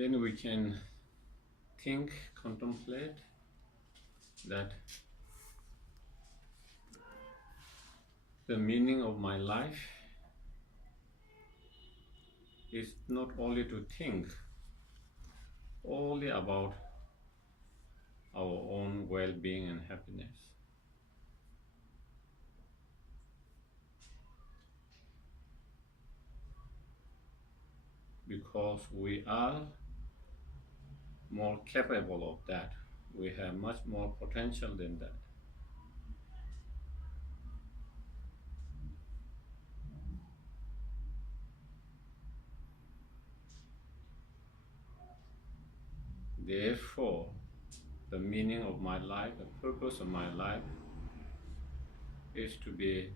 then we can think, contemplate that the meaning of my life is not only to think only about our own well-being and happiness. Because we are more capable of that. We have much more potential than that. Therefore, the meaning of my life, the purpose of my life is to be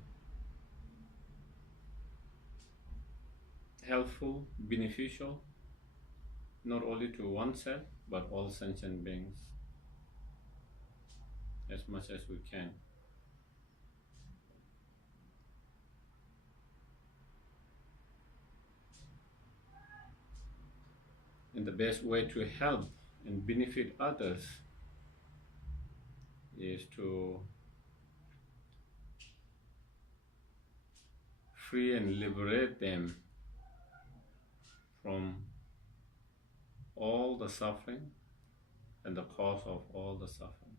helpful, beneficial, not only to oneself, but all sentient beings as much as we can. And the best way to help and benefit others is to free and liberate them from all the suffering and the cause of all the suffering.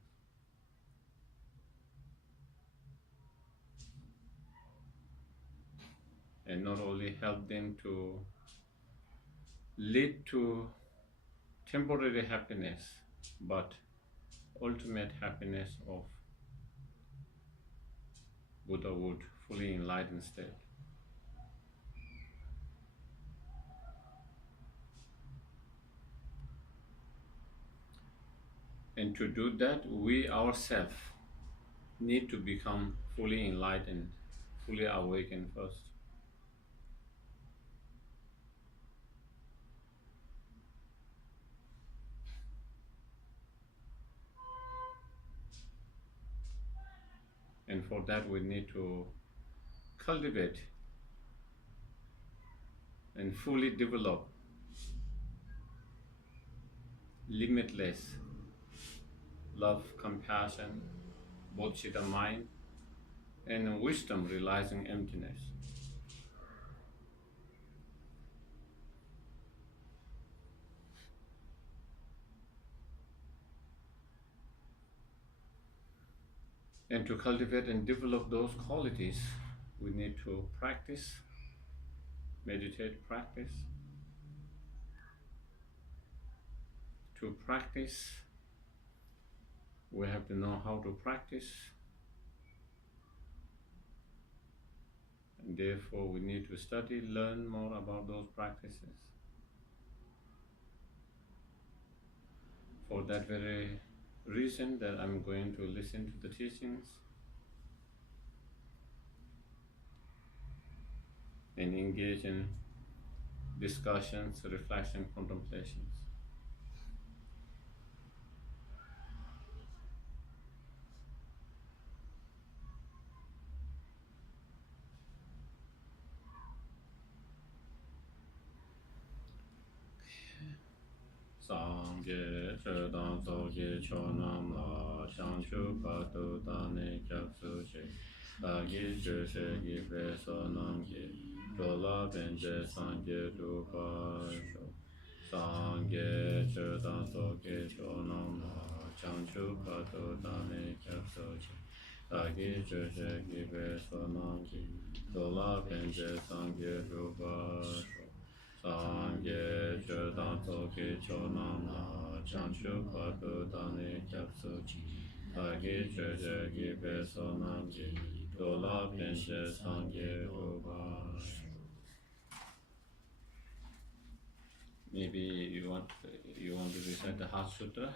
And not only help them to lead to temporary happiness, but ultimate happiness of Buddhahood, fully enlightened state. And to do that, we ourselves need to become fully enlightened, fully awakened first. And for that we need to cultivate and fully develop limitless love, compassion, bodhicitta mind, and wisdom realizing emptiness. And to cultivate and develop those qualities, we need to practice, meditate, practice. To practice, we have to know how to practice. And therefore we need to study, learn more about those practices. For that very reason that I'm going to listen to the teachings and engage in discussions, reflection, contemplations. Sangye Chödan Sogye Chonam La Chanchu Patu Dane Kyapsu Che Dagi Geshe Gipe Sonam Ge Dola Benje Sangye Dupa Sho Sangye Chödan Sogye Chonam La Chanchu Patu Dane Kyapsu Che Dagi Geshe Gipe Sonam Ge Dola Benje Sangye Dupa Sho Sangye Chödan Sogye Chonam La Chanchu Patu Dane Kyapsu Che Dagi Geshe Gipe Sonam Ge Dola Benje Sangye Dupa Sho. Maybe you want to recite the Heart Sutra?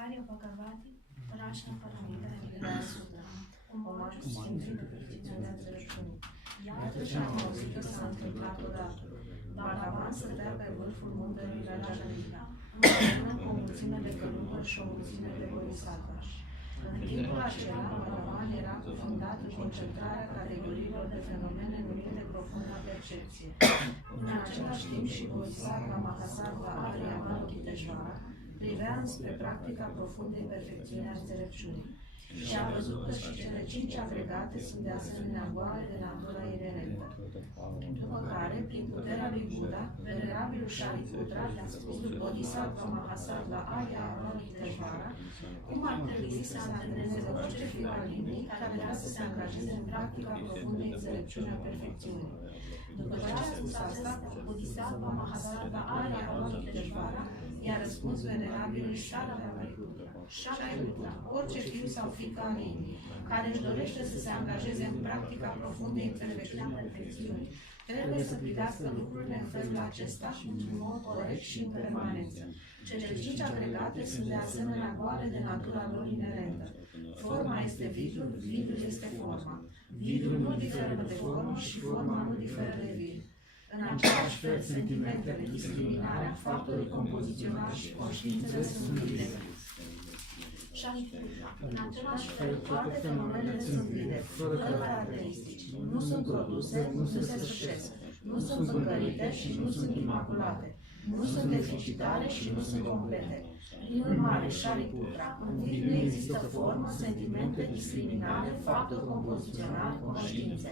Arya Bhagavati, Parashara Paramita Sutra, o morte científico de Drashuni, Yatra Chamasita Santo Dato, Bhagavan Sada Guru Mundari Rajanita, împreună cu o mulțime de călugări și o mulțime de bodhisattvas. În timpul acela, Bhagavan era cufundat în concentrarea categoriilor de fenomene numite profunda percepție. În același timp și Bodhisattva Mahasattva Arya Avalokiteshvara privea înspre practica profundei perfecțiuni a înțelepciunii și a văzut că și cele 5 agregate sunt de asemenea goale de natură inerentă. După care, prin puterea lui Buddha, venerabilul Shariputra le-a spus lui Bodhisattva Mahasattva Arya Avalokiteshvara cum ar trebui să antreneze orice fiu al limbii care vrea să se angajeze în practica profundei înțelepciuni a perfecțiunii. După ce a spus asta, Bodhisattva Mahasattva Arya Avalokiteshvara i-a răspuns venerabilului Shariputra. Shariputra, orice fiu sau fiică al limbii care își dorește să se angajeze în practica profundei înțelepciuni a perfecțiunii, trebuie să privească lucrurile în felul acesta, într-un mod corect și în permanență. Cele 5 agregate sunt de asemenea goale de natura lor inerentă. Forma este vidul, vidul este forma. Vidul nu diferă de formă și forma nu diferă de vid. În același fel, sentimentele, discriminarea, factorii compoziționali și conștiințele sunt vide. În același fel, toate fenomenele sunt vide, fără caracteristici. Nu sunt produse, nu se sfârșesc. Nu sunt pângărite și nu sunt imaculate. Nu sunt deficitare și nu sunt complete. Prin urmare, Shariputra, în vid nu există formă, sentimente, discriminare, factori compoziționali, conștiințe.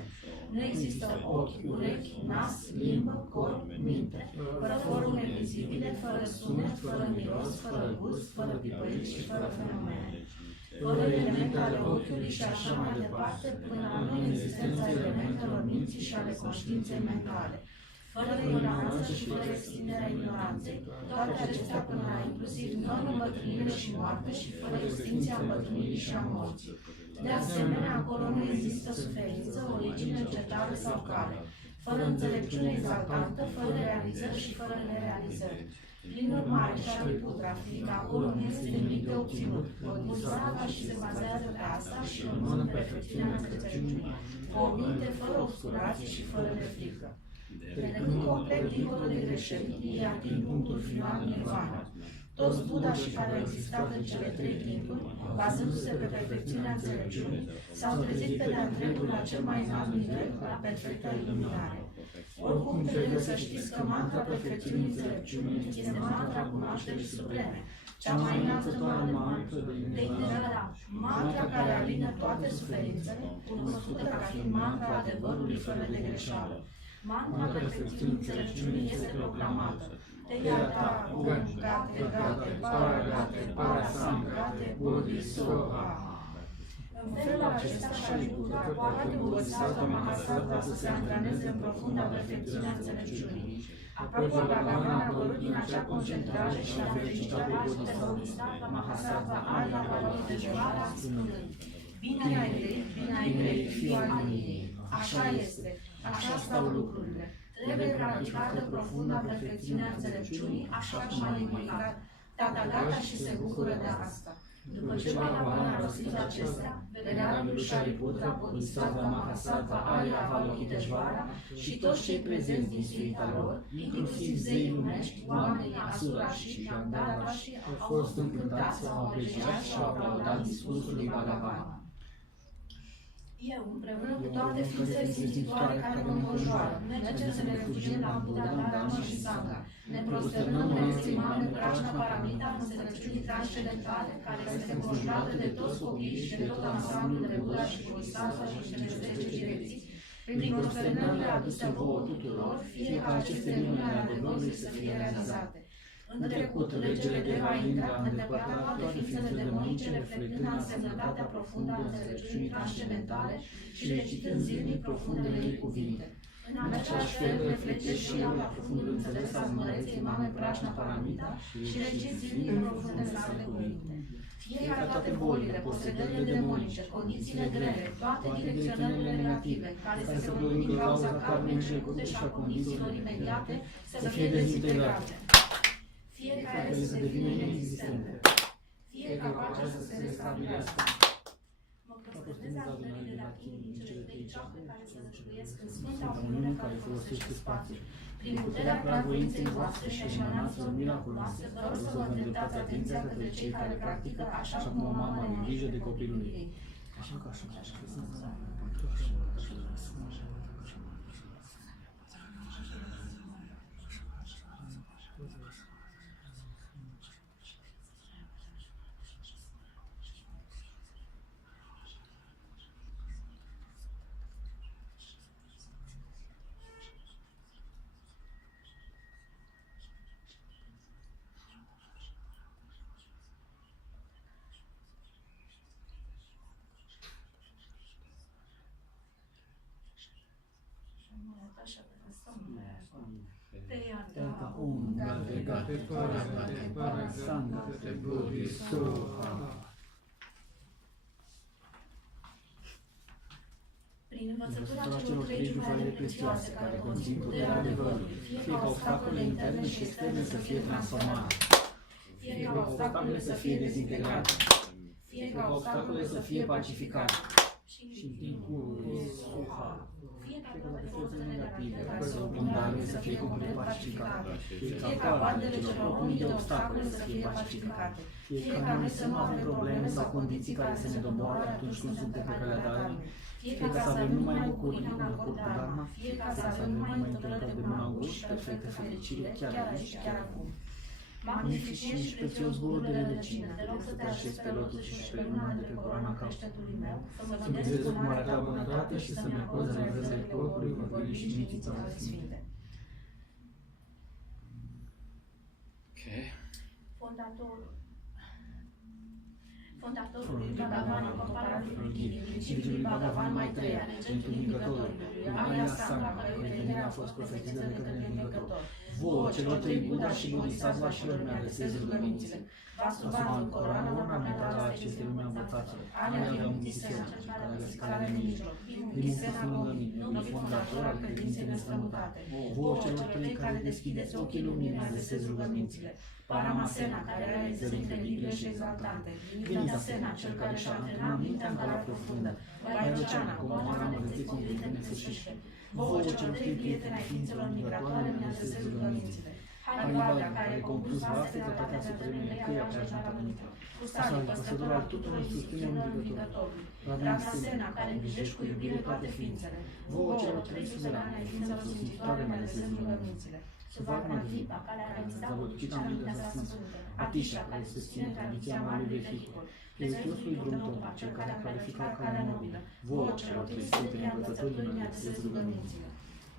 Nu există ochi, urechi, nas, limbă, corp, minte, fără forme vizibile, fără sunet, fără miros, fără gust, fără pipăriți și fără fenomene. Fără elemente ale ochiului și așa mai departe, până la non-existența elementelor minții și ale conștiinței mentale. Fără ignoranță și fără extinderea ignoranței, toate acestea până la inclusiv non-îmbătrânire și moarte și fără extinția îmbătrânirii și a morții. De asemenea, acolo nu există suferință, origine, încetare sau cale, fără înțelepciune exaltantă, fără realizări și fără nerealizări. Prin urmare, Shariputra, fiindcă acolo nu este nimic de obținut, Bodhisattva și se bazează pe asta și urmând perfecțiunea înțelepciunii, cu o minte fără obscurație și fără de frică. Trecând complet dincolo de greșeli, ei ating punctul final nirvana. Toți Buddha și care au existat în cele 3 timpuri, bazându-se pe perfecțiunea înțelepciunii, s-au trezit pe de-a dreptul la cel mai înalt nivel, la perfectă iluminare. Oricum trebuie să știți că mantra perfecțiunii înțelepciunii este mantra cunoașterii supreme, cea mai înaltă mantră de iluminare, mantra care alină toate suferințele, cunoscută ca fiind mantra adevărului fără de greșeală. Mantra perfecțiunii înțelepciunii este proclamată. Te iata, gate, gate, para sam, gate, bodhisoha. În felul acesta, Shariputra poate Bodhisattva Mahasattva să se antreneze în profunda perfecțiune a înțelepciunii. Apoi Bhagavan a apărut din acea concentrare și a felicitat pe Bodhisattva Mahasattva Arya Avalokiteshvara spunând: Bine ai greit, fiu al inimii. Așa este, așa stau lucrurile. Trebuie practicată profunda perfecțiunea înțelepciunii, așa cum a indicat Tathagata și se bucură de asta. După ce Bhagavan a rostit acestea, venerabilul Shariputra, Bodhisattva Mahasattva Arya Avalokiteshvara și toți cei prezenți din suita lor, inclusiv zeii lumești, oamenii asurași și gandharvași, au fost încântați, au apreciat și au aplaudat discursul lui Bhagavan. Eu, împreună cu toate ființele simțitoare care mă înconjoară, mergem să ne refugiem la Buddha, Dharma și Sangha. Ne prosternăm înălțimea Mame Prajna Paramita în înțelepciunii transcendentale, care este conjurată de toți copiii și de tot ansamblul de Buddha și Bodhisattva și cele 10 direcții, prin prosternările aduse vouă tuturor, fie ca aceste minuni ale adevărului să fie realizate. În trecut, regele Deva Indra îndepărta toate ființele demonice, reflectând însemnătatea profundă a înțelepciunii transcendentale și recitând zilnic profundele ei cuvinte. În același fel, reflectez și eu la profundul înțeles al măreței Mame Prajna Paramita și recit zilnic profundele sale cuvinte. Fie ca toate bolile, posedările demonice, condițiile grele, toate direcționările negative, care se produc din cauza karmei trecute și a condițiilor imediate, să fie dezintegrate. Fie ca ele să devină inexistente, fie ca pacea să se restabilească. Mă prosternez adunările de la chinii din cele 3 chakre care se nășcuiesc în sfânta uniune care folosește spațiul, Prin puterea clavoinței voastre și emanațiilor miraculoase, vă rog să vă îndreptați atenția către cei care practică așa cum o mamă are grijă de copilul ei. Prin învățătura celor trei juvale prețioase care conțin puterea adevărului, fie ca obstacolele interne și externe să fie transformate, fie ca obstacolele să fie dezintegrate, fie ca obstacolele să fie pacificate. Și în timpul Suha, fie ca toate forțele negative care se opun darului să fie complet pacificate, fie ca bandele celor unii de obstacole să fie pacificate, fie ca noi să nu avem probleme sau condiții care să ne doboare atunci când suntem pe calea darului, fie ca să avem numai bucurii în acord cu Dharma, fie ca să avem numai întâlniri de bun august și perfectă fericire chiar aici, chiar acum. Magnificent și prețios zbor de rădăcină, te rog să te așezi pe lotus și pe luna de pe coroana creștetului meu, să vedeți cu marea ta bunătate și să-mi acorzi realizările corpului, corpului și minții tale sfinte. Fondatorul lui Bhagavan, comparatorul lui principiului Bhagavan mai treia, regentul vingătorului, lui Arya Sangha, care venirea a fost profetiză de către vingător. Vouă, celor trei Buddha și Bodhisattva și lor mi-a adresez rugămințile. Vasubandhul, coroana ornamentală a acestei lumii a învățaților, Arya Gambhusena, cel care a găsit calea de mijloc, Vimukhistul lângă mine, un fondator al credinței nestrămutate. Vouă, celor trei care deschideți ochii lumii mi-a adresez rugămințile. Paramasena, care are realizări incredibile și exaltante, Vinasena, cel care și-a antrenat mintea în calea profundă, Vairocana, comoara măreției cuvinte nesfârșite. Vouă, celor trei prieteni ai ființelor migratoare mi-a adresez rugămințile. Harivalga, care compus vaste dreptatea supremei căia preajunătământă. Kusali, păsător al tuturor susținere învigătorului. Ragnasena, care îngrijești cu iubire toate ființele. Vouă, celor trei suverane ai ființelor simțitoare mi-a adresez rugămințile. Suvarna Vipa, care a realizat lucrarea mintea sa sfântă, Atisha, care susține tradiția marului vehicul, prețiosul drum Tompa, cel care a clarificat calea nobilă, vouă celor trei sfinte învățătorii mi-a adresez rugămințile.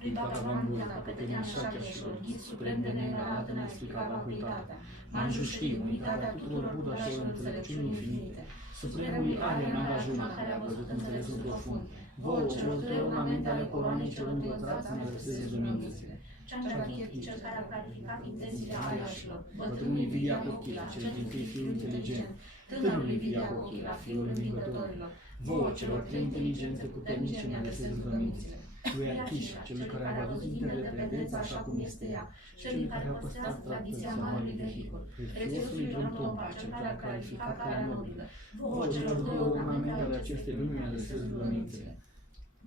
Lui Bhagavan Buddha, căpetenia șacheșilor, ghid suprem de neînălată ne-a explicat vacuitatea, Manjushti, unitatea tuturor Buddha și o înțelepciuni infinite, supremului Arya Nagarjuna, care a văzut înțelesul profund, vouă celor trei ornamente ale coroanei celor învățați mi-a adresez rugămințile. Chandrakirti, cel care a clarificat intențiile ariașilor, bătrânul Vidya Kokila, cel din fiu inteligent, tânărul Vidya Kokila, fiul învingătorilor, vouă celor trei inteligențe puternice mi-a adresez rugămințile. Lui Atisha, cel care a văzut interdependența așa cum este ea, cel care a păstrat tradiția marului vehicul, prețiosului drum Tompa, cel care a clarificat calea nobilă, vouă celor două ornamente ale acestei lumi mi-a adresez rugămințile.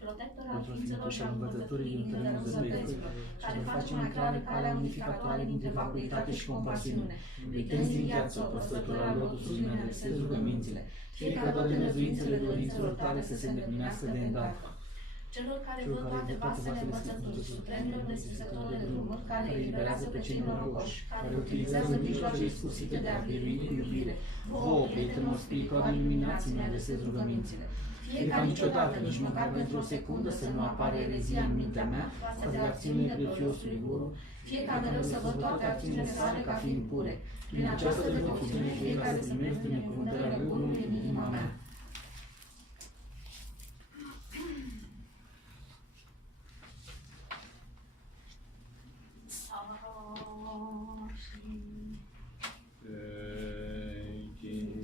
Protector al ființelor și al învățătorii din terenul zăpezilor, care face mai clară calea unificatoare dintre vacuitate și compasiune. Lui Tenzin Gyatso, păstrător al lotusului, mi-a adresez rugămințile, fie ca toate năzuințele dorințelor tale să se îndeplinească de îndată. Celor care văd toate vasele învățături, supremilor deschizători de drumuri, care eliberează pe cei norocoși, care utilizează mijloace iscusite de a birui cu iubire, vouă, prietenul spiritual de iluminații, mi-a adresez rugămințile. Fie ca niciodată, nici măcar pentru o secundă, să nu apare erezia în mintea mea față de acțiunile prețiosului Guru, fie ca mereu să văd toate acțiunile sale ca fiind pure. Prin această dezvățuire, fie ca să primesc binecuvântarea Gurului în inima mea.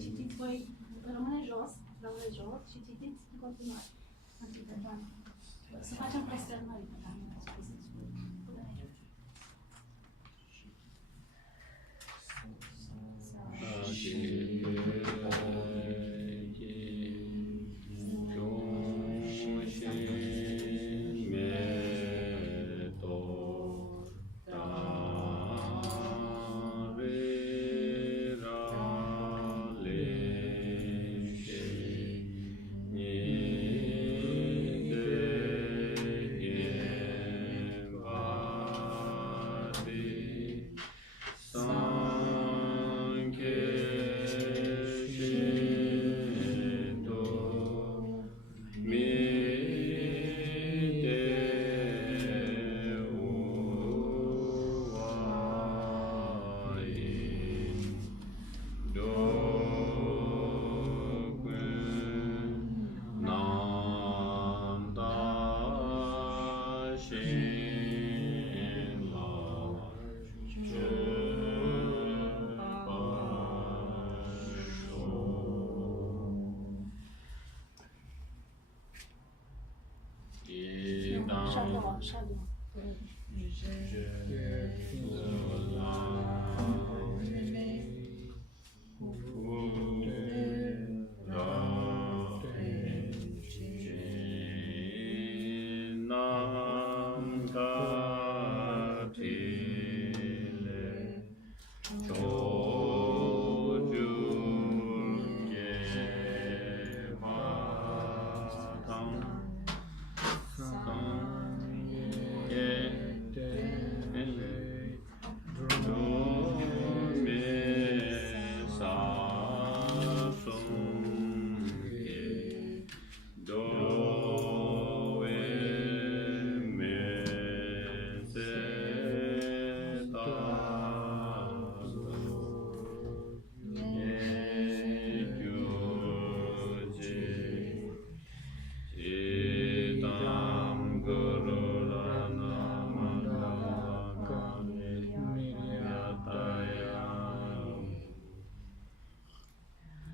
Citiți voi, rămâne jos și citiți în continuare. Să facem presternări. Chador, Chador.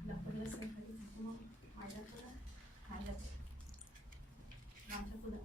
Dapat lesson tadi semua ada pula, ada pula. Nanti pula.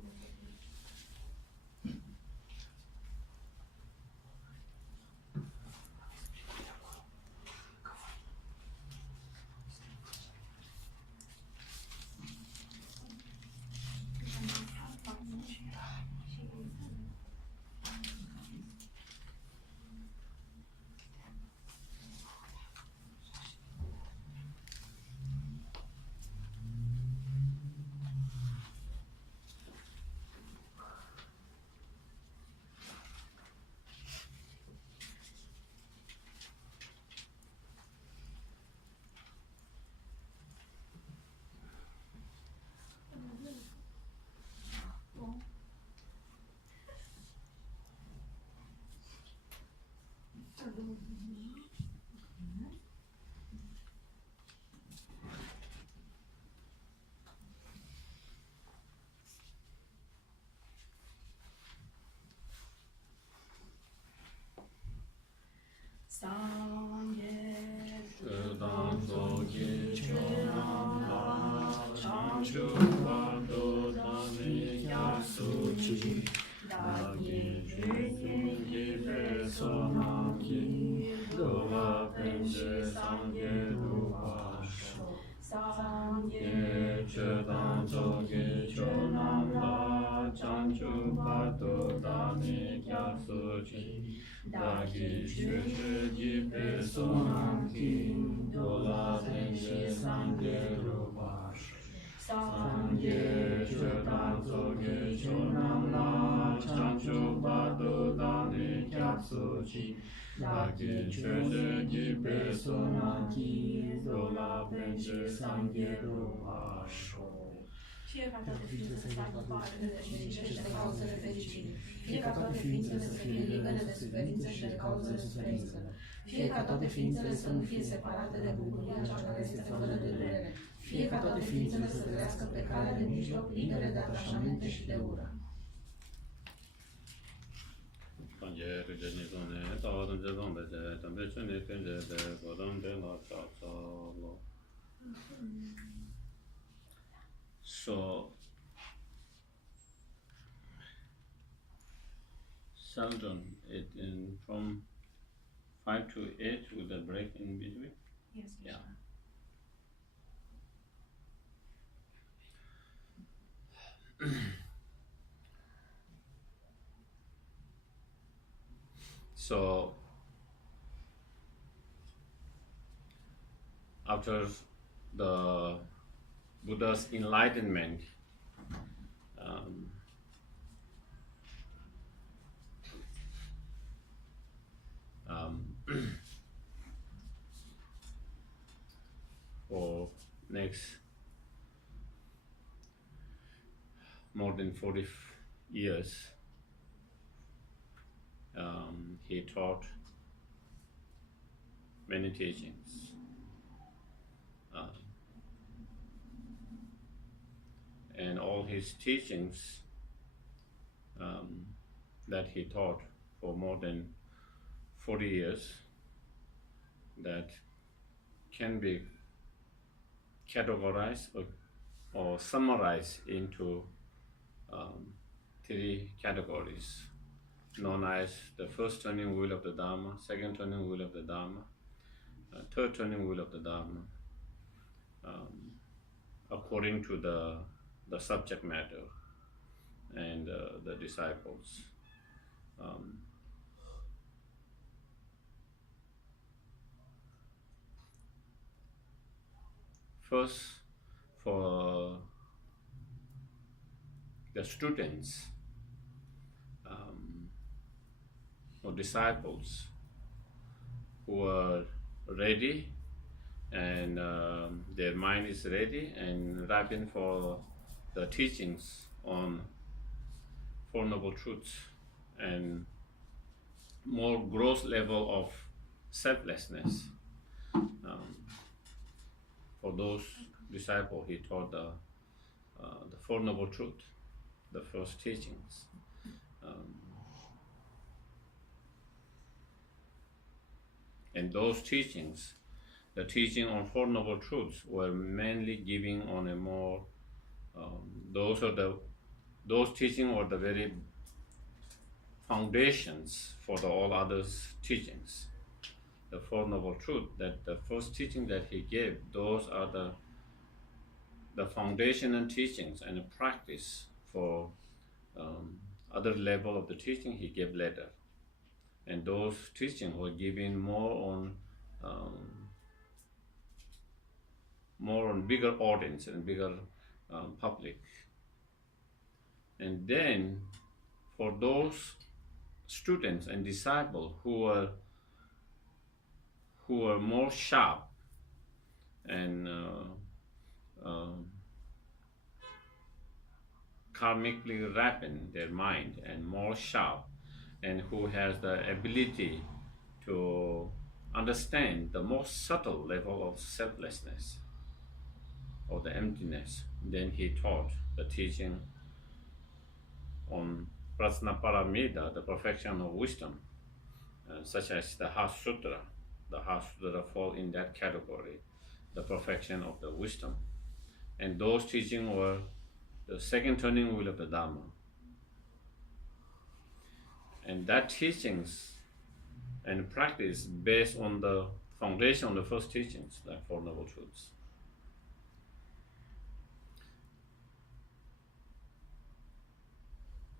Fie ca toate ființele să aibă parte de fericire și de cauzele fericirii. Fie ca toate ființele să fie libere de suferință și de cauzele suferințelor. Fie ca toate ființele să nu fie separate de bucuria cea care este fără de durere. Fie ca toate ființele să trăiască pe calea de mijloc, libere de atașamente și de ură. So seldom from 5 to 8 with a break in between. Yes, Yeah. So after the Buddha's enlightenment, for next more than 40 years, he taught many teachings. And all his teachings that he taught for more than 40 years, that can be categorized or summarized into three categories, known as the first turning wheel of the Dharma, second turning wheel of the Dharma, third turning wheel of the Dharma, according to the subject matter and the disciples. First, for the students or disciples who are ready and their mind is ready and ripened for the teachings on Four Noble Truths and more gross level of selflessness. For those disciples, he taught the Four Noble Truths, the first teachings. And those teachings, the teaching on Four Noble Truths, were mainly giving on a more, those teachings were the very foundations for all others teachings. The Four Noble Truths, that the first teaching that he gave, those are the foundational teachings and the practice for other level of the teaching he gave later. And those teachings were given more on bigger audience and bigger public. And then for those students and disciples who were more sharp and karmically ripened their mind and more sharp, and who has the ability to understand the most subtle level of selflessness or the emptiness, then he taught the teaching on Prajnaparamita, the perfection of wisdom, such as the Heart Sutra. The Heart Sutra fall in that category, the perfection of the wisdom. And those teachings were the second turning wheel of the Dharma. And that teachings and practice based on the foundation of the first teachings, like Four Noble Truths.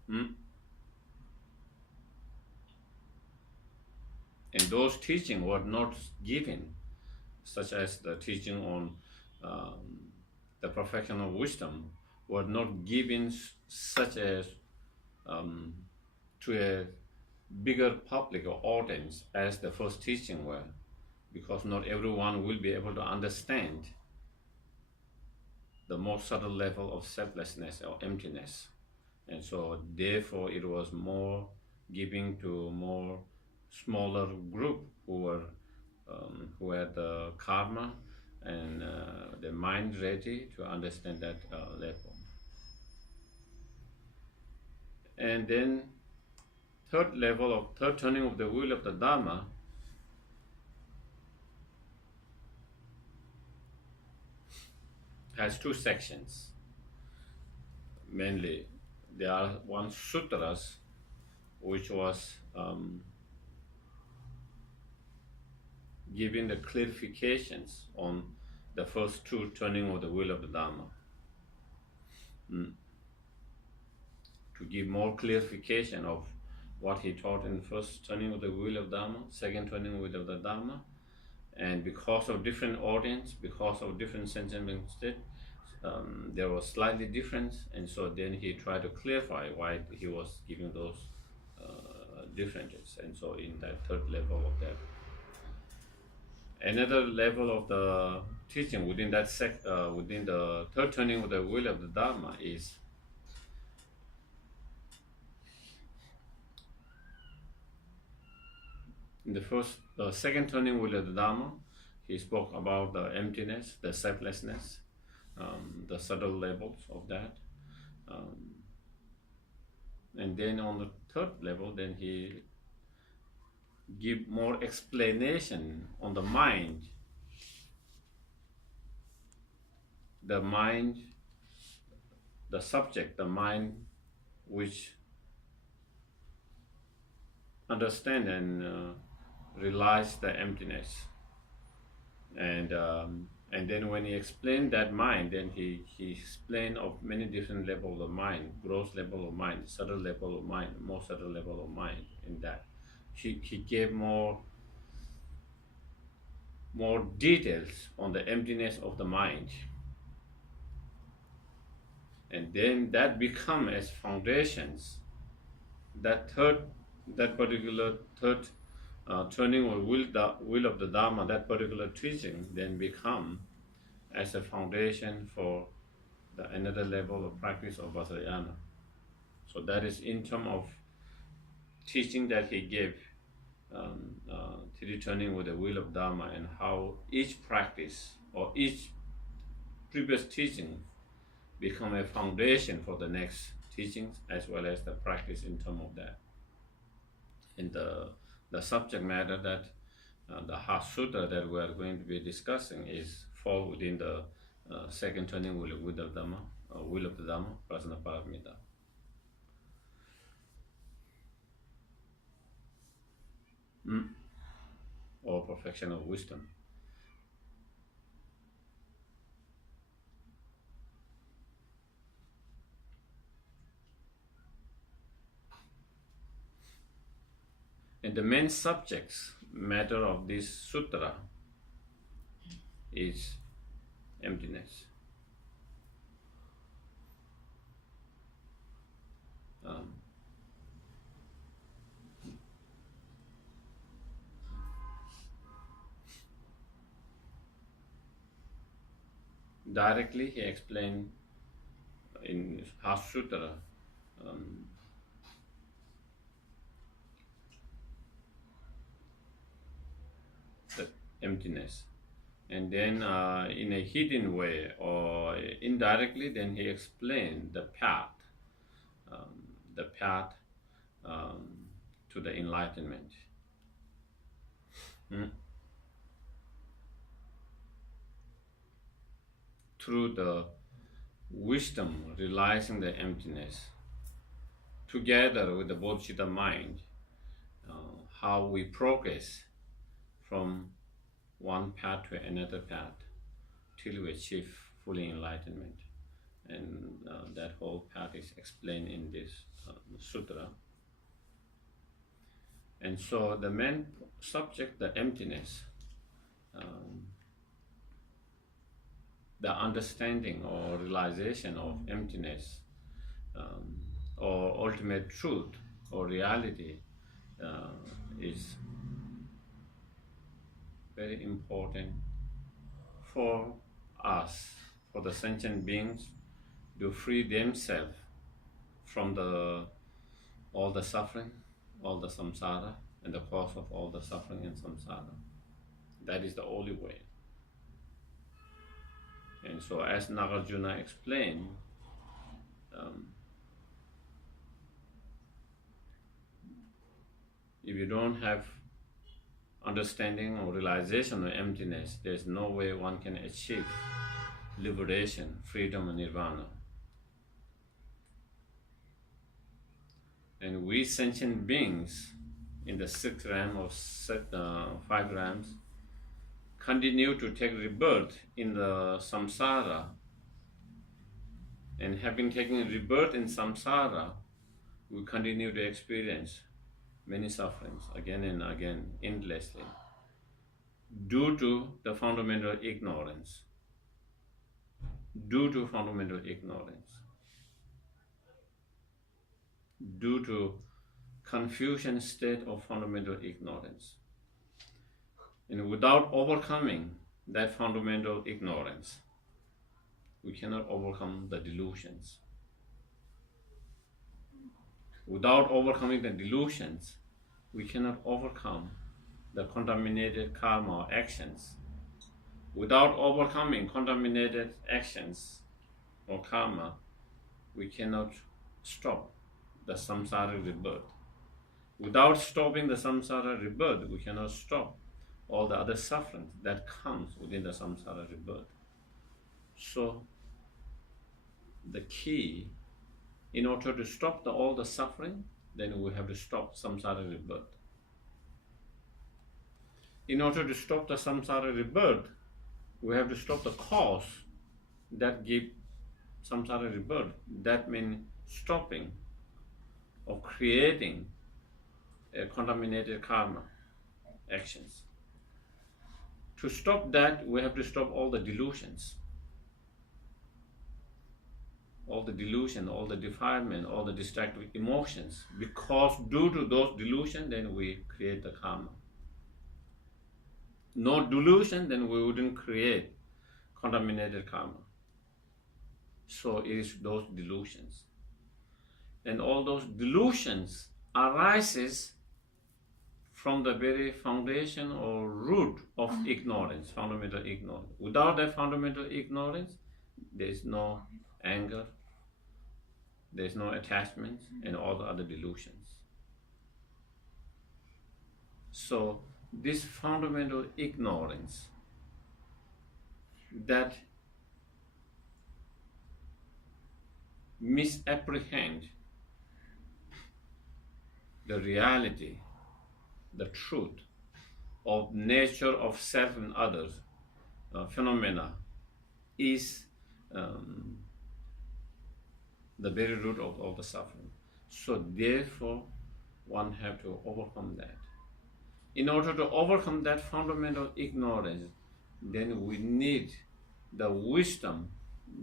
And those teachings were not given, such as the teaching on the perfection of wisdom, were not given such as to a bigger public or audience as the first teaching were, because not everyone will be able to understand the most subtle level of selflessness or emptiness. And so therefore it was more giving to more smaller group who had the karma and the mind ready to understand that level. And then third turning of the wheel of the Dharma has two sections. Mainly, there are one sutras, which was giving the clarifications on the first two turning of the wheel of the Dharma. To give more clarification of what he taught in the first turning of the wheel of Dharma, second turning wheel of the Dharma, and because of different audience, because of different sentiment state, there was slightly difference, and so then he tried to clarify why he was giving those differences. And so in that third level of that, another level of the teaching within that within the third turning of the wheel of the Dharma is in the second turning wheel of the Dharma. He spoke about the emptiness, the selflessness, the subtle levels of that. And then on the third level, then he give more explanation on the mind. The mind, the subject, the mind which understand and realize the emptiness. And then when he explained that mind, then he explained of many different levels of mind, gross level of mind, subtle level of mind, more subtle level of mind. In that, he gave more details on the emptiness of the mind, and then that become as foundations. That particular third turning or will of the Dharma, that particular teaching, then become as a foundation for the another level of practice of Vajrayana. So that is in terms of teaching that he gave, returning with the will of Dharma, and how each practice or each previous teaching become a foundation for the next teachings as well as the practice in terms of that. And the subject matter that the Heart Sutra that we are going to be discussing is fall within the second turning will of the Dhamma, will of the Dhamma, Prasana Paramita. Or perfection of wisdom. And the main subjects matter of this sutra is emptiness. Directly, he explained in Heart Sutra the emptiness, and then in a hidden way or indirectly, then he explained the path, the path to the enlightenment. Through the wisdom realizing the emptiness, together with the bodhicitta mind, how we progress from one path to another path till we achieve fully enlightenment. And that whole path is explained in this sutra. And so the main subject, the emptiness, the understanding or realization of emptiness, or ultimate truth or reality, is very important for us, for the sentient beings, to free themselves from all the suffering, all the samsara, and the cause of all the suffering and samsara. That is the only way. And so, as Nagarjuna explained, if you don't have understanding or realization of emptiness, there's no way one can achieve liberation, freedom, and nirvana. And we sentient beings in the 6 realm or 5 realms continue to take rebirth in the samsara, and having taken rebirth in samsara, we continue to experience many sufferings again and again, endlessly, due to the fundamental ignorance. Due to fundamental ignorance. Due to confusion state of fundamental ignorance. And without overcoming that fundamental ignorance, we cannot overcome the delusions. Without overcoming the delusions, we cannot overcome the contaminated karma or actions. Without overcoming contaminated actions or karma, we cannot stop the samsara rebirth. Without stopping the samsara rebirth, we cannot stop all the other suffering that comes within the samsara rebirth. So, the key, in order to stop all the suffering, then we have to stop samsara rebirth. in order to stop the samsara rebirth, we have to stop the cause that give samsara rebirth. That means stopping or creating a contaminated karma actions. To stop that, we have to stop all the delusions. All the delusion, all the defilement, all the destructive emotions. Because due to those delusions, then we create the karma. No delusion, then we wouldn't create contaminated karma. So it is those delusions. And all those delusions arises from the very foundation or root of ignorance, fundamental ignorance. Without that fundamental ignorance, there is no anger, there is no attachment, and all the other delusions. So this fundamental ignorance that misapprehend the reality, the truth of nature of self and others, phenomena, is the very root of all the suffering. So therefore, one have to overcome that. In order to overcome that fundamental ignorance, then we need the wisdom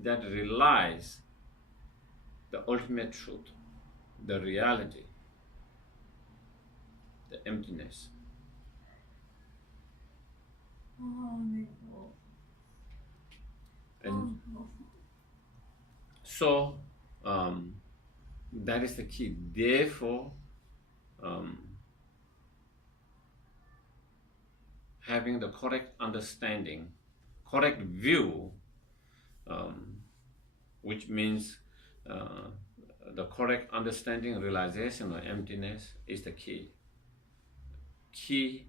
that relies the ultimate truth, the reality, the emptiness. And so that is the key. Therefore, having the correct understanding, correct view, which means the correct understanding, realization of emptiness is the key. Key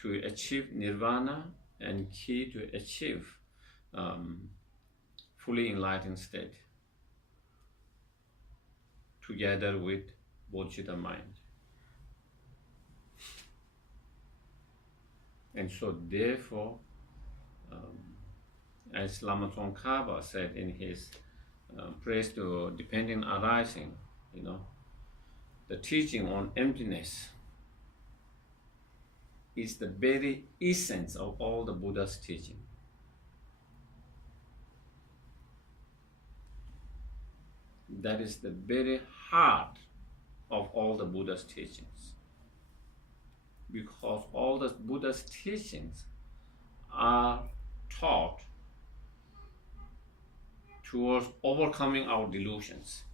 to achieve nirvana and key to achieve fully enlightened state together with bodhicitta mind. And so therefore, as Lama Tsongkhapa said in his praise to dependent arising, the teaching on emptiness is the very essence of all the Buddha's teaching. That is the very heart of all the Buddha's teachings. Because all the Buddha's teachings are taught towards overcoming our delusions,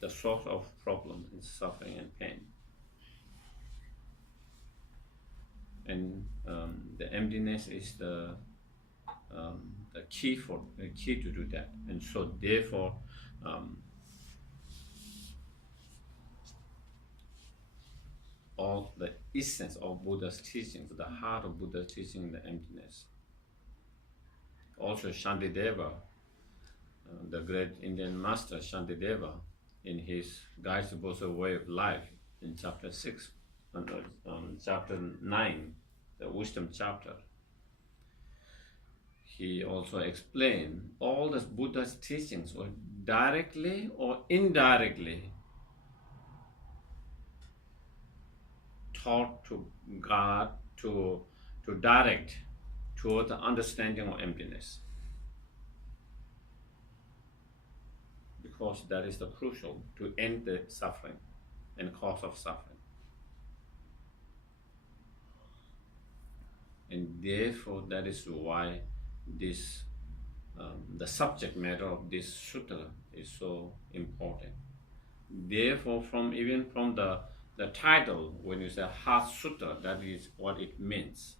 the source of problem and suffering and pain. And the emptiness is the key to do that. And so therefore, all the essence of Buddha's teachings, the heart of Buddha's teaching, the emptiness. Also Shantideva, the great Indian master Shantideva, in his Guides to Both Way of Life, in chapter 6, chapter 9, the wisdom chapter, he also explained all the Buddha's teachings were directly or indirectly taught to God to direct toward the understanding of emptiness. Because that is the crucial to end the suffering and cause of suffering. And therefore, that is why this the subject matter of this sutra is so important. Therefore, even from the title, when you say Heart Sutra, that is what it means.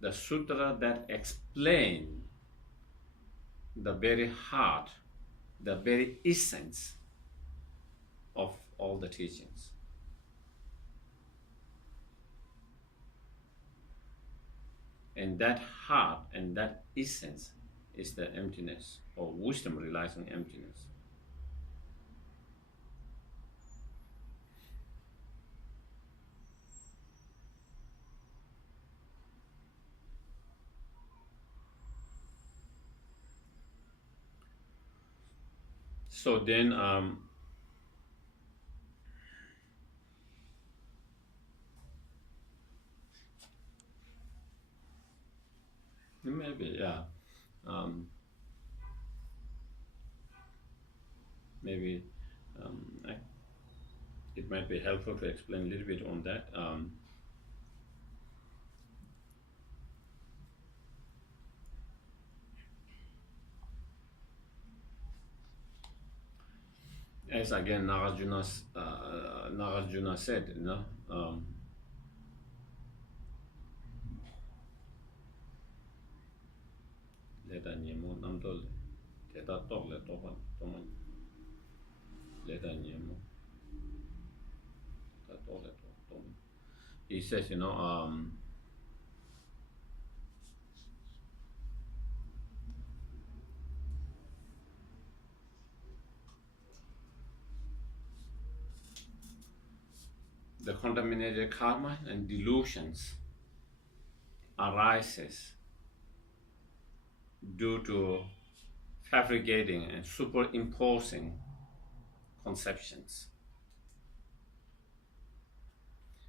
The sutra that explains the very heart, the very essence of all the teachings. And that heart and that essence is the emptiness, or wisdom realizing emptiness. So then maybe, yeah. Maybe it might be helpful to explain a little bit on that. As again Nagarjuna said, you know, leda nyemo namdol teta togle topan toman leda nyemo teta togle toman. He says, you know, the contaminated karma and delusions arises due to fabricating and superimposing conceptions.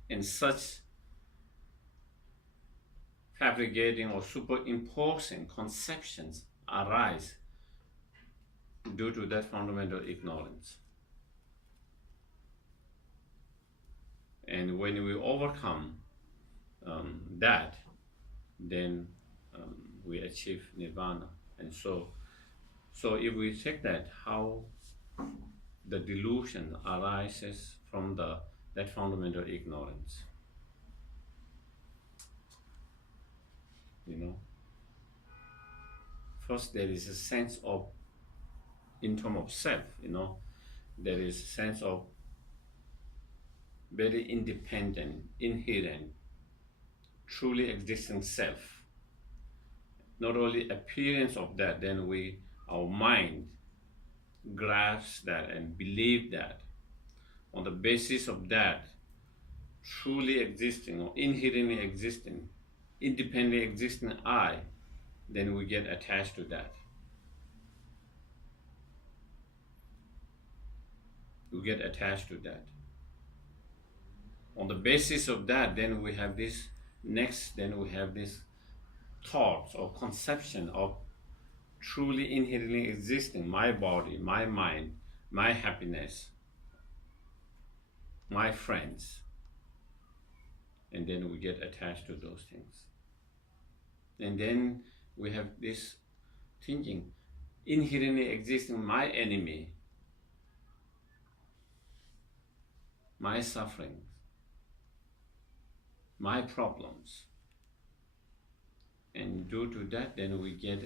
And such fabricating or superimposing conceptions arise due to that fundamental ignorance. And when we overcome that, then we achieve nirvana. And so if we take that, how the delusion arises from that fundamental ignorance, you know, first there is a sense of, in terms of self, you know, there is a sense of very independent, inherent, truly existing self. Not only appearance of that, then our mind grasps that and believe that. On the basis of that, truly existing or inherently existing, independently existing I, then we get attached to that. We get attached to that. On the basis of that, then we have this thoughts or conception of truly inherently existing, my body, my mind, my happiness, my friends. And then we get attached to those things. And then we have this thinking, inherently existing, my enemy, my sufferings, my problems. And due to that, then we get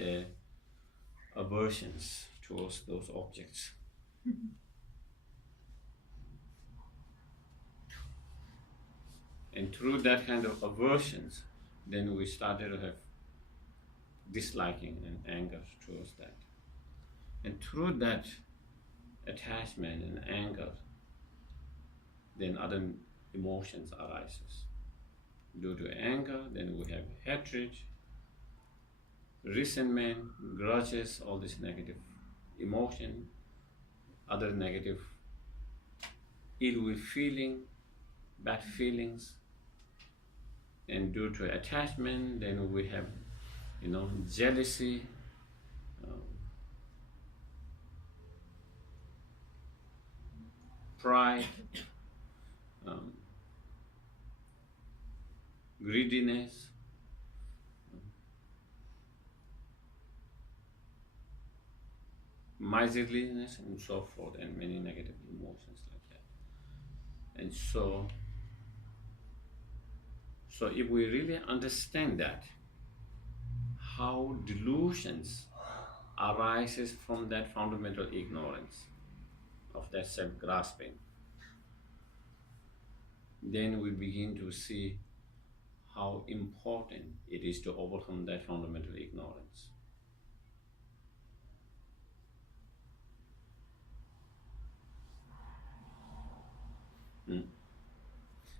aversions towards those objects. And through that kind of aversions, then we started to have disliking and anger towards that. And through that attachment and anger, then other emotions arises. Due to anger, then we have hatred, resentment, grudges, all this negative emotion, other negative ill will feeling, bad feelings. And due to attachment, then we have, you know, jealousy, pride, greediness, miserliness, and so forth, and many negative emotions like that. And so if we really understand that, how delusions arises from that fundamental ignorance of that self-grasping, then we begin to see how important it is to overcome that fundamental ignorance.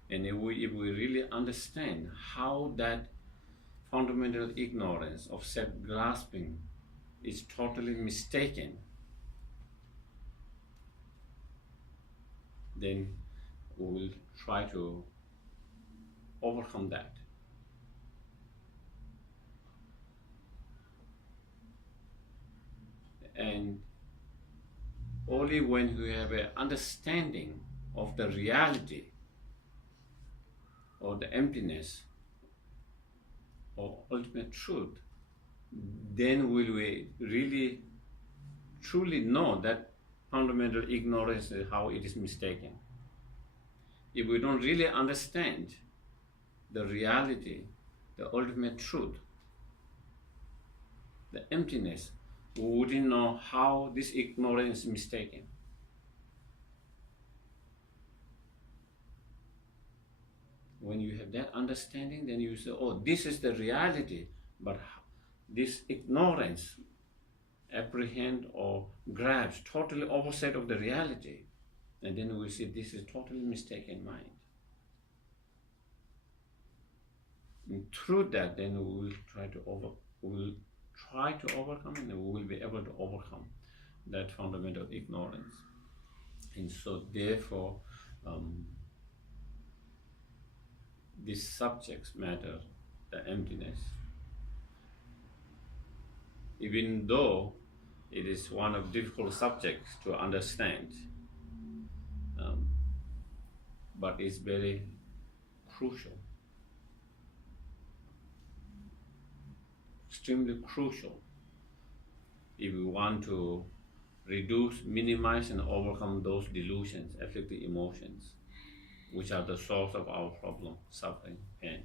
And if we really understand how that fundamental ignorance of self-grasping is totally mistaken, then we will try to overcome that. And only when we have an understanding of the reality or the emptiness or ultimate truth, then will we really truly know that fundamental ignorance is how it is mistaken. If we don't really understand the reality, the ultimate truth, the emptiness, we wouldn't know how this ignorance is mistaken. When you have that understanding, then you say, oh, this is the reality, but this ignorance apprehend or grabs totally opposite of the reality, and then we see this is totally mistaken mind. And through that, then we will try to overcome, and we will be able to overcome that fundamental ignorance. And so therefore, these subjects matter, the emptiness. Even though it is one of difficult subjects to understand, but it's very crucial, extremely crucial if we want to reduce, minimize, and overcome those delusions, afflictive emotions, which are the source of our problem, suffering, pain,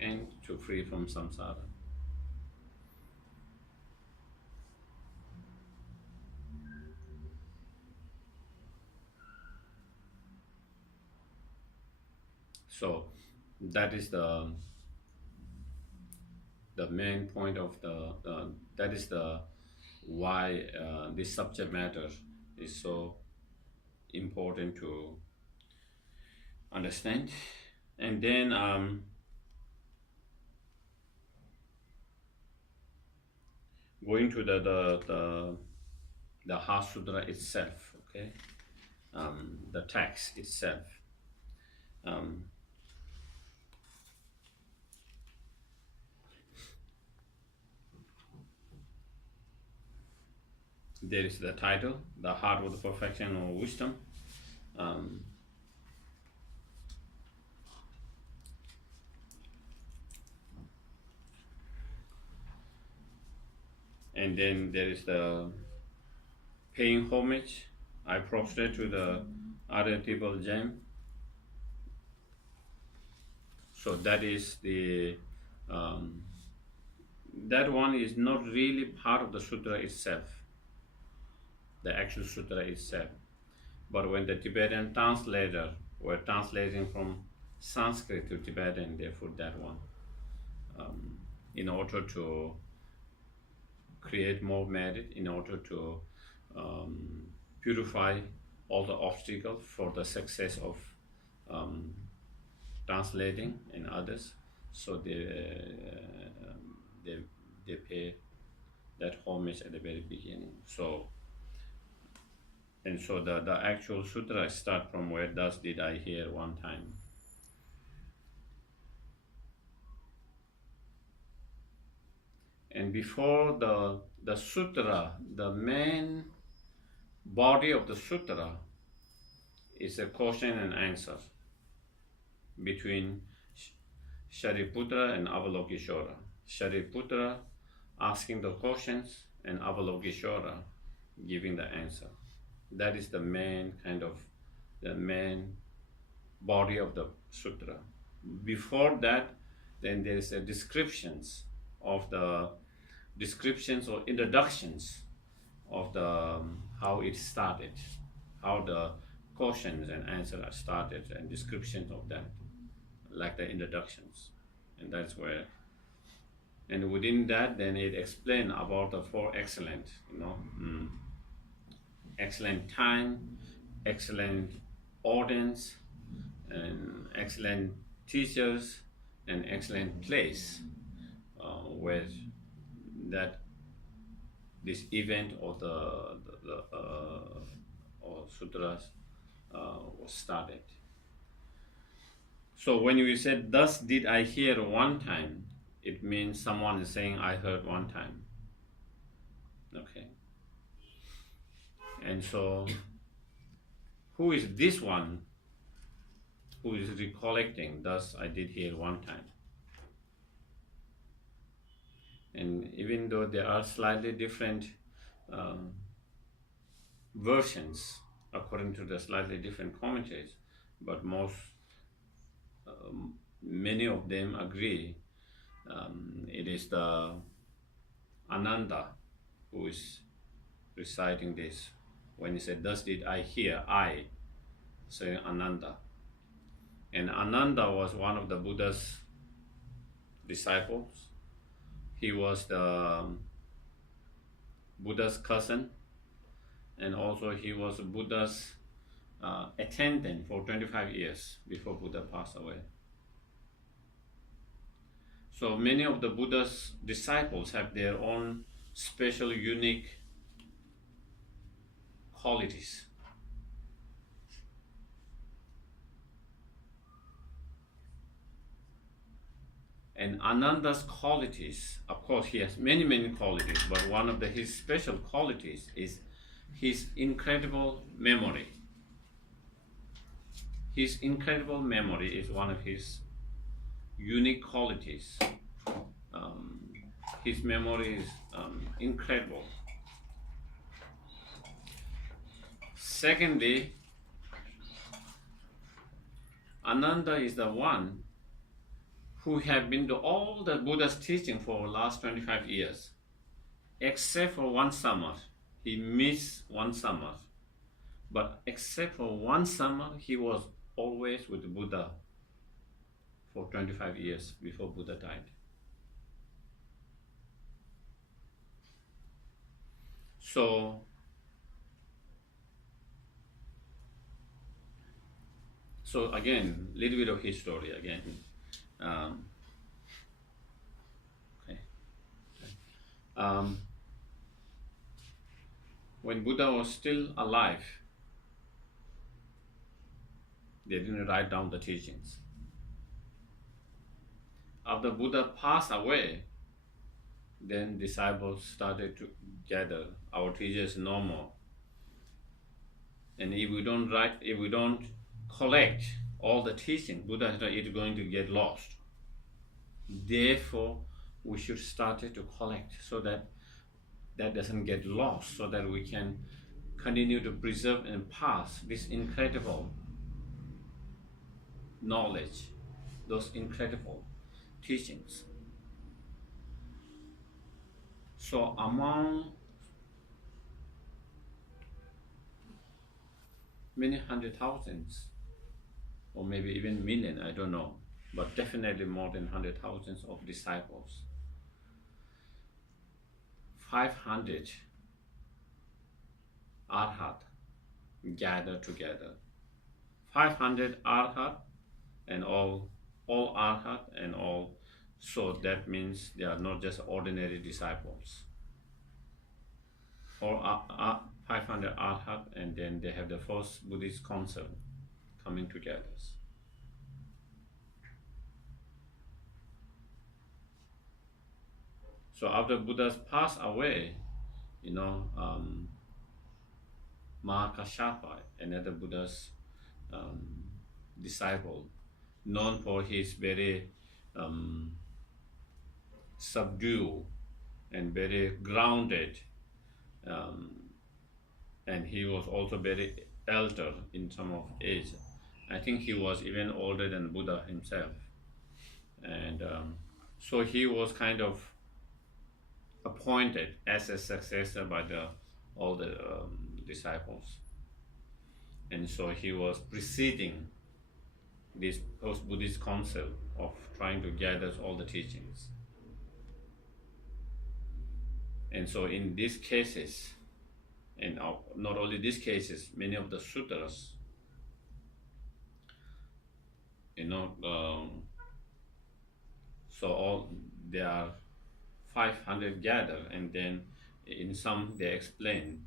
and to free from samsara. So that is the main point of that is the why this subject matter is so important to understand. And then going to the Heart Sutra itself, okay, the text itself. There is the title, The Heart of the Perfection of Wisdom. And then there is the paying homage. I prostrate to the archetypal gem. So that is the that one is not really part of the sutra itself, the actual sutra itself. But when the Tibetan translator were translating from Sanskrit to Tibetan, they put that one in order to create more merit, in order to purify all the obstacles for the success of translating and others. So they pay that homage at the very beginning. So the actual sutra start from where thus did I hear one time. And before the sutra, the main body of the sutra is a question and answer between Shariputra and Avalokiteshvara. Shariputra asking the questions and Avalokiteshvara giving the answer. That is the main body of the sutra. Before that, then there is a descriptions or introductions of the how it started, how the questions and answers are started, and descriptions of that, like the introductions, and that's where. And within that, then it explains about the four excellent, excellent time, excellent audience, and excellent teachers, and excellent place where that this event or the or sutras was started. So when you said, "Thus did I hear one time," it means someone is saying, "I heard one time." Okay. And so, who is this one who is recollecting, "Thus I did hear one time"? And even though there are slightly different um, versions according to the slightly different commentaries, but many of them agree it is the Ananda who is reciting this. When he said, "Thus did I hear," I, saying Ananda. And Ananda was one of the Buddha's disciples. He was the Buddha's cousin, and also he was Buddha's attendant for 25 years before Buddha passed away. So many of the Buddha's disciples have their own special, unique qualities. And Ananda's qualities, of course, he has many, many qualities, but one of his special qualities is his incredible memory. His incredible memory is one of his unique qualities. His memory is incredible. Secondly, Ananda is the one who have been to all the Buddha's teaching for the last 25 years, except for one summer. He missed one summer. But except for one summer, he was always with the Buddha for 25 years before Buddha died. So again, little bit of history again. Okay. When Buddha was still alive, they didn't write down the teachings. After Buddha passed away, then disciples started to gather. Our teachers no more. And if we don't collect all the teaching, Buddha is going to get lost. Therefore, we should start to collect so that doesn't get lost, so that we can continue to preserve and pass this incredible knowledge, those incredible teachings. So among many hundred thousands, or maybe even million, I don't know, but definitely more than 100,000 of disciples, 500 arhat gather together. 500 arhat and all arhat and all. So that means they are not just ordinary disciples. Or 500 arhat, and then they have the first Buddhist council coming together. So after Buddha passed away, Mahakashapa, another Buddha's disciple, known for his very subdued and very grounded, and he was also very elder in terms of age. I think he was even older than Buddha himself, and so he was kind of appointed as a successor by all the disciples, and so he was preceding this post-Buddhist council of trying to gather all the teachings. And so in these cases, and not only these cases, many of the sutras, so all there are 500 gather, and then in some they explain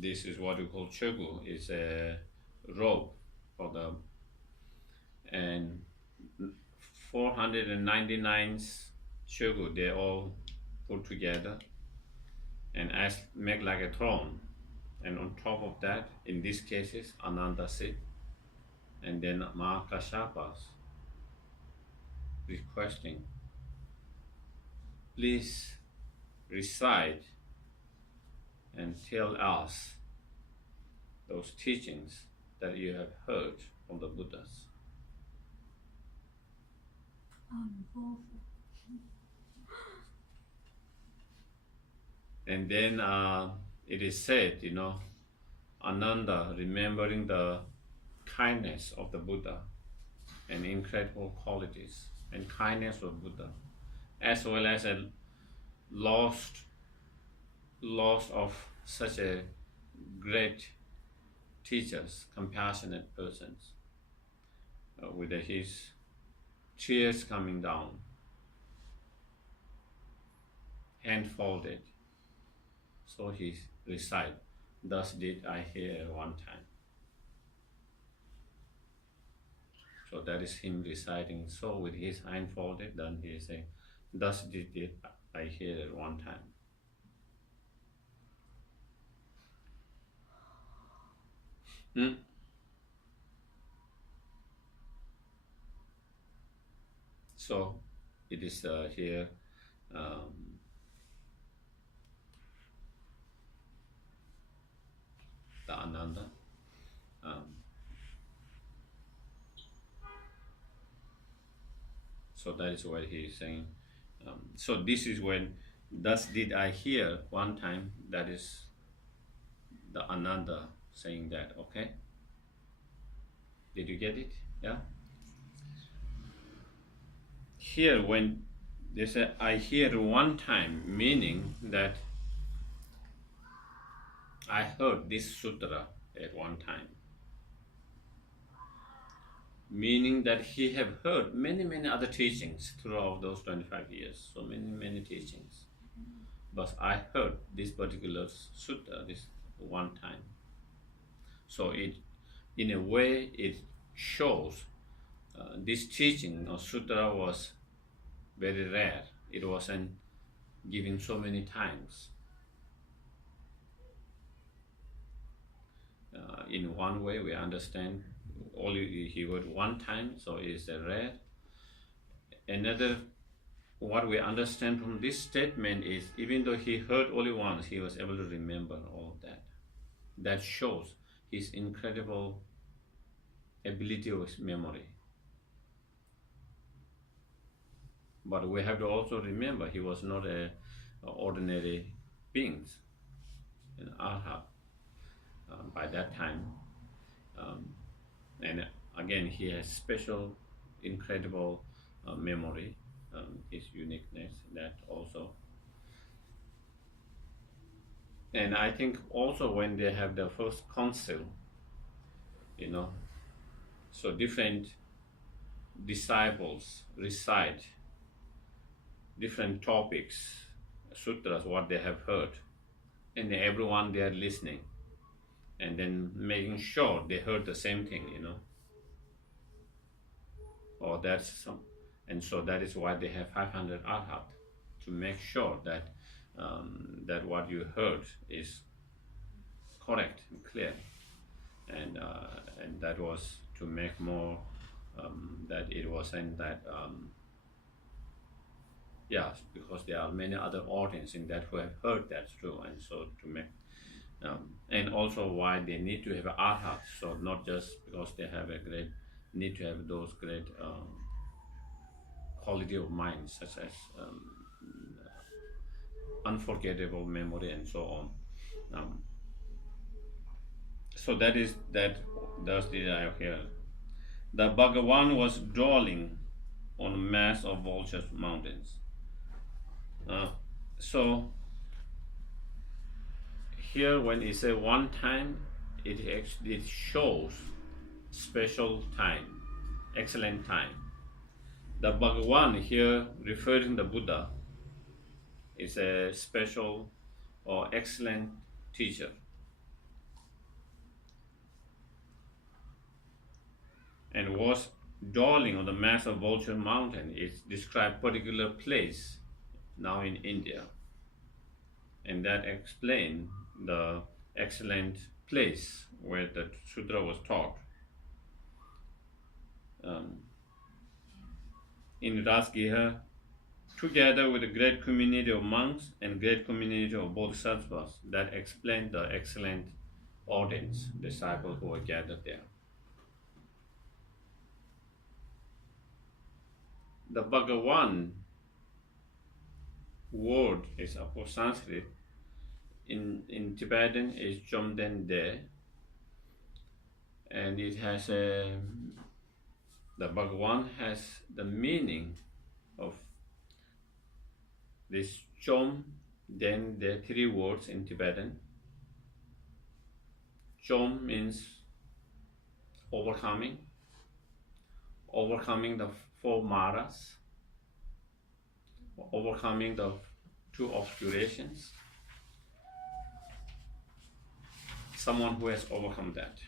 this is what we call chogu, is a robe for the, and 499 chogu they all put together and as make like a throne, and on top of that, in these cases, Ananda sit, and then Mahakasyapas requesting, please recite and tell us those teachings that you have heard from the Buddhas. And then it is said, Ananda remembering the kindness of the Buddha and incredible qualities and kindness of Buddha, as well as a loss of such a great teachers, compassionate persons, with his tears coming down, hand folded. So he recite, thus did I hear one time. So that is him reciting. So with his hand folded, then he is saying, thus did I hear it one time. So it is here the Ananda. So that is what he is saying. So this is when, thus did I hear one time, that is the Ananda saying that, okay? Did you get it? Yeah? Here when they say, I hear one time, meaning that I heard this sutra at one time. Meaning that he have heard many other teachings throughout those 25 years. So many teachings. But I heard this particular sutta this one time. So it, in a way, it shows this teaching or sutra was very rare. It wasn't given so many times. In one way, we understand only he heard one time, so it is rare. Another, what we understand from this statement is, even though he heard only once, he was able to remember all of that. That shows his incredible ability of memory. But we have to also remember he was not an ordinary being, an arhat by that time. And again, he has special, incredible memory, his uniqueness, that also. And I think also when they have the first council, so different disciples recite different topics, sutras, what they have heard, and everyone they are listening, and then making sure they heard the same thing, or that's some, and so that is why they have 500 arhat, to make sure that that what you heard is correct and clear, and that was to make more that it wasn't that because there are many other audience in that who have heard that too, and so to make and also why they need to have an arhat, so not just because they have a great need to have those great quality of mind, such as unforgettable memory and so on. So that is that. Thus did I hear. The Bhagavan was dwelling on a mass of vultures mountains. So here, when it say one time, it shows special time, excellent time. The Bhagavan here, referring the Buddha, is a special or excellent teacher. And was dwelling on the mass of Vulture Mountain. It describes particular place now in India, and that explains the excellent place where the sutra was taught. In Rasgiha, together with a great community of monks and great community of bodhisattvas, that explain the excellent audience, disciples who were gathered there. The Bhagavan word is of course Sanskrit. In Tibetan is Chomden De, and it has the Bhagavan has the meaning of this Chom. Then there are three words in Tibetan. Chom means overcoming the four maras, overcoming the two obscurations. Someone who has overcome that.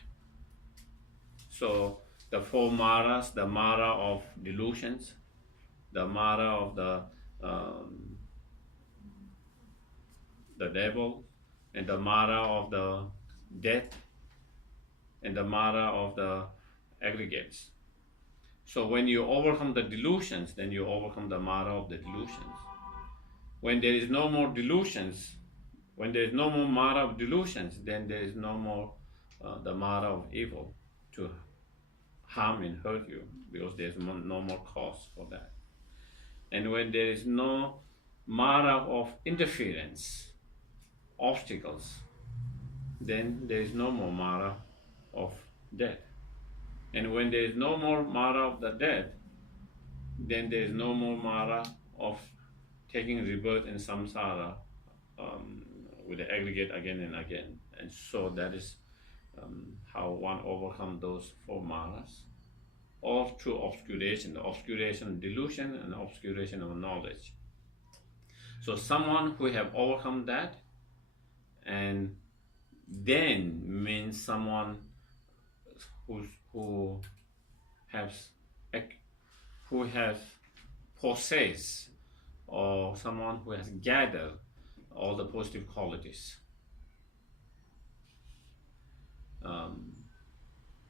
So the four maras, the mara of delusions, the mara of the devil, and the mara of the death, and the mara of the aggregates. So when you overcome the delusions, then you overcome the mara of the delusions. When there is no more delusions, when there is no more mara of delusions, then there is no more the mara of evil to harm and hurt you, because there is no more cause for that. And when there is no mara of interference, obstacles, then there is no more mara of death. And when there is no more mara of the death, then there is no more mara of taking rebirth in samsara with the aggregate again and again. And so that is how one overcomes those four maras, all through obscuration, the obscuration of delusion and the obscuration of knowledge. So someone who have overcome that, and then means someone who has possessed, or someone who has gathered all the positive qualities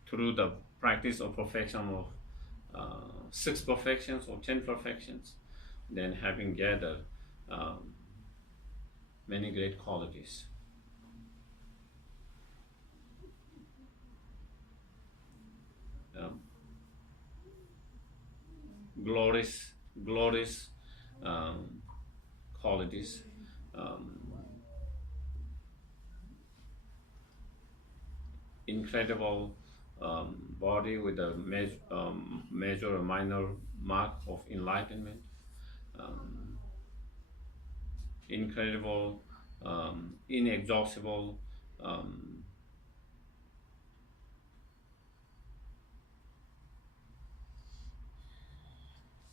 through the practice of perfection of 6 perfections or 10 perfections, then having gathered many great qualities. Glorious qualities, incredible body with a major or minor mark of enlightenment, incredible, inexhaustible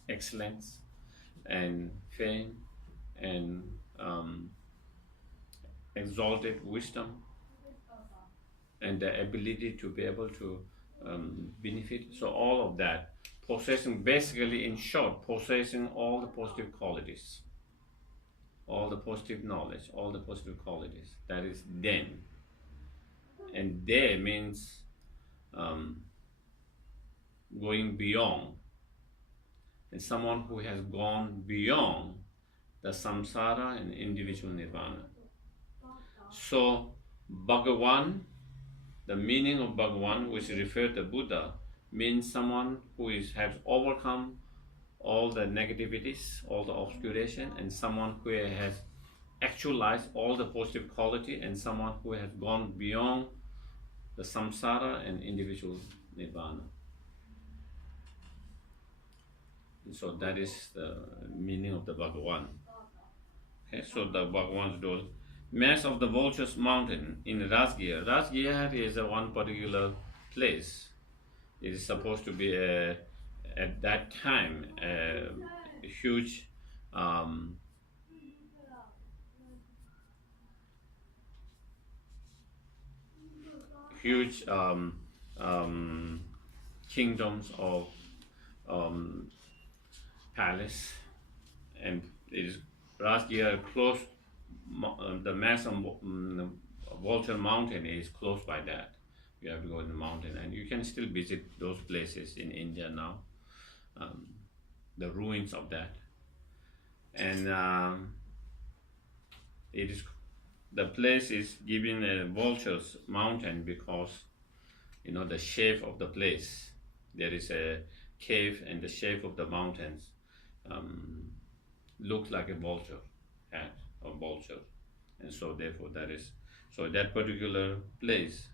excellence and fame and exalted wisdom, and the ability to be able to benefit. So all of that, possessing, basically in short, possessing all the positive qualities, all the positive knowledge, all the positive qualities. That is then. And there means going beyond. And someone who has gone beyond the samsara and individual nirvana. So Bhagavan, the meaning of Bhagavan, which refers to Buddha, means someone who has overcome all the negativities, all the obscuration, and someone who has actualized all the positive quality, and someone who has gone beyond the samsara and individual nirvana. And so that is the meaning of the Bhagavan. Okay, so the Bhagavan's door. Mass of the Vulture's Mountain in Rasgiha. Rasgiha is one particular place. It is supposed to be at that time a huge huge kingdoms of palace, and it is last year close. The massive Vulture Mountain is close by that. You have to go in the mountain, and you can still visit those places in India now. The ruins of that, and it is the place is given a Vulture's Mountain because the shape of the place. There is a cave, and the shape of the mountains looks like a vulture head or vulture, and so therefore that particular place.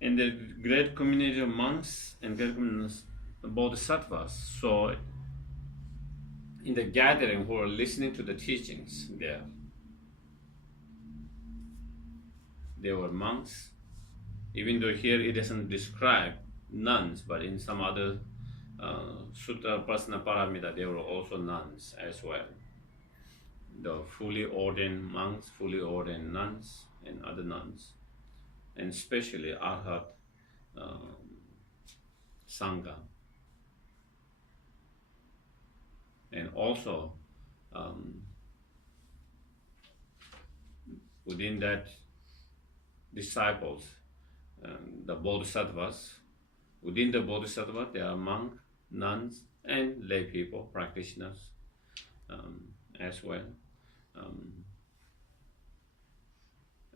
And the great community of monks and great community of bodhisattvas. So in the gathering who are listening to the teachings there were monks, even though here it doesn't describe nuns, but in some other Sutra Prasna Paramita there were also nuns as well. The fully ordained monks, fully ordained nuns, and other nuns, and especially Arhat Sangha. And also within that disciples, the bodhisattvas. Within the bodhisattva there are monks, nuns, and lay people, practitioners as well.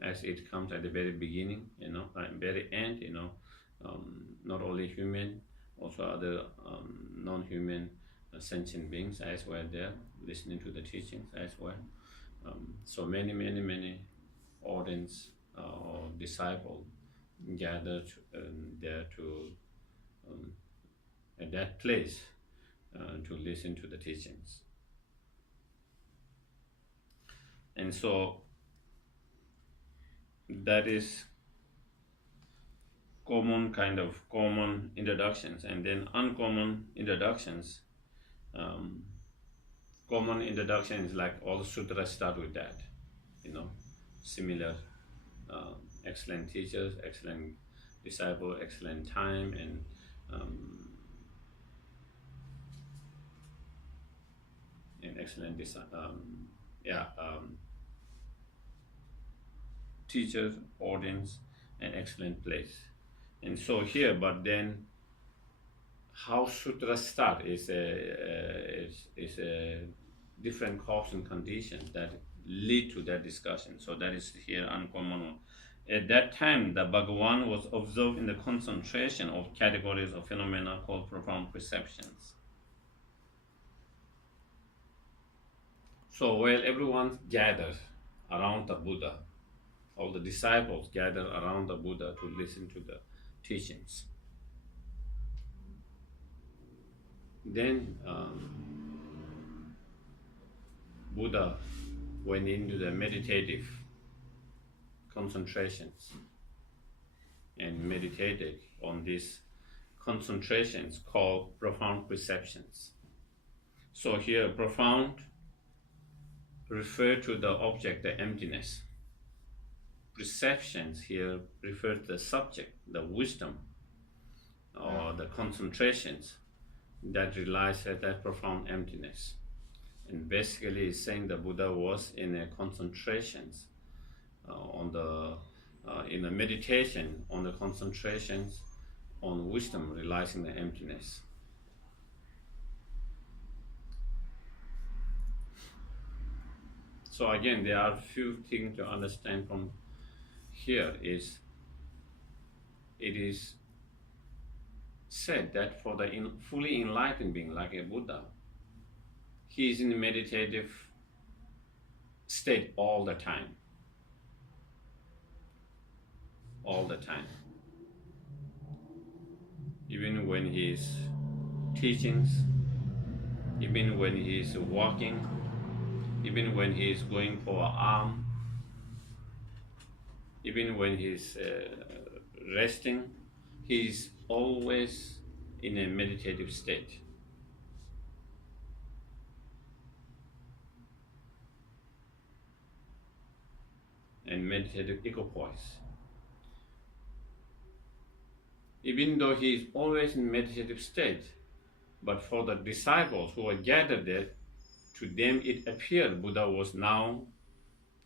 As it comes at the very beginning, at very end, not only human, also other non-human sentient beings as well there, listening to the teachings as well. So many audience or disciples gathered there to at that place to listen to the teachings. And so that is common introductions, and then uncommon introductions. Common introductions like all the sutras start with that, similar excellent teachers, excellent disciple, excellent time, and excellent teachers, audience, and excellent place. And so here, but then how sutras start is a different cause and conditions that lead to that discussion. So that is here uncommon. At that time, the Bhagavan was observed in the concentration of categories of phenomena called profound perceptions. So while everyone gathered around the Buddha, all the disciples gathered around the Buddha to listen to the teachings. Then Buddha went into the meditative concentrations and meditated on these concentrations called profound perceptions. So here, profound refer to the object, the emptiness. Perceptions here refer to the subject, the wisdom, or the concentrations that relies at that profound emptiness. And basically it's saying the Buddha was in a concentrations in a meditation on the concentrations on wisdom realizing the emptiness. So again, there are a few things to understand from here. It is said that for the fully enlightened being like a Buddha, he is in a meditative state all the time. All the time. Even when he is teachings, even when he is walking, even when he is going for an alms, even when he is resting, he is always in a meditative state. And meditative equipoise. even though he is always in meditative state, but for the disciples who were gathered there, to them it appeared Buddha was now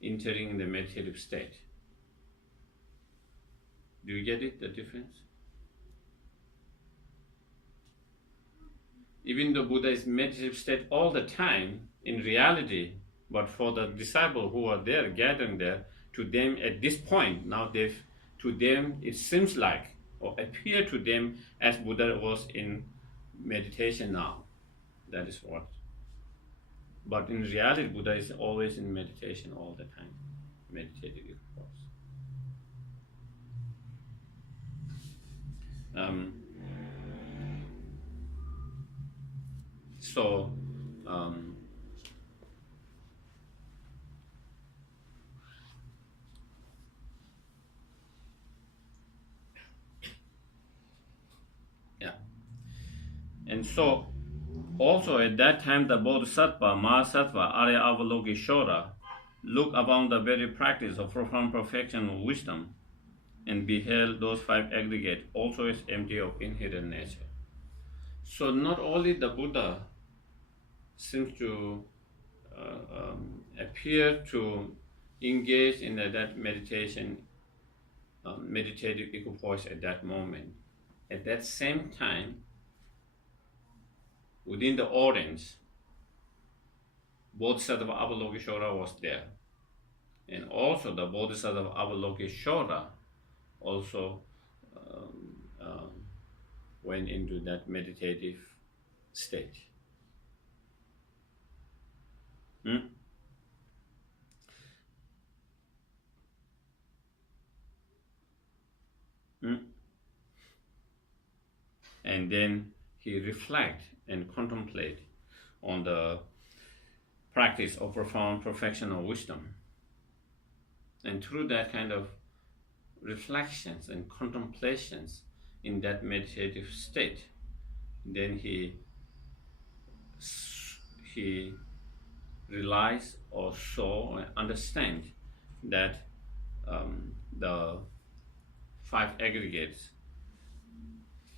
entering the meditative state. Do you get it, the difference? Even though Buddha is in meditative state all the time, in reality, but for the disciples who are there, gathering there, to them at this point, now to them it seems like, or appear to them as Buddha was in meditation now. That is what. But in reality, Buddha is always in meditation all the time. Meditative, of course. So, yeah. And so, also at that time, the Bodhisattva, Mahasattva, Arya Avalokiteshvara, looked upon the very practice of profound perfection of wisdom and beheld those five aggregates also as empty of inherent nature. So not only the Buddha seems to appear to engage in that meditation, meditative equipoise at that moment. At that same time, within the audience, Bodhisattva Avalokiteshvara was there. And also the Bodhisattva Avalokiteshvara also went into that meditative state. And then he reflect and contemplate on the practice of profound perfection of wisdom. And through that kind of reflections and contemplations in that meditative state, then he realize or saw or understand that the five aggregates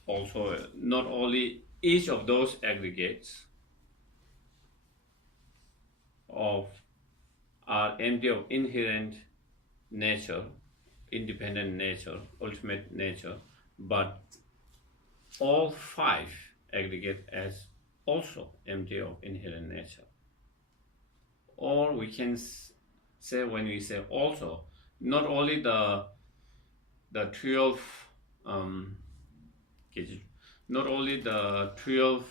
also, not only each of those aggregates are empty of inherent nature, independent nature, ultimate nature, but all five aggregate as also empty of inherent nature. Or we can say, when we say also, not only the 12 not only the 12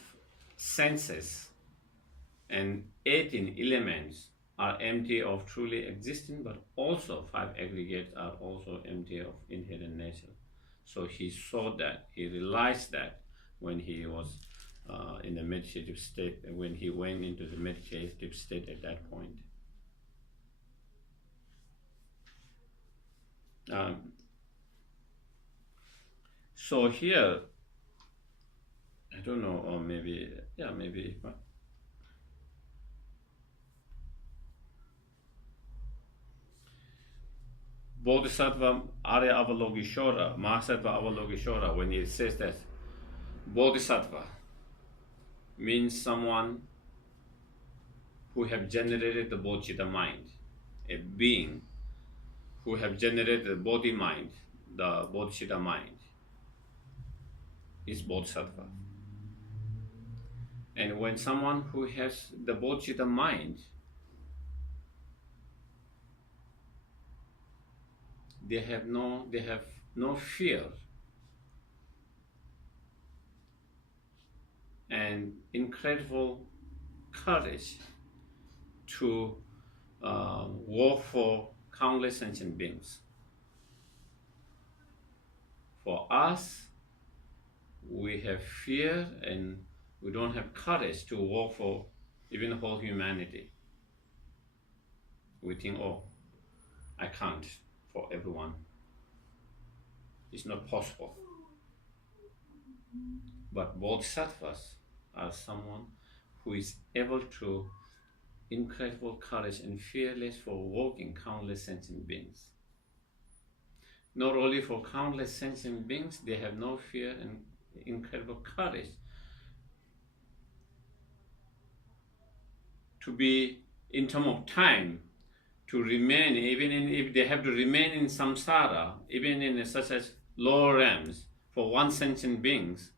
senses and 18 elements are empty of truly existing, but also five aggregates are also empty of inherent nature. So he saw that, he realized that when he was in the meditative state, when he went into the meditative state at that point. So here, I don't know, or maybe, Bodhisattva Arya Avalokiteshvara, Mahasattva Avalokiteshvara, when he says that Bodhisattva means someone who have generated the bodhicitta mind, a being who have generated the body mind, the bodhicitta mind, is Bodhisattva. And when someone who has the bodhicitta mind, they have no fear and incredible courage to work for countless sentient beings. For us, we have fear and we don't have courage to work for even the whole humanity. We think, oh, I can't for everyone. It's not possible. But bodhisattvas are someone who is able to incredible courage and fearless for working countless sentient beings. not only for countless sentient beings, they have no fear and incredible courage to be, in terms of time, to remain, even if they have to remain in samsara, even in such as lower realms, for one sentient beings,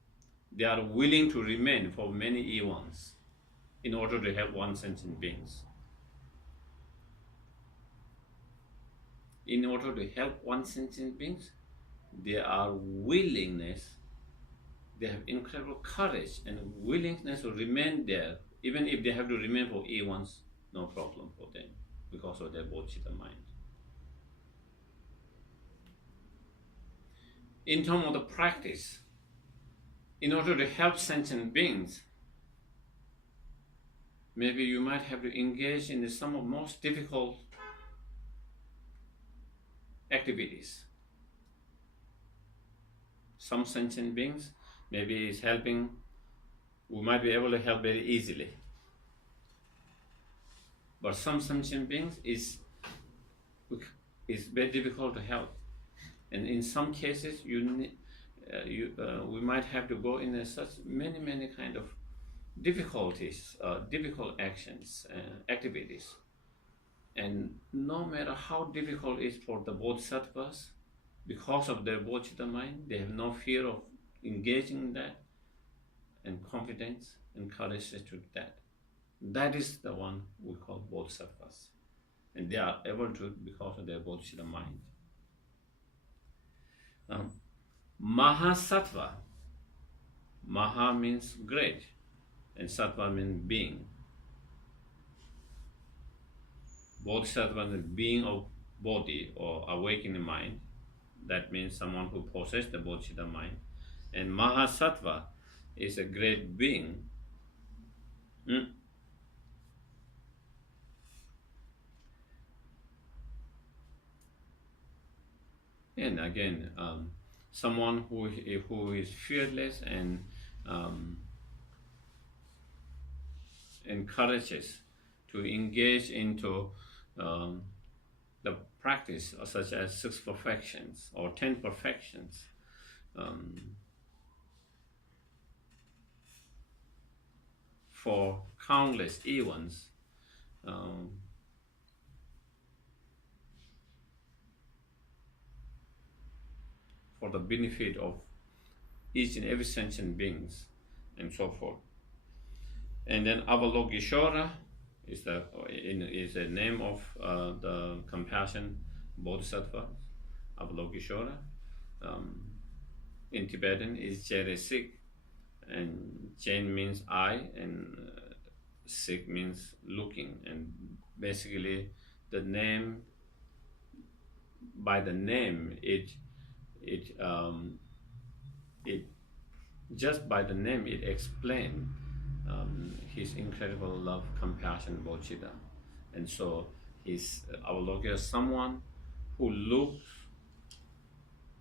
they are willing to remain for many eons in order to help one sentient beings. In order to help one sentient beings, they have incredible courage and willingness to remain there, even if they have to remain for eons, no problem for them, because of their bodhicitta mind. In terms of the practice, in order to help sentient beings, maybe you might have to engage in some of the most difficult activities. Some sentient beings, maybe is helping, we might be able to help very easily. But some sentient beings is very difficult to help. And in some cases, we might have to go in such many kind of difficulties, difficult actions, activities. And no matter how difficult it is for the bodhisattvas, because of their bodhicitta mind, they have no fear of engaging in that, and confidence and courage to that. That is the one we call bodhisattvas. And they are able to because of their bodhicitta mind. Mahasattva. Maha means great, and sattva means being. Bodhisattva is being of body or awakening mind. That means someone who possesses the bodhicitta mind. And Mahasattva is a great being. And again, someone who is fearless and encourages to engage into the practice such as 6 perfections or 10 perfections. For countless eons, for the benefit of each and every sentient beings, and so forth. And then Avalokiteshvara is the name of the compassion bodhisattva, Avalokiteshvara. In Tibetan is Jeresik, and Jen means eye, and Sik means looking. And basically, the name, by the name, it just by the name it explains his incredible love, compassion, bodhicitta. And so Avalokya is someone who looks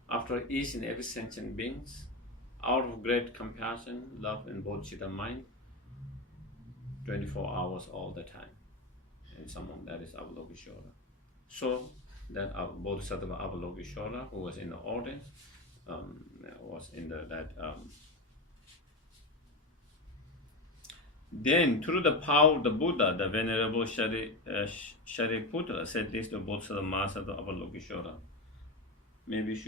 after each and every sentient beings out of great compassion, love, and bodhicitta mind, 24 hours all the time. And someone that is Avalokiteshvara. So that Bodhisattva Avalokiteshvara, who was in the audience, was in Then, through the power of the Buddha, the Venerable Shariputra said this to Bodhisattva Mahasattva Avalokiteshvara. Maybe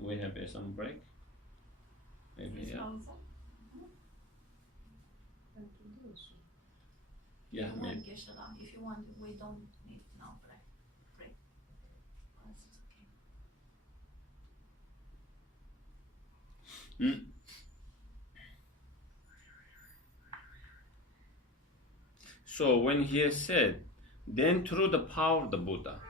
we have some break? Maybe, yeah. Yeah, maybe. Geshe, if you want, we don't need now break. It's okay. So when he said, then through the power of the Buddha,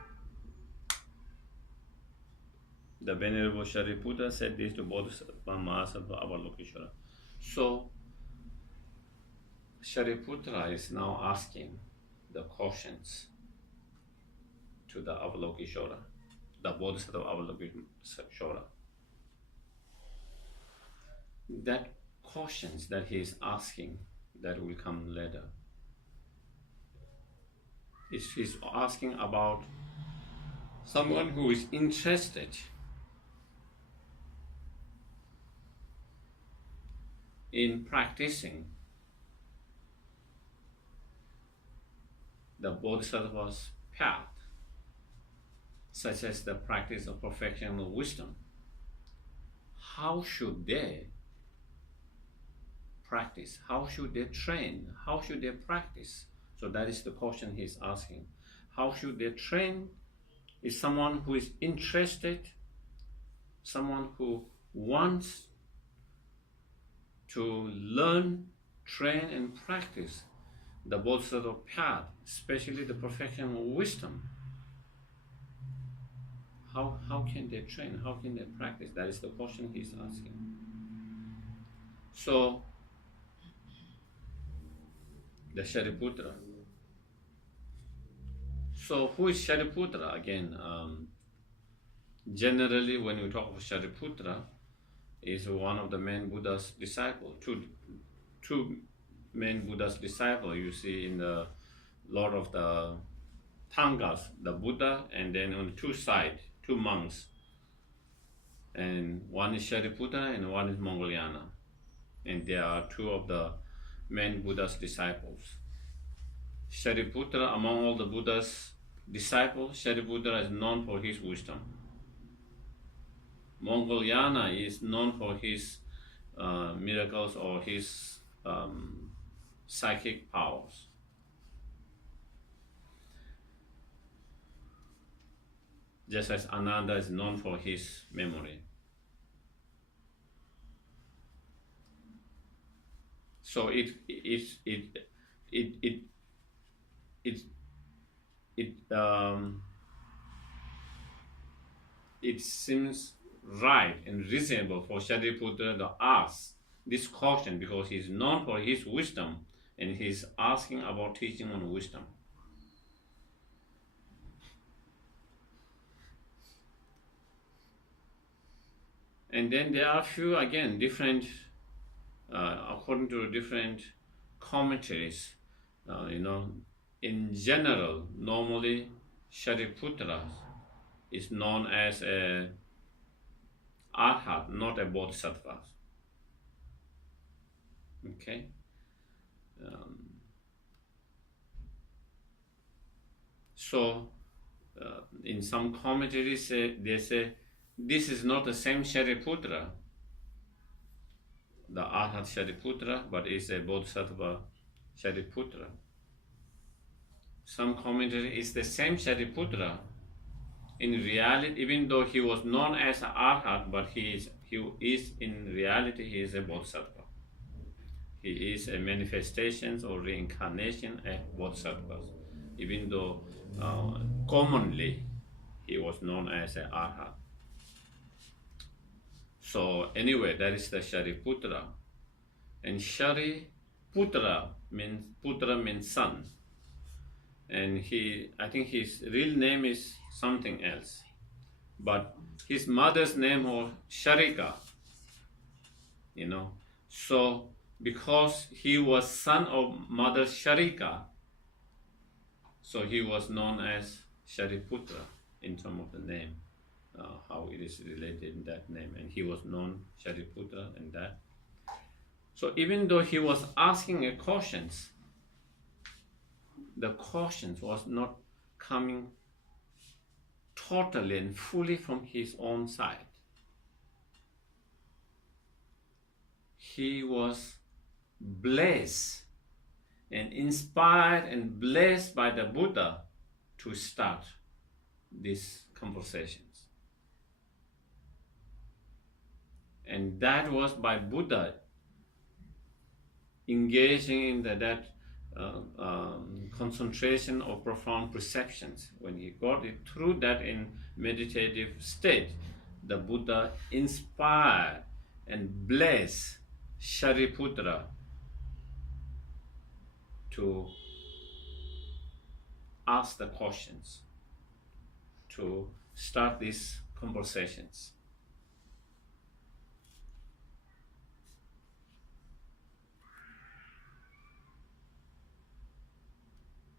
the Venerable Shariputra said this to Bodhisattva Mahasattva Avalokiteshvara. So Shariputra is now asking the questions to the Avalokiteshvara, the Bodhisattva Avalokiteshvara. That questions that he is asking, that will come later. He's asking about someone who is interested in practicing the Bodhisattva's path, such as the practice of perfection of wisdom, how should they practice? How should they train? How should they practice? So that is the question he's asking. How should they train? Is someone who is interested, someone who wants to learn, train, and practice the Bodhisattva path, especially the perfection of wisdom. How can they train? How can they practice? That is the question he's asking. So, the Shariputra. So, who is Shariputra? Again, generally, when we talk of Shariputra, is one of the main Buddha's disciples. Two main Buddha's disciples you see in the lot of the Tangas, the Buddha, and then on the two sides, two monks. And one is Shariputra and one is Mongoliana. And they are two of the main Buddha's disciples. Shariputra, among all the Buddha's disciples, Shariputra is known for his wisdom. Mongoliana is known for his miracles or his psychic powers. Just as Ananda is known for his memory. So it seems right and reasonable for Shariputra to ask this question because he is known for his wisdom and he is asking about teaching on wisdom. And then there are a few, again, different, according to different commentaries, in general, normally Shariputra is known as a arhat, not a bodhisattva. Okay? In some commentaries, they say this is not the same Shariputra, the arhat Shariputra, but it's a bodhisattva Shariputra. Some commentary is the same Shariputra. In reality, even though he was known as an arhat, but he is in reality he is a bodhisattva. He is a manifestation or reincarnation of bodhisattvas, even though commonly he was known as an arhat. So anyway, that is the Shariputra. And Shariputra means son. And I think his real name is something else. But his mother's name was Sharika. So because he was son of Mother Sharika, so he was known as Shariputra in terms of the name. How it is related in that name, and he was known Shariputra in that. So even though he was asking a questions, the questions was not coming totally and fully from his own side. He was blessed and inspired and blessed by the Buddha to start these conversations. And that was by Buddha engaging in that concentration of profound perceptions. When he got it through that in meditative state, the Buddha inspired and blessed Shariputra to ask the questions, to start these conversations.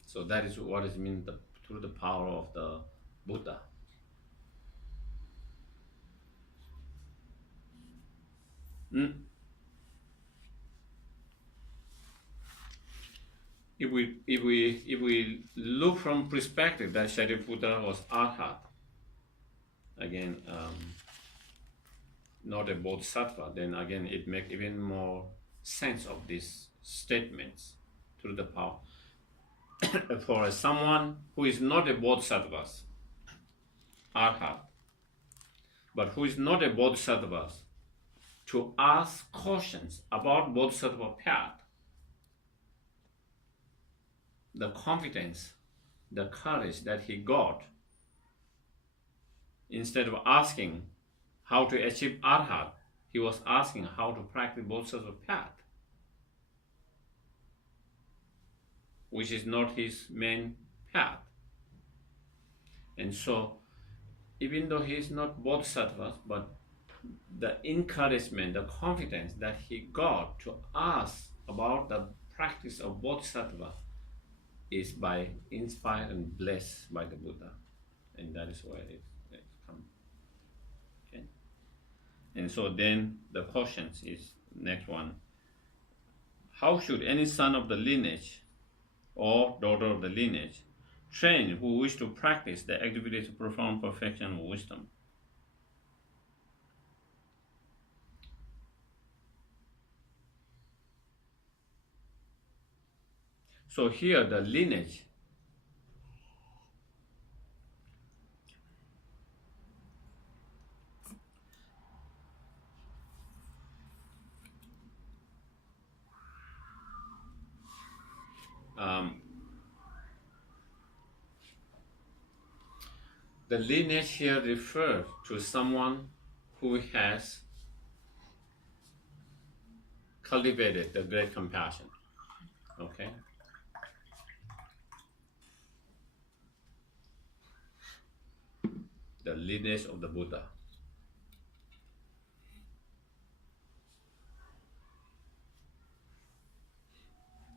So that is what is meant through the power of the Buddha. if we look from perspective that Shariputra was arhat, again, not a bodhisattva, then again it makes even more sense of these statements through the power. For someone who is not a bodhisattva, arhat, but who is not a bodhisattva, to ask questions about bodhisattva path, the confidence, the courage that he got, instead of asking how to achieve arhat, he was asking how to practice bodhisattva path, which is not his main path. And so, even though he is not bodhisattva, but the encouragement, the confidence that he got to ask about the practice of bodhisattva is by inspired and blessed by the Buddha. And that is where it comes. Okay? And so then the question is, next one, how should any son of the lineage or daughter of the lineage train who wish to practice the activities of profound perfection of wisdom? So here the lineage the lineage here refers to someone who has cultivated the great compassion. Okay? The lineage of the Buddha.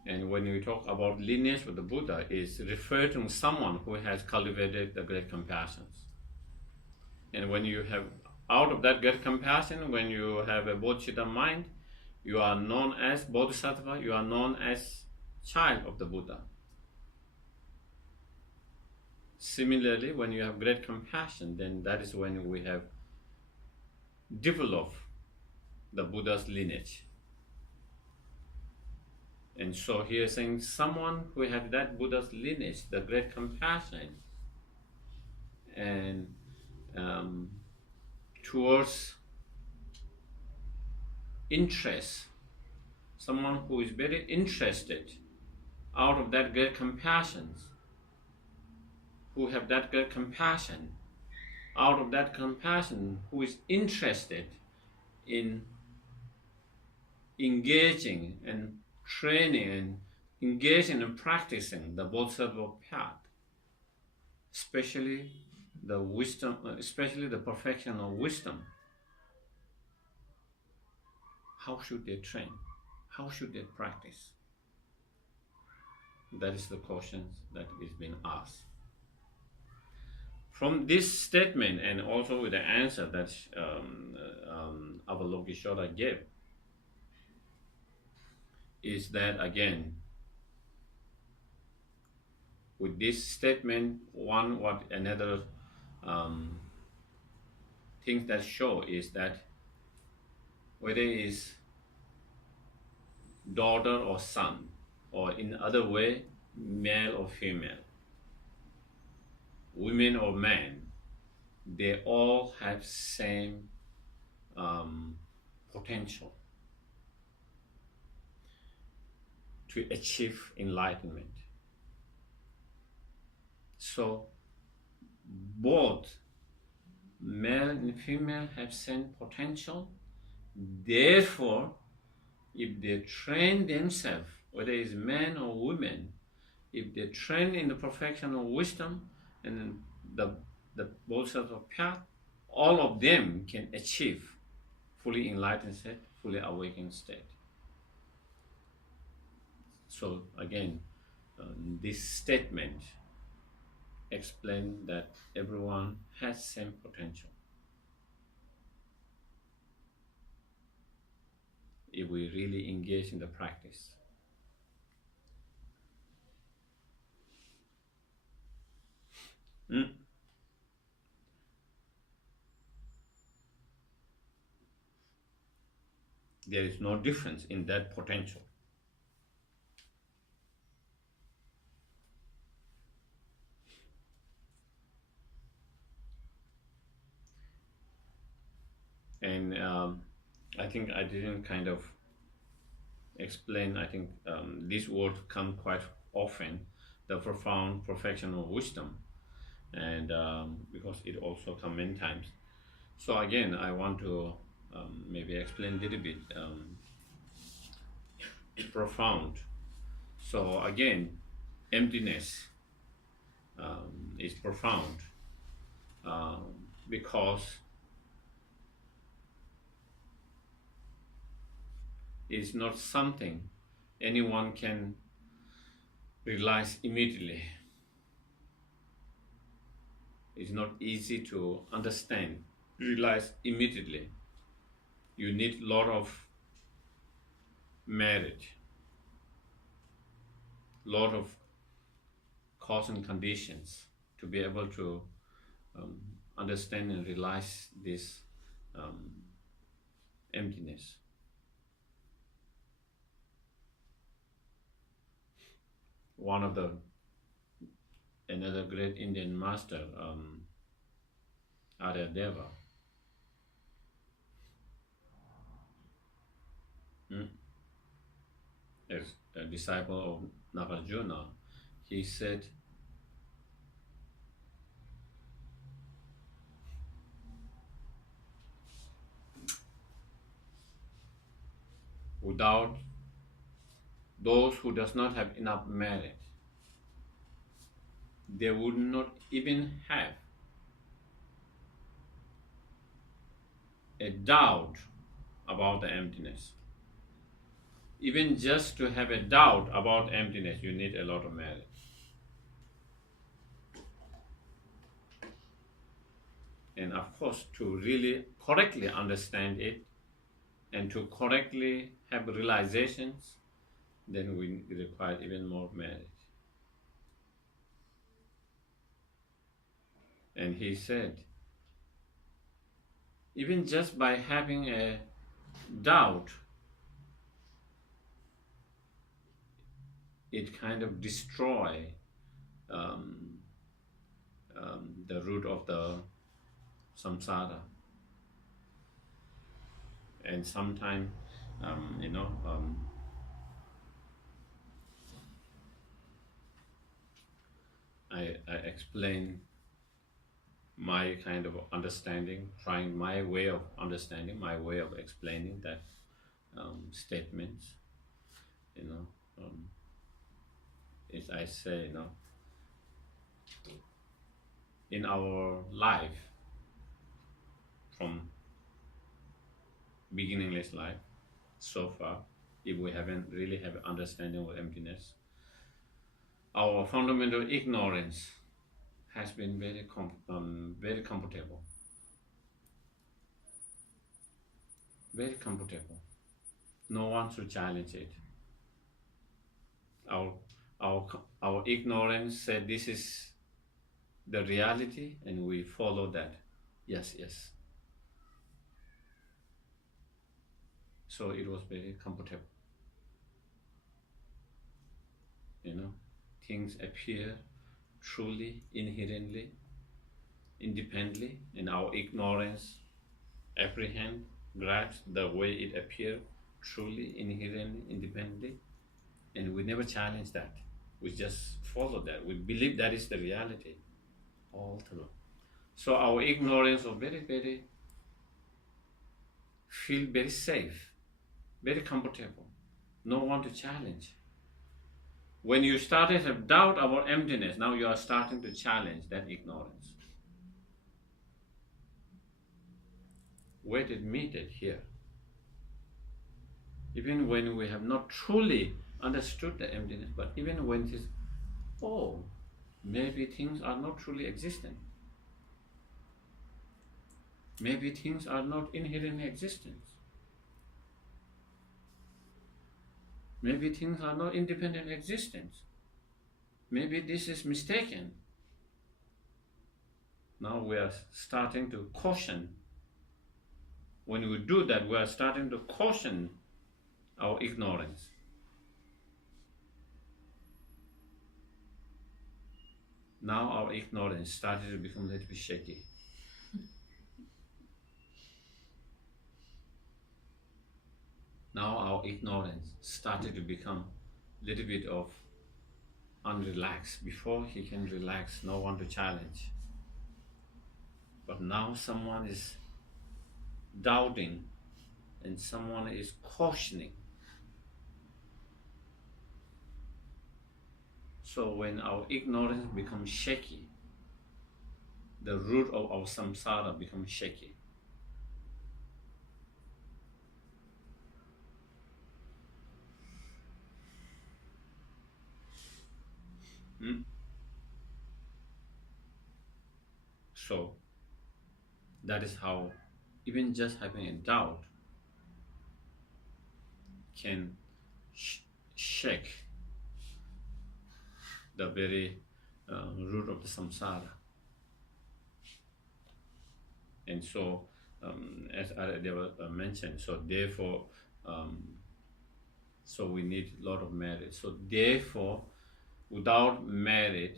And when we talk about lineage of the Buddha, is referred to someone who has cultivated the great compassions. And when you have, out of that great compassion, when you have a bodhicitta mind, you are known as bodhisattva, you are known as child of the Buddha. Similarly, when you have great compassion, then that is when we have developed the Buddha's lineage. And so here saying someone who has that Buddha's lineage, the great compassion, and towards interest, someone who is very interested out of that great compassion, who have that great compassion, out of that compassion, who is interested in engaging and training and engaging and practicing the bodhisattva path, especially the wisdom, especially the perfection of wisdom. How should they train? How should they practice? That is the question that is being asked. From this statement and also with the answer that Avalokiteshvara gave, is that again, with this statement, one what another thing that show is that whether it is daughter or son, or in other way, male or female, women or men, they all have same potential to achieve enlightenment. So both male and female have same potential. Therefore, if they train themselves, whether it's men or women, if they train in the perfection of wisdom and the bodhisattva path, all of them can achieve fully enlightened state, fully awakened state. So again, this statement explains that everyone has same potential. If we really engage in the practice. Mm? There is no difference in that potential. And I think I didn't kind of explain. I think this word come quite often, the profound perfection of wisdom, and because it also come many times. So again, I want to maybe explain a little bit profound. So again, emptiness is profound because it's not something anyone can realize immediately. It's not easy to understand, realize immediately. You need a lot of merit, lot of cause and conditions to be able to understand and realize this emptiness. One of another great Indian master, Aryadeva, as a disciple of Nagarjuna, he said, without those who does not have enough merit, they would not even have a doubt about the emptiness. Even just to have a doubt about emptiness, you need a lot of merit. And of course, to really correctly understand it and to correctly have realizations, then we require even more merit. And he said, even just by having a doubt, it kind of destroy the root of the samsara. And sometimes, I explain my kind of understanding, trying my way of understanding, my way of explaining that statements. As I say, in our life, from beginningless life so far, if we haven't really have an understanding of emptiness, our fundamental ignorance has been very comfortable. Very comfortable. No one should challenge it. Our ignorance said this is the reality, and we follow that. Yes. So it was very comfortable. Things appear truly, inherently, independently, and our ignorance apprehend, grasp the way it appears truly, inherently, independently, and we never challenge that. We just follow that. We believe that is the reality all through. So our ignorance of very feel very safe, very comfortable, no one to challenge. When you started to have doubt about emptiness, now you are starting to challenge that ignorance. Where did it meet it? Here. Even when we have not truly understood the emptiness, but even when it is, maybe things are not truly existent. Maybe things are not inherently existent. Maybe things are not independent existence. Maybe this is mistaken. Now we are starting to caution. When we do that, we are starting to caution our ignorance. Now our ignorance started to become a little bit shaky. Now our ignorance started to become a little bit of unrelaxed. Before he can relax, no one to challenge. But now someone is doubting and someone is cautioning. So when our ignorance becomes shaky, the root of our samsara becomes shaky. So that is how even just having a doubt can shake the very root of the samsara. And so, as Aradeva mentioned, so therefore, so we need a lot of merit. So therefore, without merit,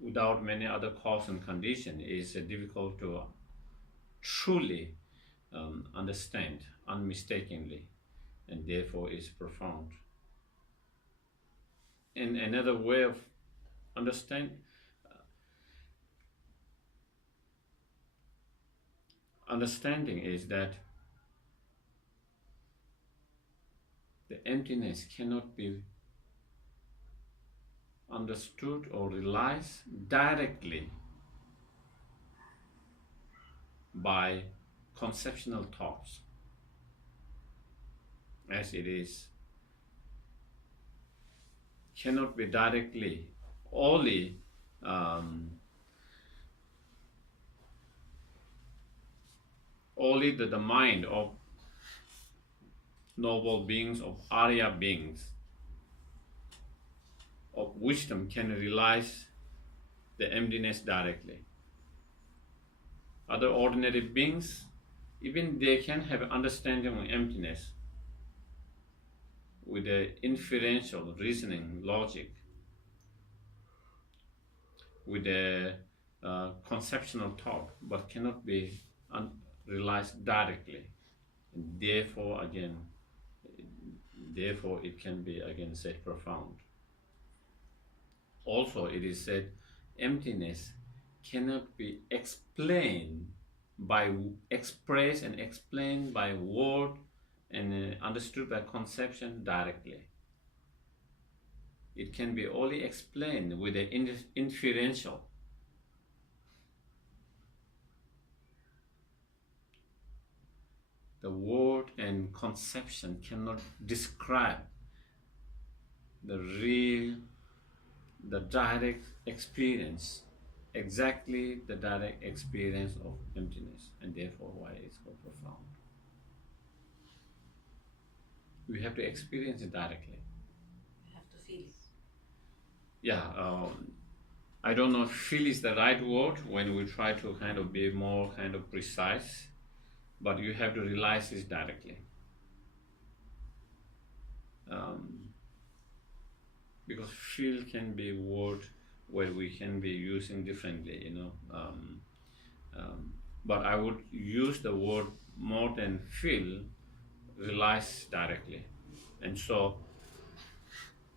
without many other cause and condition, it is difficult to truly understand unmistakably, and therefore is profound. And another way of understanding is that the emptiness cannot be understood or realized directly by conceptual thoughts, as it is cannot be directly only the mind of noble beings, of Arya beings, of wisdom can realize the emptiness directly. Other ordinary beings, even they can have understanding of emptiness with the inferential reasoning, logic, with the conceptual thought, but cannot be realized directly. And therefore, it can be again said profound. Also, it is said emptiness cannot be explained by expressed and explained by word and understood by conception directly. It can be only explained with the inferential. The word and conception cannot describe the real, the direct experience, exactly the direct experience of emptiness, and therefore why it's so profound. We have to experience it directly. You have to feel it. Yeah, I don't know if feel is the right word when we try to kind of be more kind of precise, but you have to realize this directly. Because feel can be a word where we can be using differently, you know. But I would use the word more than feel, realize directly. And so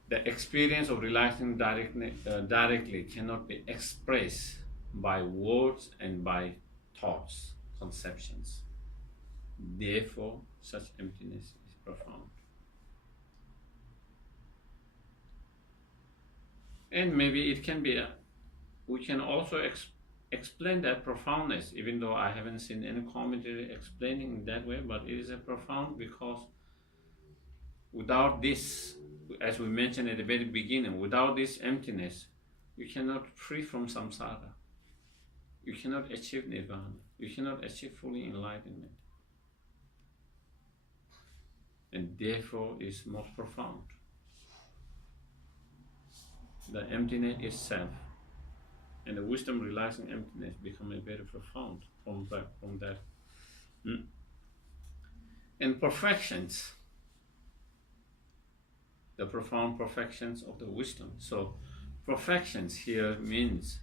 the experience of realizing directly cannot be expressed by words and by thoughts, conceptions. Therefore, such emptiness is profound. And maybe it can be, we can also explain that profoundness, even though I haven't seen any commentary explaining in that way, but it is a profound because without this, as we mentioned at the very beginning, without this emptiness, you cannot free from samsara. You cannot achieve nirvana. You cannot achieve fully enlightenment. And therefore is most profound. The emptiness itself And the wisdom realizing emptiness becoming very profound from that. Mm. And perfections, the profound perfections of the wisdom. So perfections here means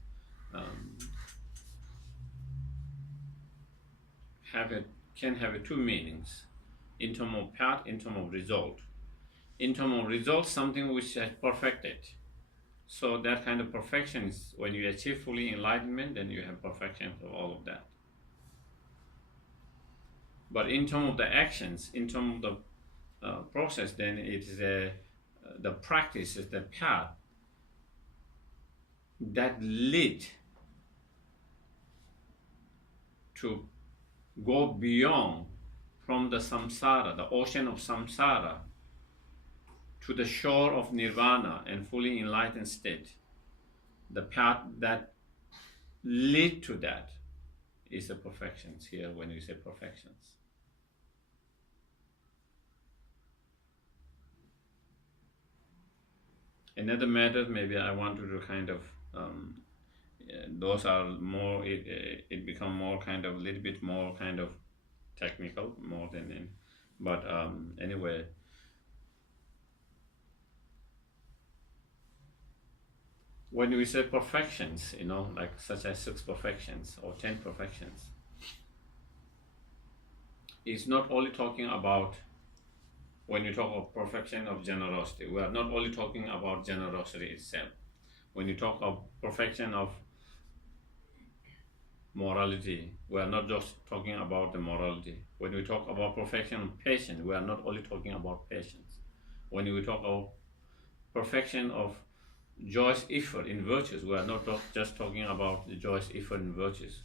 can have two meanings in terms of path, in terms of result. In terms of result, something which has perfected. So that kind of perfection is when you achieve fully enlightenment, then you have perfection of all of that. But in terms of the actions, in terms of the process, then it is the practice is the path that lead to go beyond from the samsara, the ocean of samsara, to the shore of nirvana and fully enlightened state. The path that lead to that is the perfections here when we say perfections. Another matter maybe I want to kind of those are more it become more kind of a little bit more kind of technical more than in, but anyway, when we say perfections, like such as 6 perfections or 10 perfections, it's not only talking about, when you talk of perfection of generosity, we are not only talking about generosity itself. When you talk of perfection of morality, we are not just talking about the morality. When we talk about perfection of patience, we are not only talking about patience. When we talk of perfection of joyous effort in virtues, we are not just talking about the joyous effort in virtues.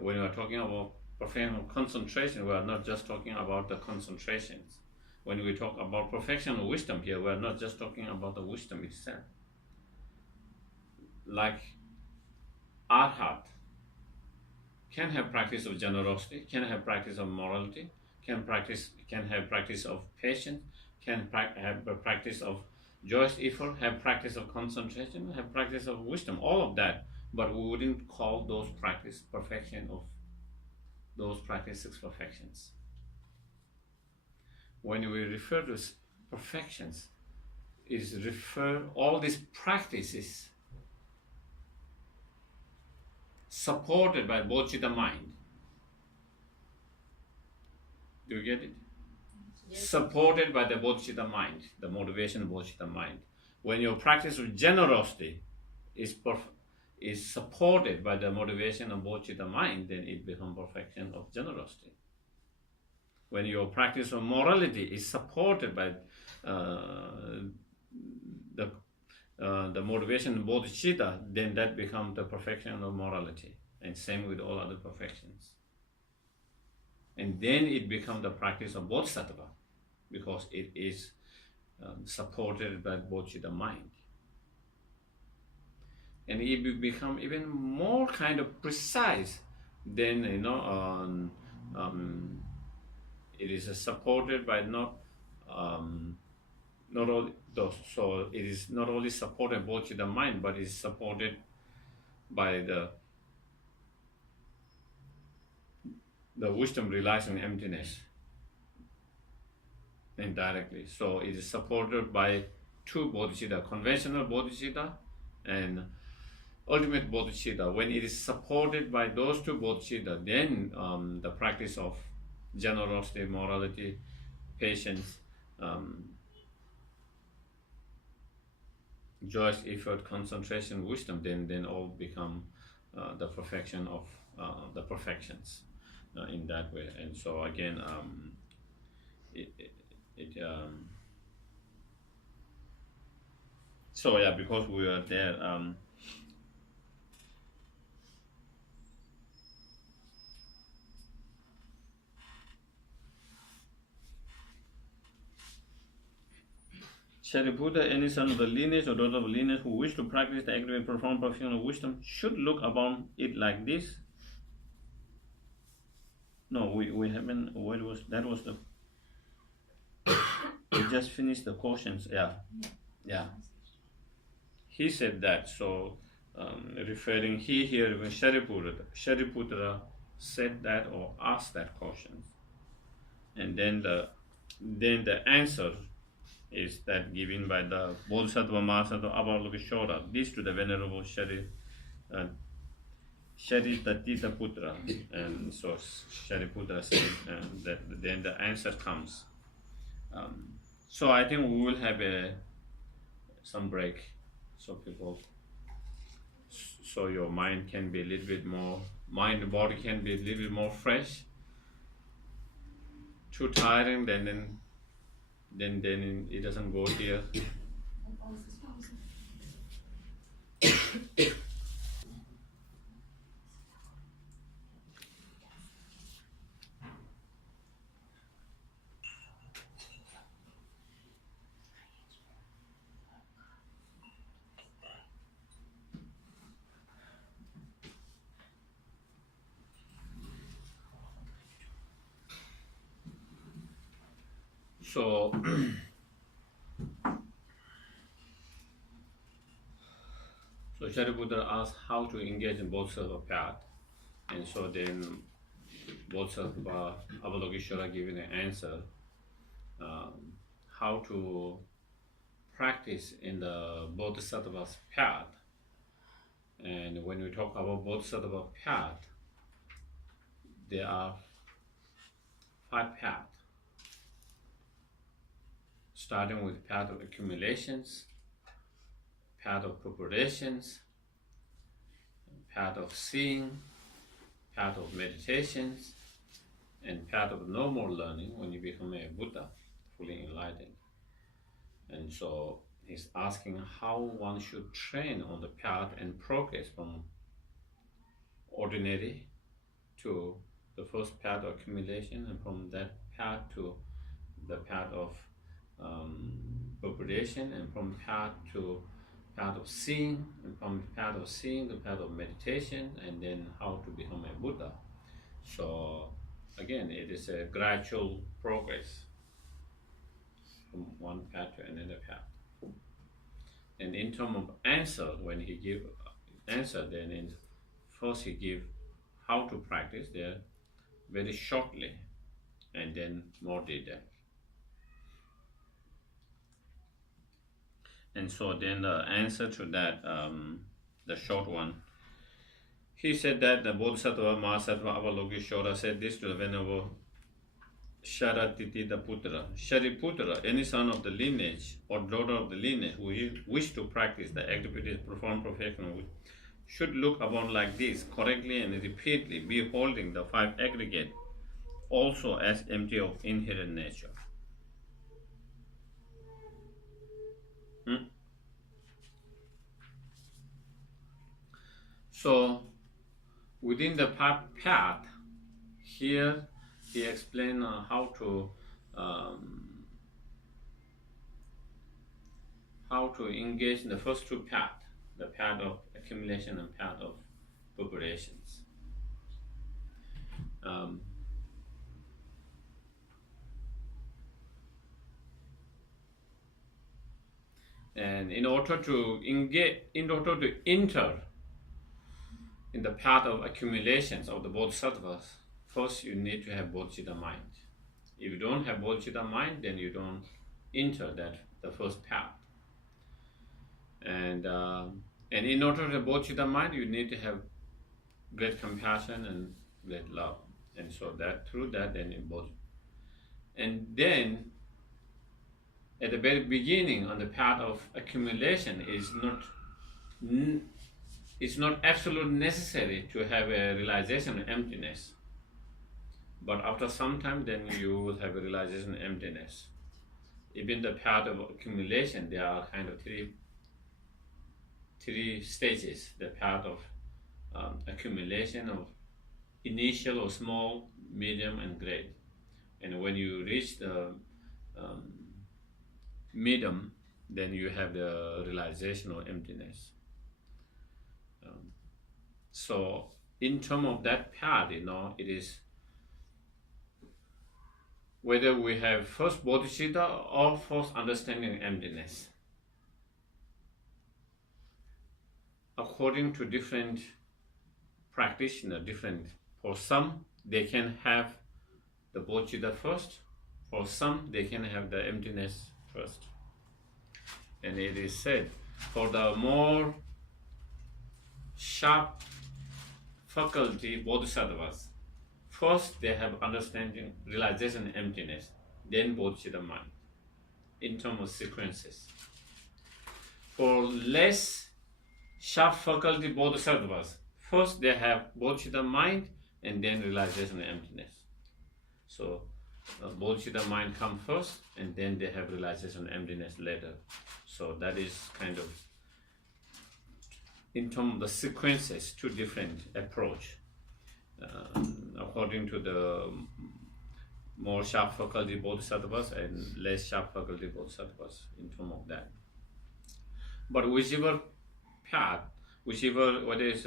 When we are talking about perfection of concentration, we are not just talking about the concentrations. When we talk about perfection of wisdom here, we are not just talking about the wisdom itself. Like Arhat can have practice of generosity, can have practice of morality, can have practice of patience, can have a practice of joyous effort, have practice of concentration, have practice of wisdom, all of that. But we wouldn't call those practice perfection of those practice 6 perfections. When we refer to perfections, it is refer all these practices supported by bodhicitta mind. Do you get it? Yes. Supported by the bodhicitta mind, the motivation of bodhicitta mind. When your practice of generosity is supported by the motivation of bodhicitta mind, then it becomes perfection of generosity. When your practice of morality is supported by the motivation of bodhicitta, then that becomes the perfection of morality. And same with all other perfections. And then it becomes the practice of bodhisattva, because it is supported by bodhicitta mind. And it will become even more kind of precise than, it is supported by not all those. So it is not only supported bodhicitta mind, but is supported by the wisdom realizing emptiness indirectly. So it is supported by 2 bodhicitta, conventional bodhicitta and ultimate bodhicitta. When it is supported by those 2 bodhicitta, then the practice of generosity, morality, patience, joyous effort, concentration, wisdom, then all become the perfection of the perfections in that way. And so again, so yeah, because we are there, Shariputra, any son of the lineage or daughter of the lineage who wish to practice the active and profound perfection of wisdom should look upon it like this. No, we haven't. What was that? Was the we just finished the questions. Yeah. He said that. So referring here when Shariputra said that or asked that question, and then the answer is that given by the Bodhisattva Mahasattva Avalokiteshvara, this to the Venerable Sharitatita Putra, and so Shariputra said that then the answer comes. So I think we will have some break, so so your mind can be a little bit more, body can be a little bit more fresh. Too tiring, then it doesn't go here. So, so Shariputra asked how to engage in Bodhisattva path, and so then Bodhisattva Avalokiteshvara giving an answer, how to practice in the Bodhisattva's path. And when we talk about Bodhisattva path, there are 5 paths. Starting with path of accumulations, path of preparations, path of seeing, path of meditations, and path of no more learning when you become a Buddha, fully enlightened. And so he's asking how one should train on the path and progress from ordinary to the first path of accumulation, and from that path to the path of preparation, and from path to path of seeing, and from path of seeing to path of meditation, and then how to become a Buddha. So again, it is a gradual progress from one path to another path. And in terms of answer, when he give answer, then first he give how to practice there very shortly, and then more detail. And so then the answer to that, the short one, he said that the Bodhisattva Mahasattva Avalokiteshvara said this to the Venerable Sharatitita Putra. Shariputra, any son of the lineage or daughter of the lineage who wish to practice the activities performed professionally should look upon like this, correctly and repeatedly, beholding the 5 aggregate also as empty of inherent nature. So within the path, here he explained how to engage in the first 2 paths, the path of accumulation and path of preparations. And in order to enter in the path of accumulations of the Bodhisattvas, first you need to have Bodhicitta mind. If you don't have Bodhicitta mind, then you don't enter the first path. And in order to have Bodhicitta mind, you need to have great compassion and great love. And so that through that, then in Bodhicitta. And then at the very beginning on the path of accumulation it's not absolutely necessary to have a realization of emptiness. But after some time, then you will have a realization of emptiness. Even the path of accumulation, there are kind of three stages. The path of accumulation of initial or small, medium, and great. And when you reach the medium, then you have the realization of emptiness. So in terms of that path, it is whether we have first bodhicitta or first understanding emptiness. according to different practitioner, different. For some, they can have the bodhicitta first. For some, they can have the emptiness first. And it is said, for the more sharp faculty bodhisattvas, first they have understanding, realization, emptiness, then bodhicitta mind, in terms of sequences. For less sharp faculty bodhisattvas, first they have bodhicitta mind and then realization and emptiness. So bodhicitta mind come first and then they have realization and emptiness later. So that is kind of, in terms of the sequences, two different approach. According to the more sharp faculty bodhisattvas and less sharp faculty bodhisattvas, in terms of that. But whichever path, whichever what is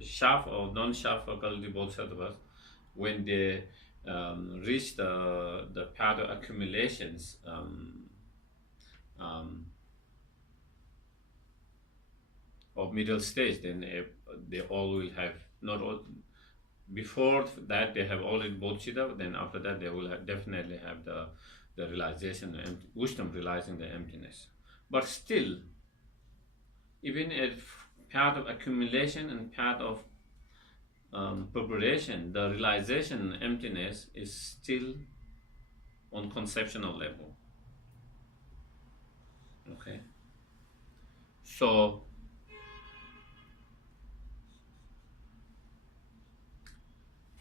sharp or non-sharp faculty bodhisattvas, when they reach the path of accumulations, of middle stage, then they all will have, not all, before that they have already bodhicitta, then after that they will definitely have the realization, wisdom realizing the emptiness. But still, even at path of accumulation and path of preparation, the realization emptiness is still on conceptual level. Okay, so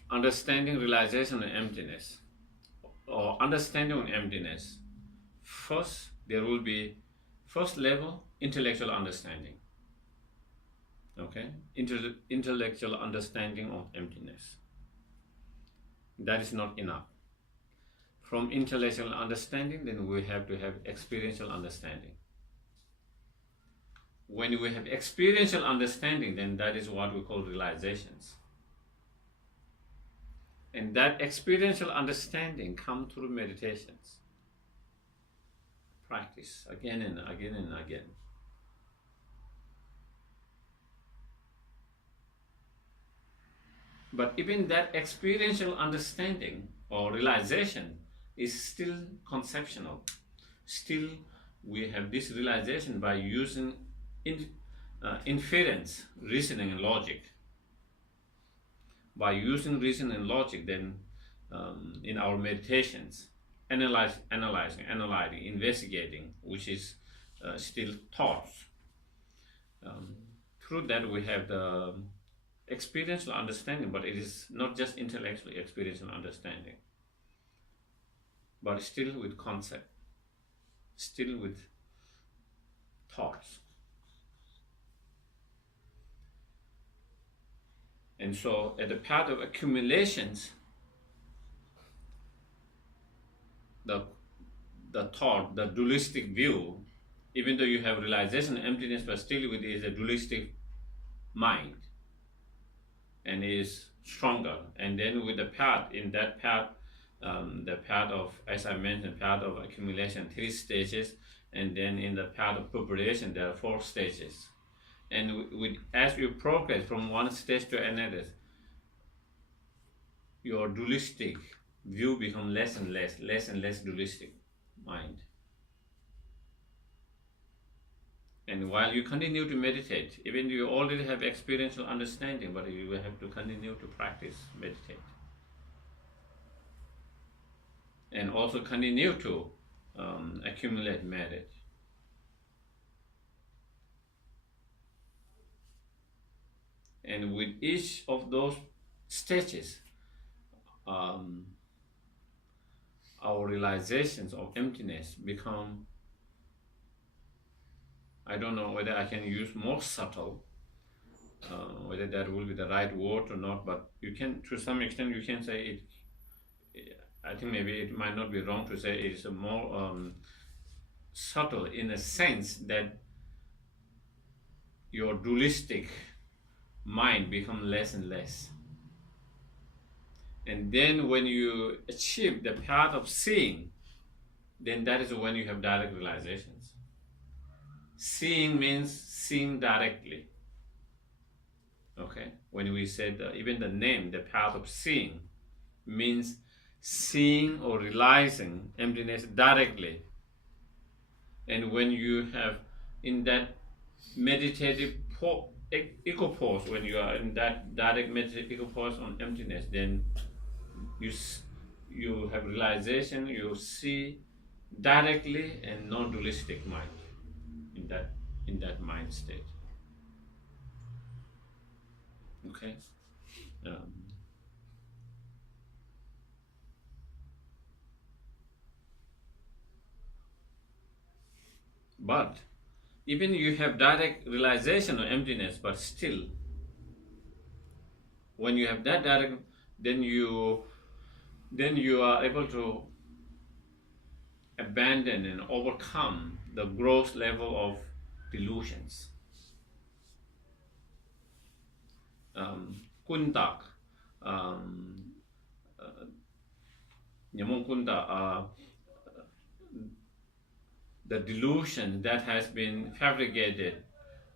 understanding realization and emptiness, or understanding emptiness, first there will be first level intellectual understanding. Okay, intellectual understanding of emptiness. That is not enough. From intellectual understanding, then we have to have experiential understanding. When we have experiential understanding, then that is what we call realizations. And that experiential understanding comes through meditations. Practice again and again and again. But even that experiential understanding or realization is still conceptual. Still, we have this realization by using inference, reasoning, and logic. By using reason and logic, then in our meditations, analyzing, investigating, which is still thoughts. Through that, we have the experiential understanding, but it is not just intellectual experiential understanding, but still with concept, still with thoughts. And so at the path of accumulations, the thought, the dualistic view, even though you have realization emptiness, but still it is a dualistic mind and is stronger. And then with the path, in that path, the path of, as I mentioned, path of accumulation, 3 stages, and then in the path of preparation, there are 4 stages. And as you progress from one stage to another, your dualistic view becomes less and less dualistic mind. And while you continue to meditate, even you already have experiential understanding, but you will have to continue to practice, meditate. And also continue to accumulate merit. And with each of those stages, our realizations of emptiness become, I don't know whether I can use more subtle, whether that will be the right word or not, but you can, to some extent, you can say it, I think maybe it might not be wrong to say it is a more subtle, in a sense that your dualistic mind becomes less and less. And then when you achieve the path of seeing, then that is when you have direct realizations. Seeing means seeing directly. Okay, when we said even the name, the path of seeing, means seeing or realizing emptiness directly. And when you have in that meditative eco pose, when you are in that direct meditative eco pose on emptiness, then you have realization, you see directly and non-dualistic mind in that mind state. Okay. But even you have direct realization of emptiness, but still, when you have that direct, then you are able to abandon and overcome the gross level of delusions. Kuntak, Nyamon Kunta, the delusion that has been fabricated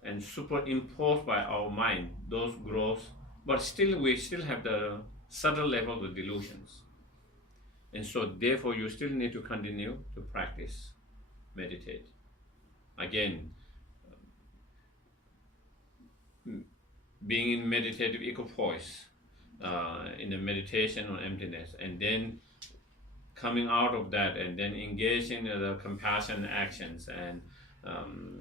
and superimposed by our mind, those gross, but still we still have the subtle level of delusions. And so therefore you still need to continue to practice, meditate. Again, being in meditative equipoise, in the meditation on emptiness, and then coming out of that and then engaging in the compassion actions and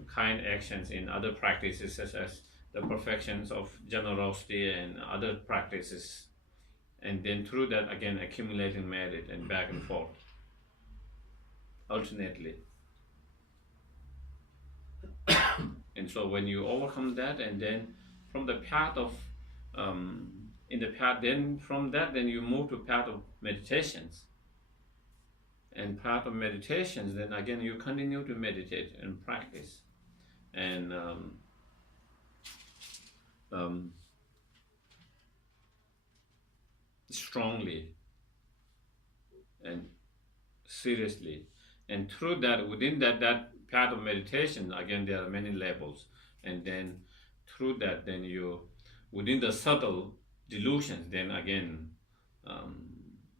kind actions in other practices such as the perfections of generosity and other practices, and then through that again accumulating merit and back and forth alternately. And so when you overcome that, and then from the path of in the path, then from that then you move to path of meditations, and path of meditations, then again you continue to meditate and practice and strongly and seriously. And through that, within that path of meditation, again there are many levels, and then through that then you, within the subtle delusions, then again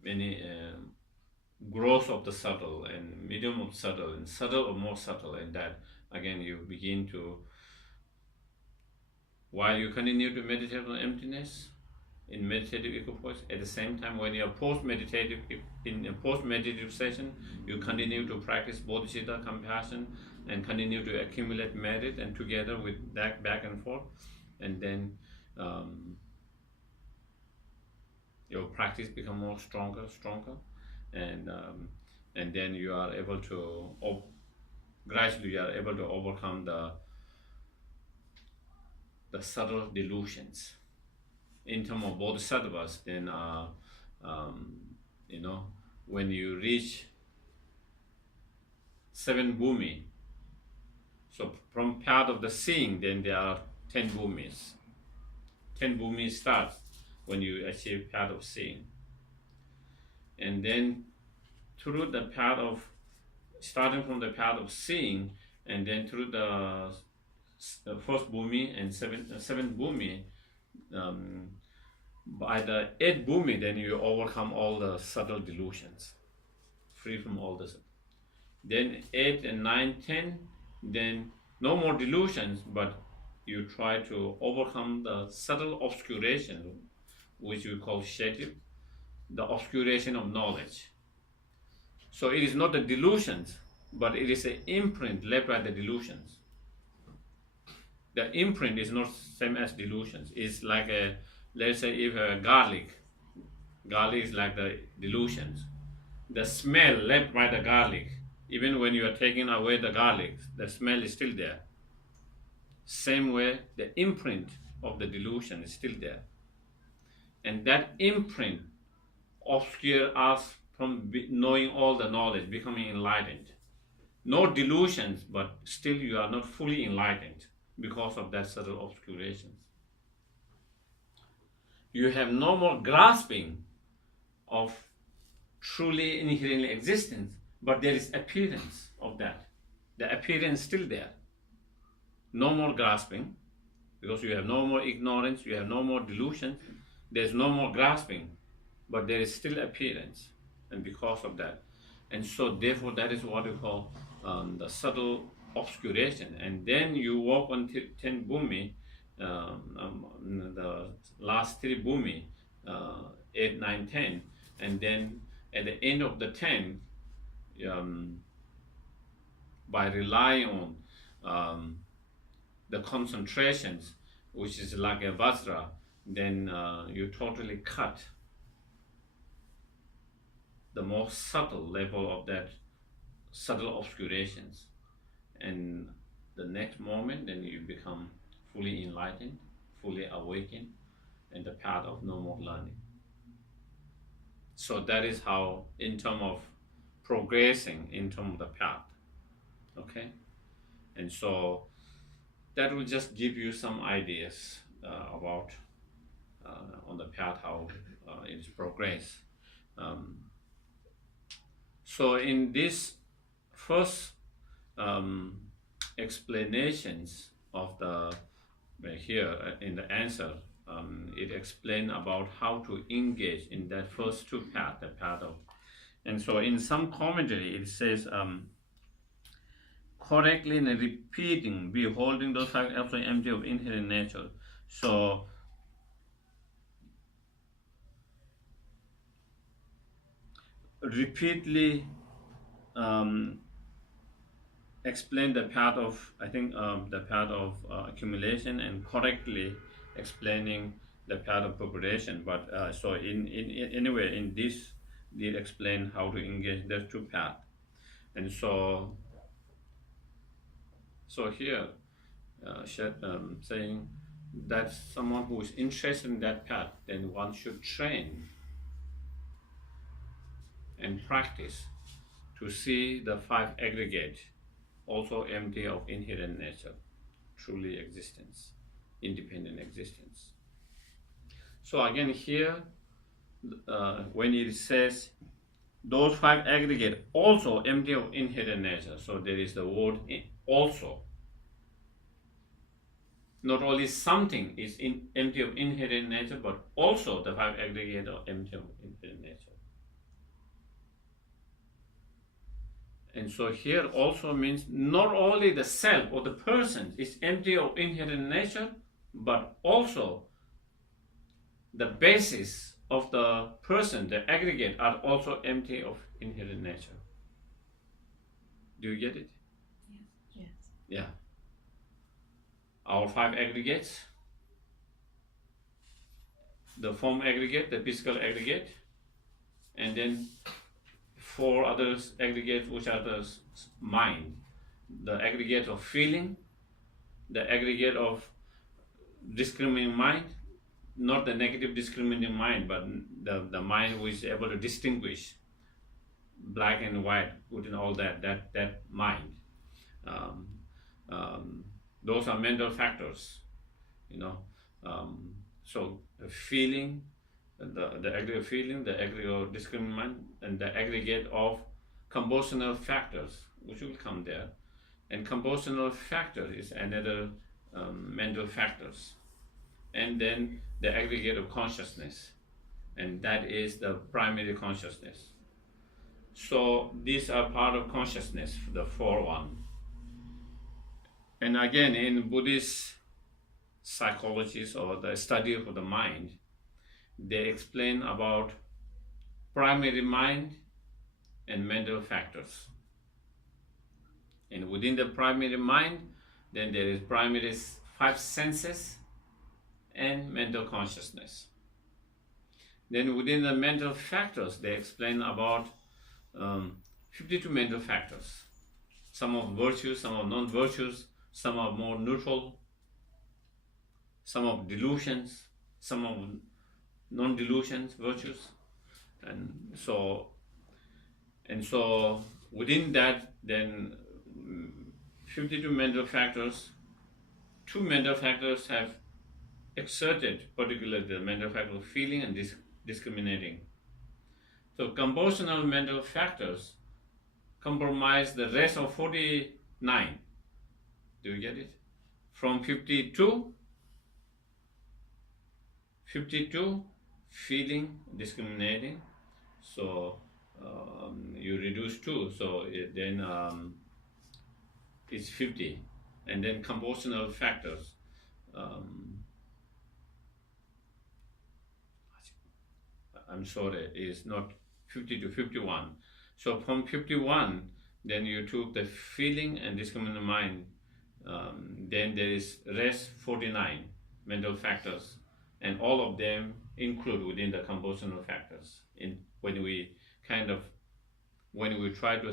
many growth of the subtle and medium of subtle and subtle or more subtle, and that again you begin to, while you continue to meditate on emptiness in meditative equipoise, at the same time when you are post-meditative, in a post-meditative session, you continue to practice bodhicitta, compassion, and continue to accumulate merit, and together with that back and forth, and then your practice become more stronger, and then you are able to gradually you are able to overcome the subtle delusions. In terms of bodhisattvas, then when you reach 7 bhumi, so from path of the seeing, then there are 10 bhumis. 10 bhumis starts when you achieve path of seeing, and then through the path of, starting from the path of seeing, and then through the first bhumi and seventh bhumi, by the 8th bhumi, then you overcome all the subtle delusions, free from all this. Then 8 and 9, 10, then no more delusions, but you try to overcome the subtle obscuration, which we call shetiv, the obscuration of knowledge. So it is not the delusions, but it is an imprint left by the delusions. The imprint is not same as delusions. It's like a, let's say if a garlic is like the delusions. The smell left by the garlic, even when you are taking away the garlic, the smell is still there. Same way, the imprint of the delusion is still there. And that imprint obscures us from knowing all the knowledge, becoming enlightened. No delusions, but still you are not fully enlightened because of that subtle obscuration. You have no more grasping of truly inherently existence, but there is appearance of that. The appearance still there. No more grasping, because you have no more ignorance, you have no more delusion, there's no more grasping, but there is still appearance, and because of that. And so therefore that is what we call the subtle obscuration. And then you walk on 10 bhumi, the last 3 bhumi, 8, 9, 10, and then at the end of the 10, by relying on the concentrations, which is like a vajra, then you totally cut the more subtle level of that subtle obscurations, and the next moment then you become fully enlightened, fully awakened, and the path of no more learning. So that is how, in terms of progressing in terms of the path, okay? And so that will just give you some ideas about on the path how it is progress. So in this first explanations of the here in the answer, it explains about how to engage in that first 2 paths, the path of. And so in some commentary it says correctly and repeating, beholding those facts absolutely empty of inherent nature. So repeatedly explain the path of, I think the path of accumulation, and correctly explaining the path of preparation. But so in anyway, in this did explain how to engage those 2 paths. And so here saying that someone who is interested in that path, then one should train and practice to see the 5 aggregate also empty of inherent nature, truly existence, independent existence. So again here, when it says those 5 aggregate also empty of inherent nature, so there is the word also. Not only something is empty of inherent nature, but also the 5 aggregate are empty of inherent nature. And so here also means not only the self or the person is empty of inherent nature, but also the basis of the person, the aggregate, are also empty of inherent nature. Do you get it? Yes. Yeah. Our 5 aggregates, the form aggregate, the physical aggregate, and then 4 others aggregates, which are the mind, the aggregate of feeling, the aggregate of discriminating mind, not the negative discriminating mind, but the mind which is able to distinguish black and white, good and all that mind. Those are mental factors, so the feeling, the aggregate of feeling, the aggregate of discriminating mind, and the aggregate of compositional factors, which will come there. And compositional factor is another mental factors. And then the aggregate of consciousness, and that is the primary consciousness. So these are part of consciousness, the 4 one. And again, in Buddhist psychologies or the study of the mind, they explain about primary mind and mental factors. And within the primary mind, then there is primary 5 senses and mental consciousness. Then within the mental factors, they explain about 52 mental factors. Some of virtues, some of non-virtues, some are more neutral, some of delusions, some of non-delusions, virtues. And so within that, then 52 mental factors, 2 mental factors have exerted, particularly the mental factor of feeling and discriminating. So compositional mental factors comprise the rest of 49. Do you get it? From 52 52, feeling, discriminating. So you reduce 2, so then it's 50. And then compositional factors. I'm sorry, is not 50 to 51. So from 51, then you took the feeling and discriminating mind. Then there is rest 49 mental factors, and all of them include within the compositional factors. When we try to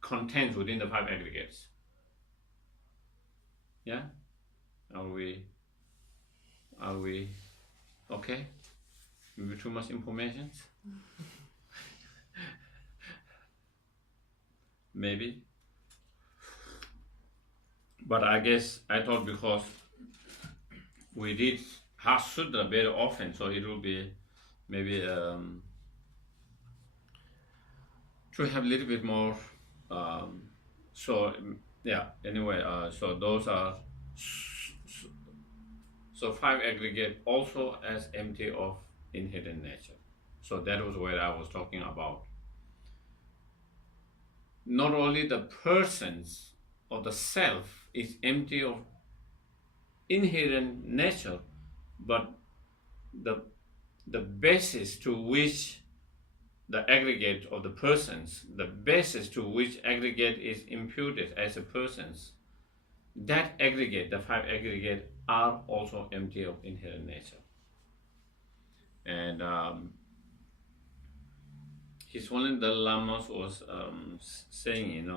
contain within the 5 aggregates. Yeah, are we okay? Maybe too much information. Maybe. But I guess I thought because we read Sutra very often, so it will be maybe to have a little bit more. So yeah. Anyway, so those are so 5 aggregate also as empty of inherent nature. So that was what I was talking about. Not only the persons or the self is empty of inherent nature, but the basis to which the aggregate of the persons, the basis to which aggregate is imputed as a persons, that aggregate, the 5 aggregate, are also empty of inherent nature. And His Holiness Dalai Lama was saying,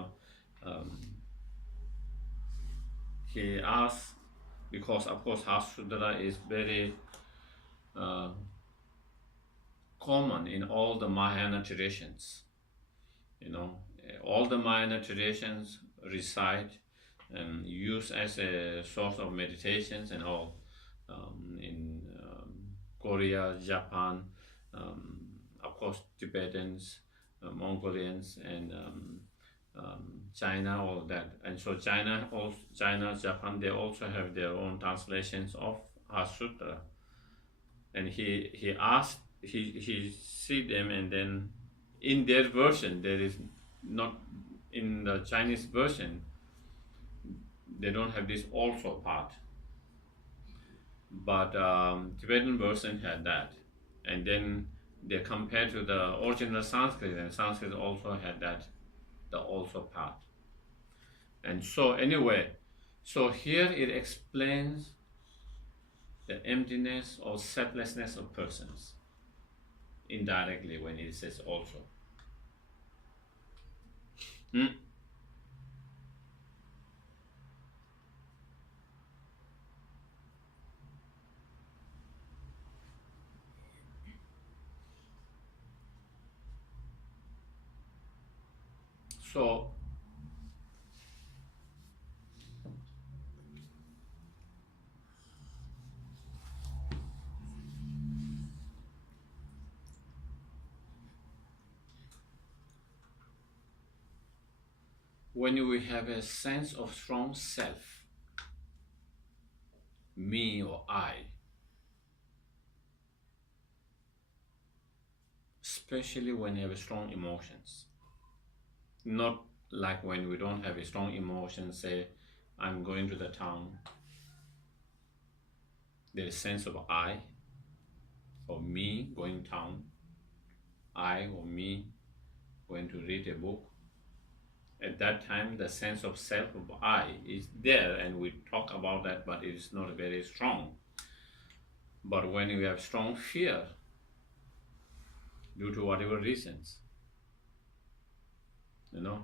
he asked, because of course Sutra is very common in all the Mahayana traditions. All the Mahayana traditions recite and use as a source of meditations and all. In Korea, Japan, of course Tibetans, Mongolians, and China, all that. And so China, Japan, they also have their own translations of Sutra. And he asked, he see them, and then in their version, there is not, in the Chinese version, they don't have this also part. But Tibetan version had that. And then they compared to the original Sanskrit, and Sanskrit also had that, the also part. And so anyway, so here it explains the emptiness or selflessness of persons indirectly when it says also. So when we have a sense of strong self, me or I, especially when you have strong emotions, not like when we don't have a strong emotion, say I'm going to the town, there is sense of I or me going town, I or me going to read a book. At that time, the sense of self of I is there, and we talk about that, but it is not very strong. But when you have strong fear, due to whatever reasons,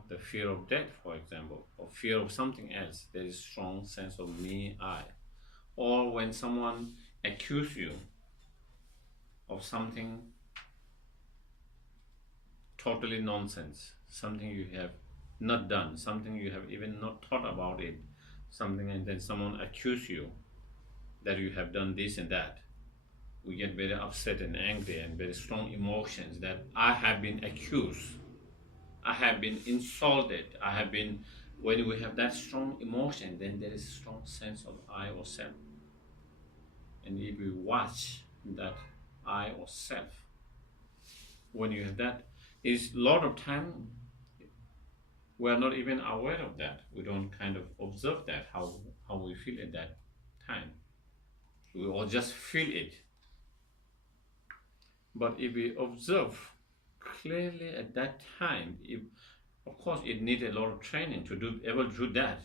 the fear of death, for example, or fear of something else, there is strong sense of me, I. Or when someone accuses you of something totally nonsense, something you have not done, something you have even not thought about it, something, and then someone accuses you that you have done this and that. We get very upset and angry and very strong emotions that I have been accused, I have been insulted, when we have that strong emotion, then there is a strong sense of I or self. and if we watch that I or self, when you have that, is a lot of time we are not even aware of that. We don't kind of observe that, how we feel at that time. We all just feel it. But if we observe clearly at that time, if, of course it needs a lot of training to do able to do that.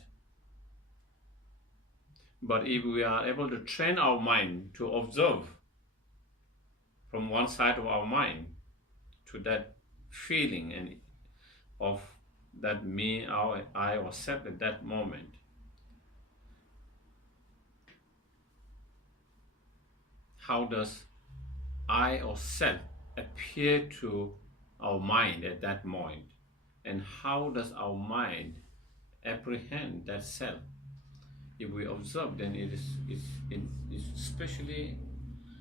But if we are able to train our mind to observe from one side of our mind to that feeling and of that me, our, I, or self at that moment, how does I or self appear to our mind at that moment, and how does our mind apprehend that self? If we observe, then it's especially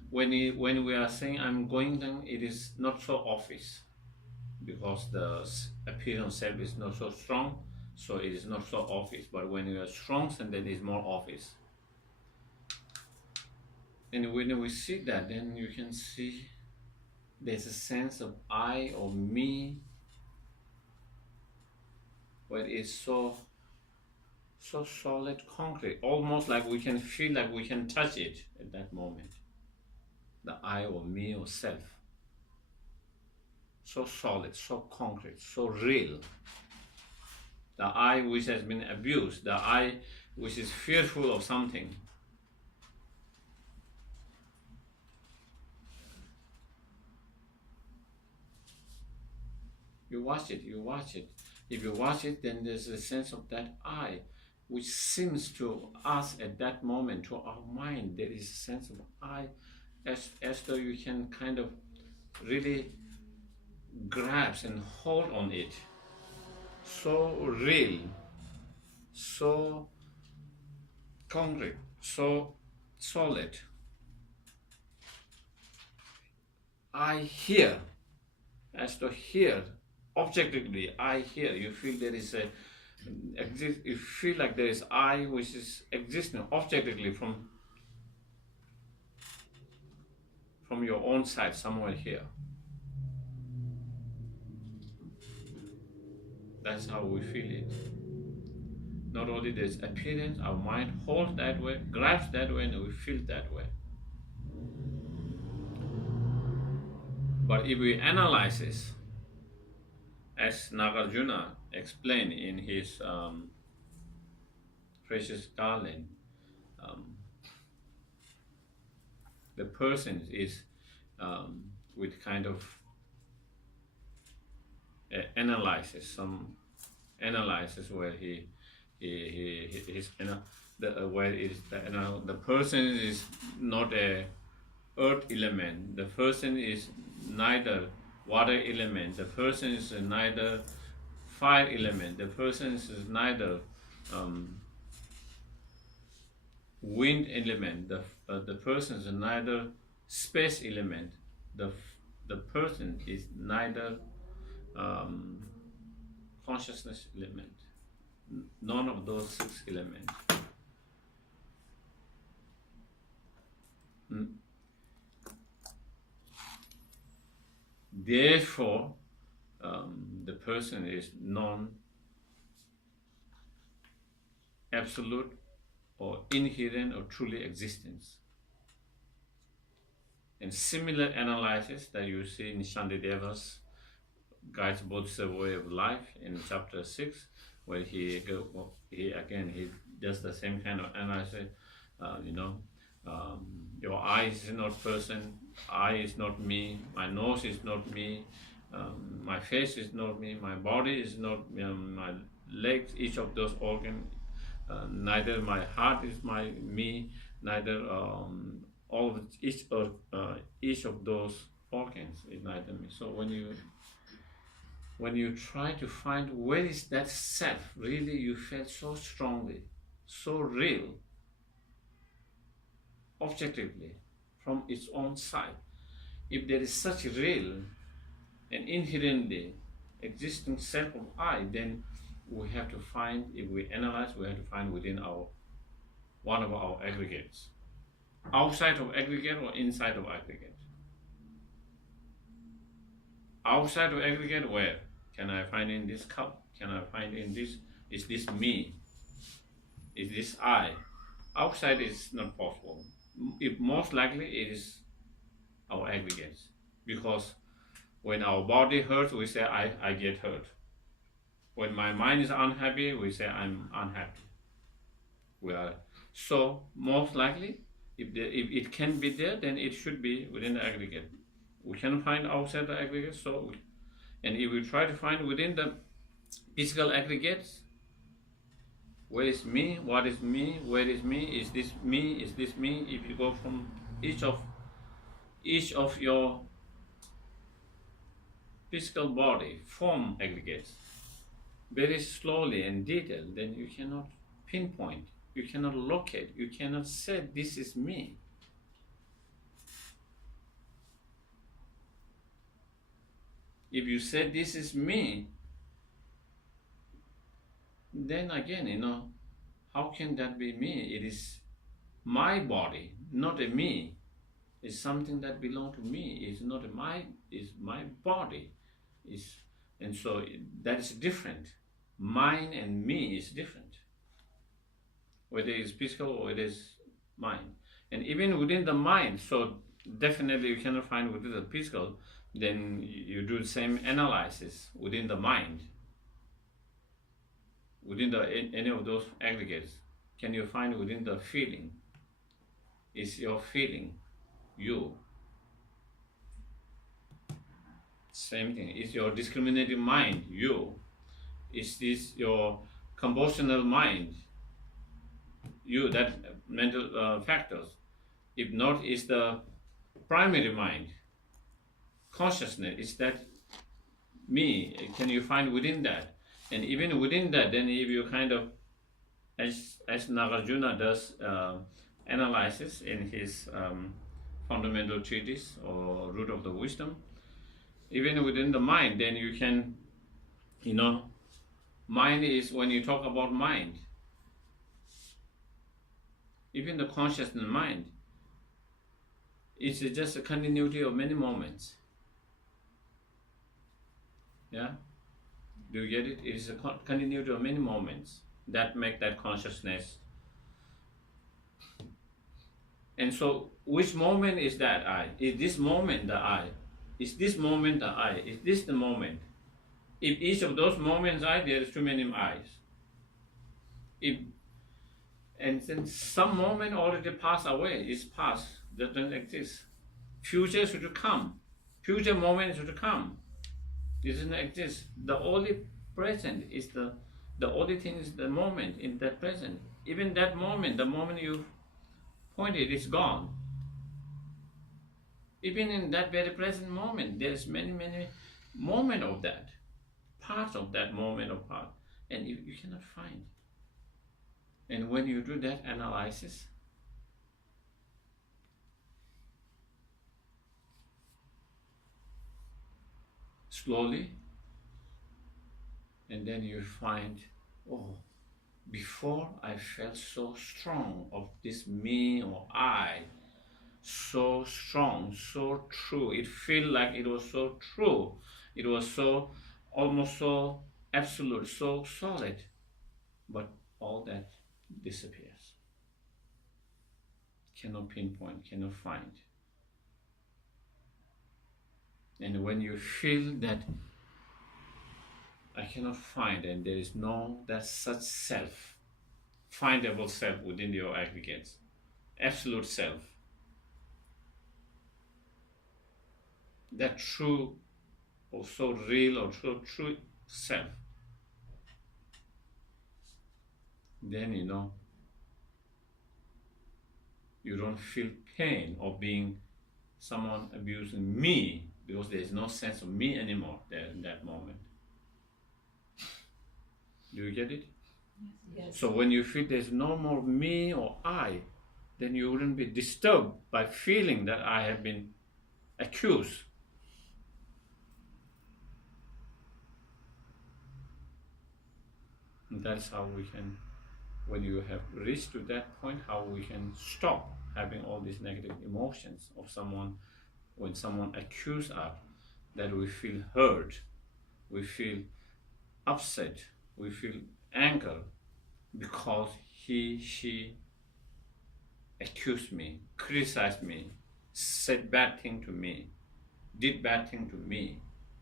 when we are saying I'm going, then it is not so obvious because the appearance self is not so strong, so it is not so obvious. But when you are strong, then it is more obvious. And when we see that, then you can see there's a sense of I or me, where it's so solid, concrete, almost like we can feel like we can touch it at that moment. The I or me or self. So solid, so concrete, so real. The I which has been abused, the I which is fearful of something. You watch it. If you watch it, then there's a sense of that I, which seems to us at that moment, to our mind, there is a sense of I, as though you can kind of really grasp and hold on it. So real, so concrete, so solid. I hear, as to hear, objectively, I hear. You feel there is a you feel like there is I which is existing objectively from your own side, somewhere here. That's how we feel it. Not only there's appearance, our mind holds that way, grasps that way, and we feel that way. But if we analyze this, as Nagarjuna explained in his Precious Darling, the person is with kind of analysis where where it is the person is not a earth element, the person is neither water element, the person is neither fire element, the person is neither wind element, the person is neither space element, the person is neither consciousness element, none of those 6 elements. Therefore, the person is non-absolute or inherent or truly existence. And similar analysis that you see in Shantideva's Guides Bodhisattva Way of Life in chapter 6, where he does the same kind of analysis. Your eye is not person, I is not me, my nose is not me, my face is not me, my body is not my legs, each of those organs, neither my heart is me, neither each of those organs is neither me. So when you try to find where is that self, really you felt so strongly, so real, objectively, from its own side. If there is such real and inherently existing self of I, then we have to find, if we analyze, we have to find within one of our aggregates. outside of aggregate or inside of aggregate? Outside of aggregate, where? Can I find in this cup? Can I find in this? Is this me? Is this I? Outside is not possible. If most likely it is our aggregates. Because when our body hurts, we say I get hurt. When my mind is unhappy, we say I'm unhappy. So most likely, if it can be there, then it should be within the aggregate. We can find outside the aggregate, and if we try to find within the physical aggregates, where is me? What is me? Where is me? Is this me? Is this me? If you go from each of your physical body form aggregates very slowly and detailed, then you cannot pinpoint, you cannot locate, you cannot say this is me. If you say this is me, then again, how can that be me? It is my body, not a me. It's something that belongs to me. It's not it's my body. And so that is different. Mine and me is different. Whether it is physical or it is mind. And even within the mind, so definitely you cannot find within the physical, then you do the same analysis within the mind. Within any of those aggregates, can you find within the feeling? Is your feeling you? Same thing. Is your discriminating mind you? Is this your compositional mind you? That mental factors. If not, is the primary mind consciousness? Is that me? Can you find within that? And even within that, then if you kind of, as Nagarjuna does analysis in his fundamental treatise or root of the wisdom, even within the mind, then you can, mind is, when you talk about mind, even the consciousness mind, it's just a continuity of many moments. Yeah? Do you get it? It is a continuity of many moments that make that consciousness. And so, which moment is that I? Is this moment the I? Is this moment the I? Is this the moment? If each of those moments I, there is too many I's. And then some moment already passed away, is past, doesn't exist. Future should come. Future moment should come. It doesn't exist. The only present is the only thing is the moment in that present. Even that moment, the moment you pointed, is gone. Even in that very present moment, there's many moments of that, parts of that moment of part, and you cannot find. And when you do that analysis, slowly, and then you find, oh, before I felt so strong of this me or I, so strong, so true. It felt like it was so true. It was so, almost so absolute, so solid. But all that disappears. Cannot pinpoint, cannot find. And when you feel that I cannot find, and there is no that such self, findable self within your aggregates, absolute self, that true or so real or true self, then you don't feel pain of being someone abusing me, because there is no sense of me anymore there in that moment. Do you get it? Yes. So when you feel there's no more me or I, then you wouldn't be disturbed by feeling that I have been accused. And that's how we can, when you have reached to that point, how we can stop having all these negative emotions of someone, when someone accuses us, that we feel hurt, we feel upset, we feel anger because he, she accused me, criticized me, said bad thing to me, did bad thing to me,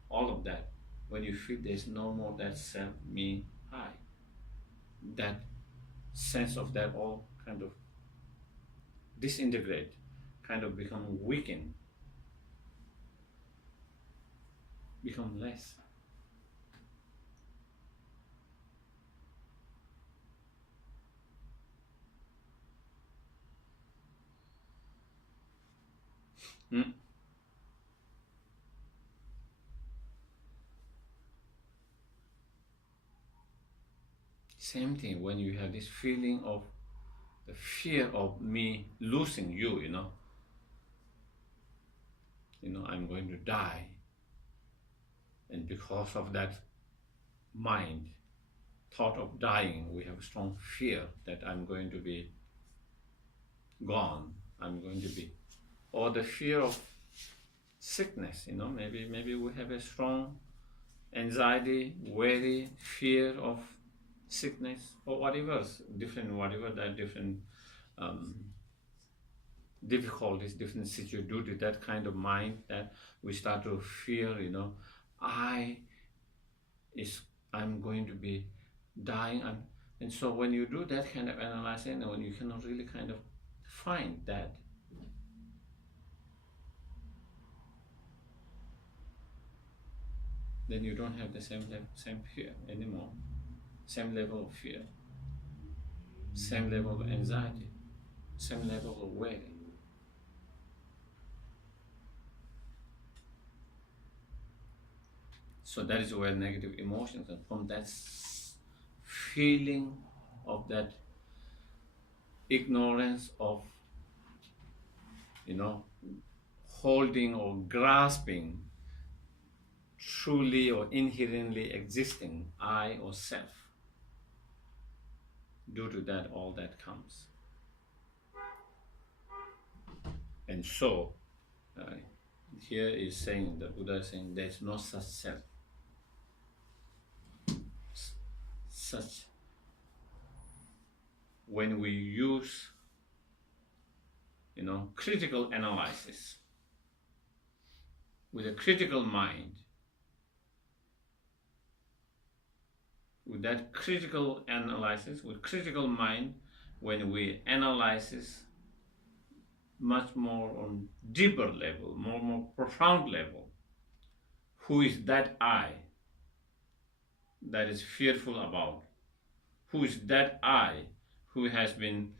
all of that. When you feel there's no more that self, me, I, that sense of that all kind of disintegrate, kind of become weakened, become less. Hmm? Same thing when you have this feeling of the fear of me losing you, I'm going to die. And because of that mind, thought of dying, we have a strong fear that I'm going to be gone, I'm going to be, or the fear of sickness, maybe we have a strong anxiety, worry, fear of sickness, or whatever different difficulties, different situations, due to that kind of mind that we start to fear, I'm going to be dying. And so when you do that kind of analyzing, when you cannot really kind of find that, then you don't have the same fear anymore, same level of fear, same level of anxiety, same level of worry. So that is where negative emotions come from, that feeling of that ignorance of, holding or grasping truly or inherently existing I or self. Due to that, all that comes. And so, here is saying, the Buddha is saying, there's no such self. Such, when we use, critical analysis, with a critical mind, with that critical analysis, with critical mind, when we analyze much more on deeper level, more profound level, who is that I that is fearful about? Who is that I who has been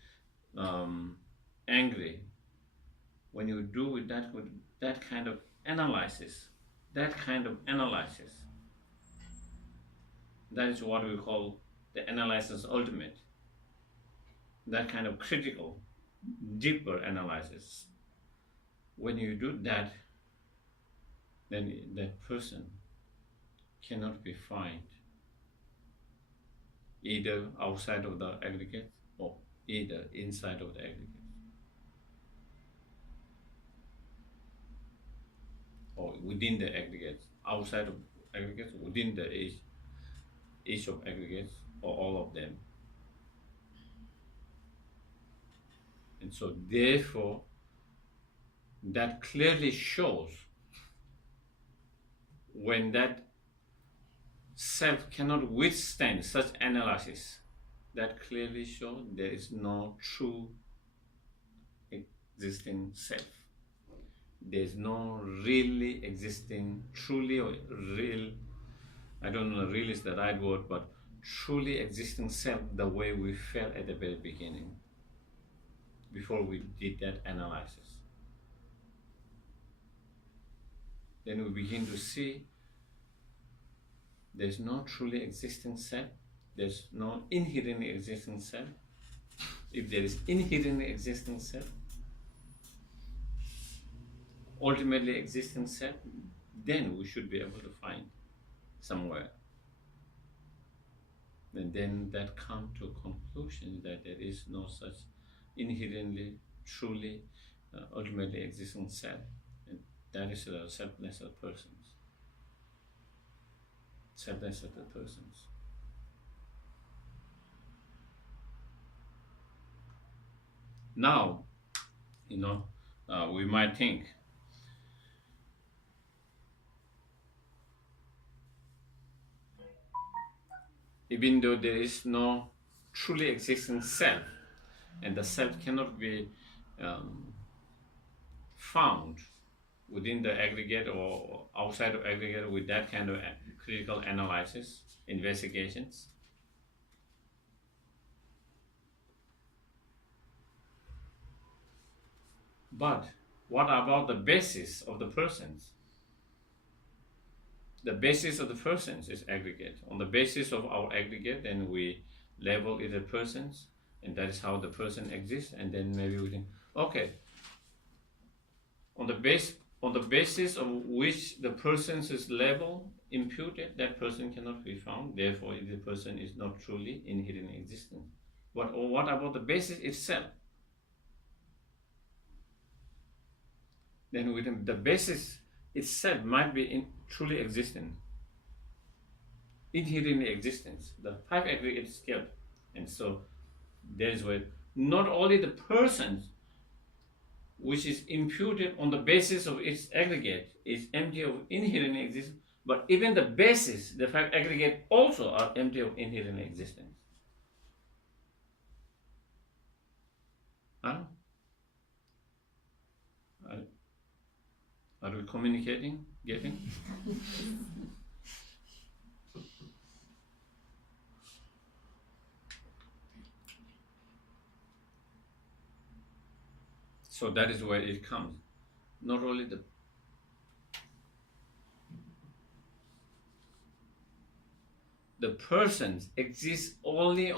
angry? When you do with that kind of analysis, that is what we call the analysis ultimate. That kind of critical, deeper analysis. When you do that, then that person cannot be found either outside of the aggregate or either inside of the aggregate, or within the aggregate, outside of aggregates, within the each of aggregates, or all of them. And so therefore, that clearly shows when that self cannot withstand such analysis, that clearly shows there is no true existing self. There is no really existing, truly or real, I don't know, real is the right word, but truly existing self the way we felt at the very beginning, before we did that analysis. Then we begin to see there's no truly existing self, there's no inherently existing self. If there is inherently existing self, ultimately existing self, then we should be able to find somewhere. And then that come to a conclusion that there is no such inherently truly, ultimately existing self. And that is the selfness of persons. Selfness of the persons. Now, we might think, even though there is no truly existing self, and the self cannot be found within the aggregate or outside of aggregate with that kind of critical analysis, investigations. But what about the basis of the persons? The basis of the persons is aggregate. On the basis of our aggregate, then we label it as persons, and that is how the person exists. And then maybe we think, okay, on the basis of which the person's is labeled, imputed, that person cannot be found. Therefore, the person is not truly inherent in existence. But what about the basis itself? Then within the basis itself might be truly existent, inherent in existence, the 5 aggregate scale. And so that is where not only the person which is imputed on the basis of its aggregate is empty of inherent existence, but even the basis, the 5 aggregate, also are empty of inherent existence. Huh? Are we communicating? Getting? So that is where it comes. Not only the persons exist only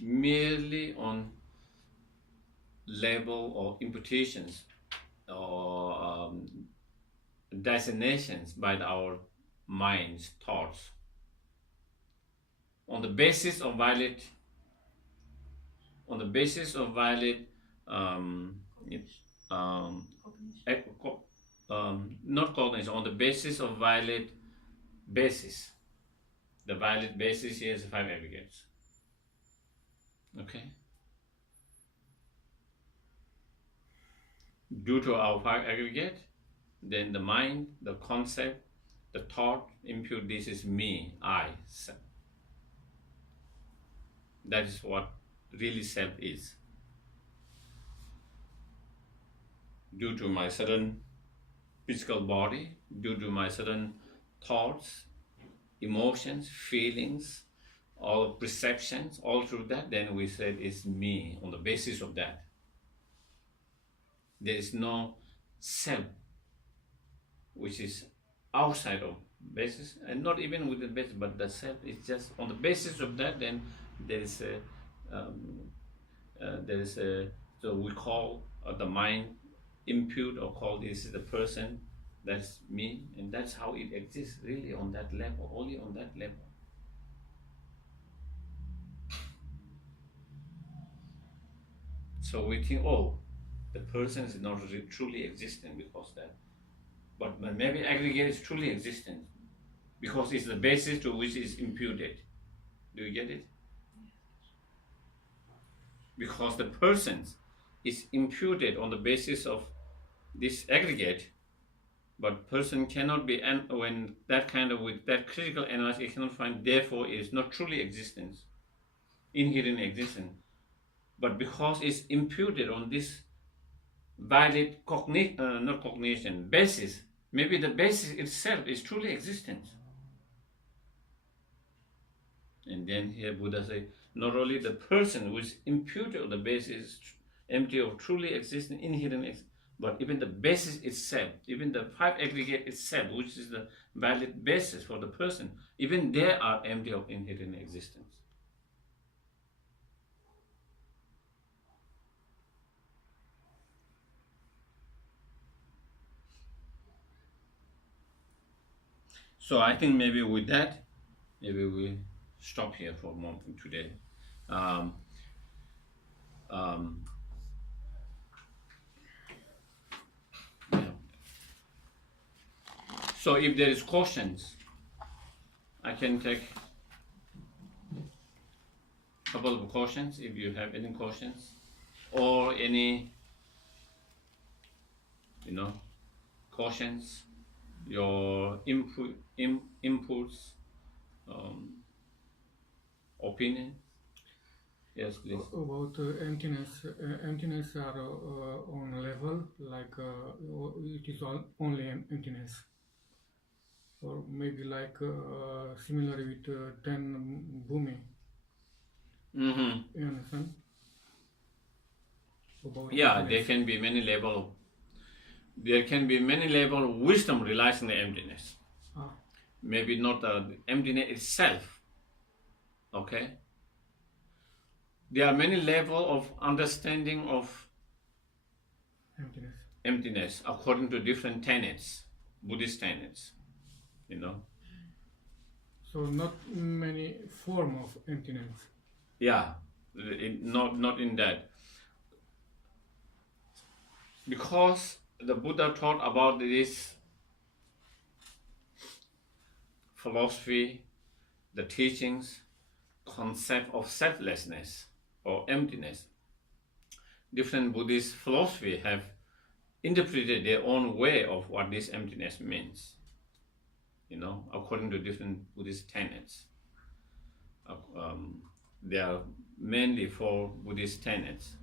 merely on label or imputations or designations by our minds, thoughts, on the basis of valid not cognition, on the basis of valid basis. The valid basis here is 5 aggregates. Okay? Due to our 5 aggregate, then the mind, the concept, the thought impute this is me, I, self. That is what really self is. Due to my certain physical body, due to my certain thoughts, emotions, feelings, all perceptions, all through that, then we said it's me on the basis of that. There is no self which is outside of basis, and not even with the basis, but the self is just on the basis of that. Then there is so we call the mind impute or call this the person, that's me, and that's how it exists really on that level, only on that level. So we think, oh, the person is not truly existent because that, but maybe aggregate is truly existent because it's the basis to which is imputed. Do you get it? Because the person is imputed on the basis of this aggregate, but person cannot be, when that kind of, with that critical analysis, it cannot find, therefore it is not truly existence, inherent existence. But because it's imputed on this valid not cognition, basis, maybe the basis itself is truly existence. And then here Buddha says, not only the person which is imputed on the basis empty of truly existing inherent existence, but even the basis itself, even the 5 aggregate itself, which is the valid basis for the person, even they are empty of inherent existence. So I think maybe with that, maybe we stop here for a moment today. So if there is questions, I can take a couple of questions if you have any questions or any, questions, your inputs, opinion. Yes, please. About emptiness are on a level like it is only emptiness, or maybe like similar with 10 bhumi. Mm-hmm. You understand? About Yeah, emptiness. there can be many level. There can be many level of wisdom realizing the emptiness. Maybe not the emptiness itself. Okay. There are many levels of understanding of emptiness according to different tenets, Buddhist tenets. So not many form of emptiness. Yeah, not in that. Because the Buddha taught about this philosophy, the teachings, concept of selflessness or emptiness. Different Buddhist philosophy have interpreted their own way of what this emptiness means, according to different Buddhist tenets. There are mainly 4 Buddhist tenets,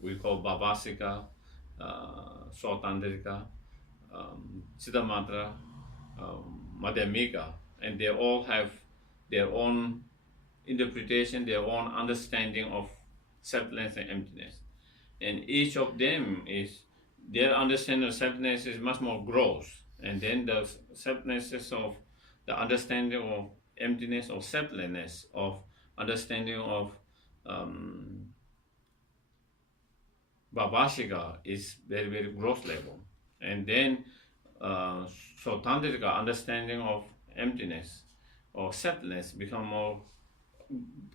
we call Bhavasika, Sotandrika, Siddhamatra, Madhyamika, and they all have their own interpretation, their own understanding of selflessness and emptiness. And each of them is, their understanding of selflessness is much more gross. And then the selflessness of the understanding of emptiness or selflessness, of understanding of Bhavasika is very, very gross level. And then so Tantrika understanding of emptiness or selflessness become more,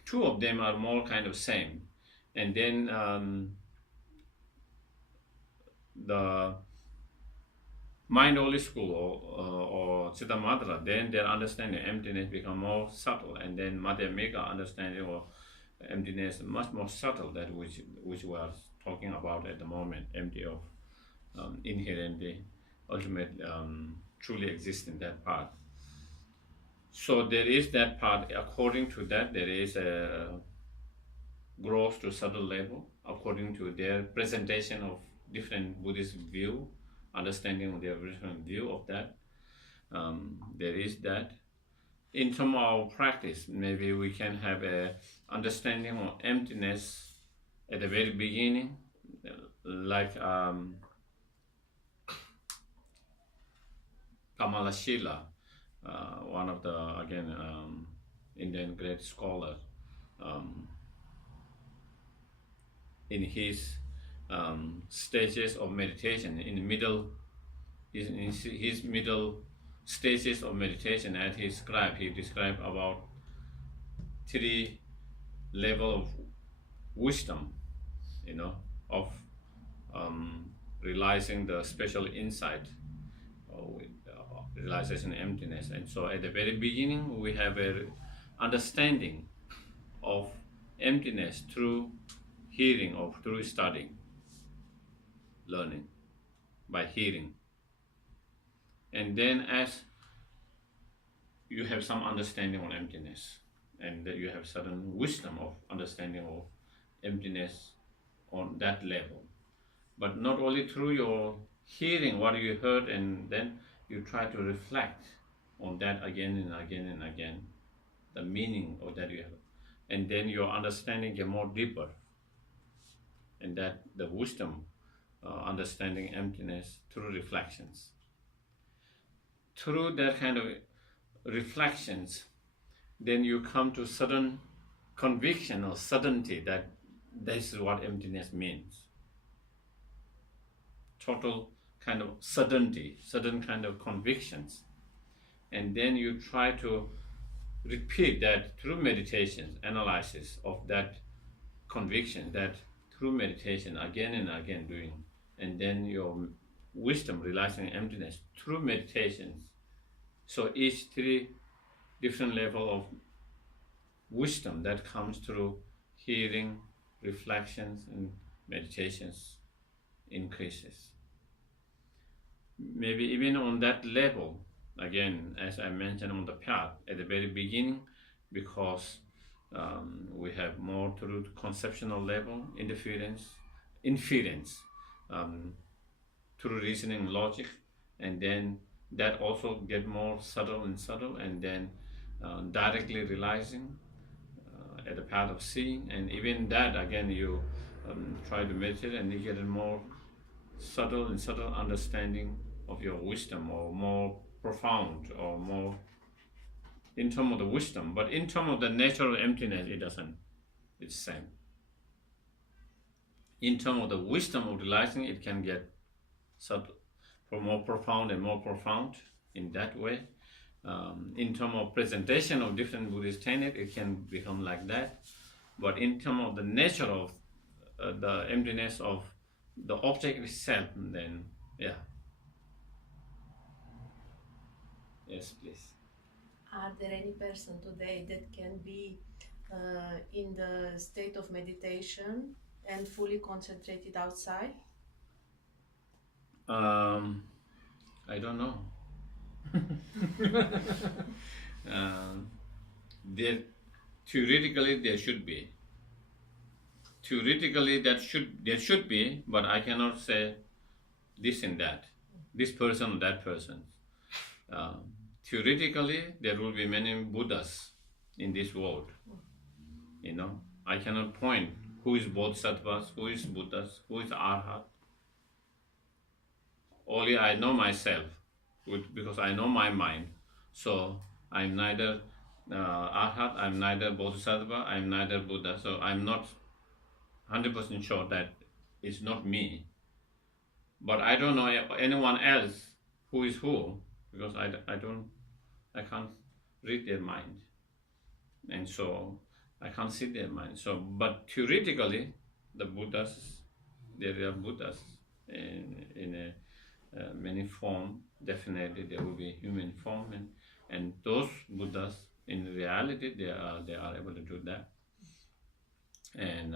2 of them are more kind of same. And then the mind-only school or Siddhamatra, then their understanding of emptiness become more subtle. And then Madhyamika understanding of emptiness much more subtle, that which we are talking about at the moment, empty of inherently, ultimately, truly exist in that part. So there is that part. According to that, there is a gross to subtle level, according to their presentation of different Buddhist view, understanding of their different view of that. There is that. In terms of our practice, maybe we can have a understanding of emptiness at the very beginning, like Kamalashila, one of the, again, Indian great scholar, in his stages of meditation, in the middle, in his middle stages of meditation, as he described about 3 levels of wisdom, of realizing the special insight, realization of emptiness. And so at the very beginning, we have a understanding of emptiness through hearing or through studying, learning by hearing. And then as you have some understanding on emptiness, and that you have certain wisdom of understanding of emptiness on that level. But not only through your hearing what you heard, and then you try to reflect on that again and again and again, the meaning of that you have. And then your understanding get more deeper. And that the wisdom, understanding emptiness through reflections. Through that kind of reflections, then you come to sudden conviction or certainty that this is what emptiness means. Total kind of certainty, sudden kind of convictions. And then you try to repeat that through meditation, analysis of that conviction, that through meditation again and again doing. And then your wisdom, realizing emptiness through meditations. So each three different level of wisdom that comes through hearing, reflections, and meditations increases. Maybe even on that level, again, as I mentioned on the path at the very beginning, because we have more through conceptual level, inference, through reasoning, logic, and then that also get more subtle and subtle, and then directly realizing at the path of seeing, and even that again you try to meditate and you get a more subtle and subtle understanding of your wisdom, or more profound, or more in terms of the wisdom. But in terms of the natural emptiness, it doesn't. It's same. In terms of the wisdom of realizing, it can get subtle, for more profound and more profound in that way. In terms of presentation of different Buddhist tenets, it can become like that. But in terms of the nature of the emptiness of the object itself, then yeah. Yes, please. Are there any person today that can be in the state of meditation and fully concentrated outside? I don't know. There, theoretically, there should be. Theoretically, there should be, but I cannot say this and that, this person or that person. Theoretically, there will be many Buddhas in this world. You know, I cannot point who is Bodhisattvas, who is Buddhas, who is Arhat. Only I know myself, because I know my mind. So I'm neither Arhat, I'm neither Bodhisattva, I'm neither Buddha. So I'm not 100% sure that it's not me. But I don't know anyone else who is who, because I can't read their mind, and so I can't see their mind. So, but theoretically, the Buddhas, there are Buddhas in many form. Definitely, there will be human form, and those Buddhas, in reality, they are able to do that. And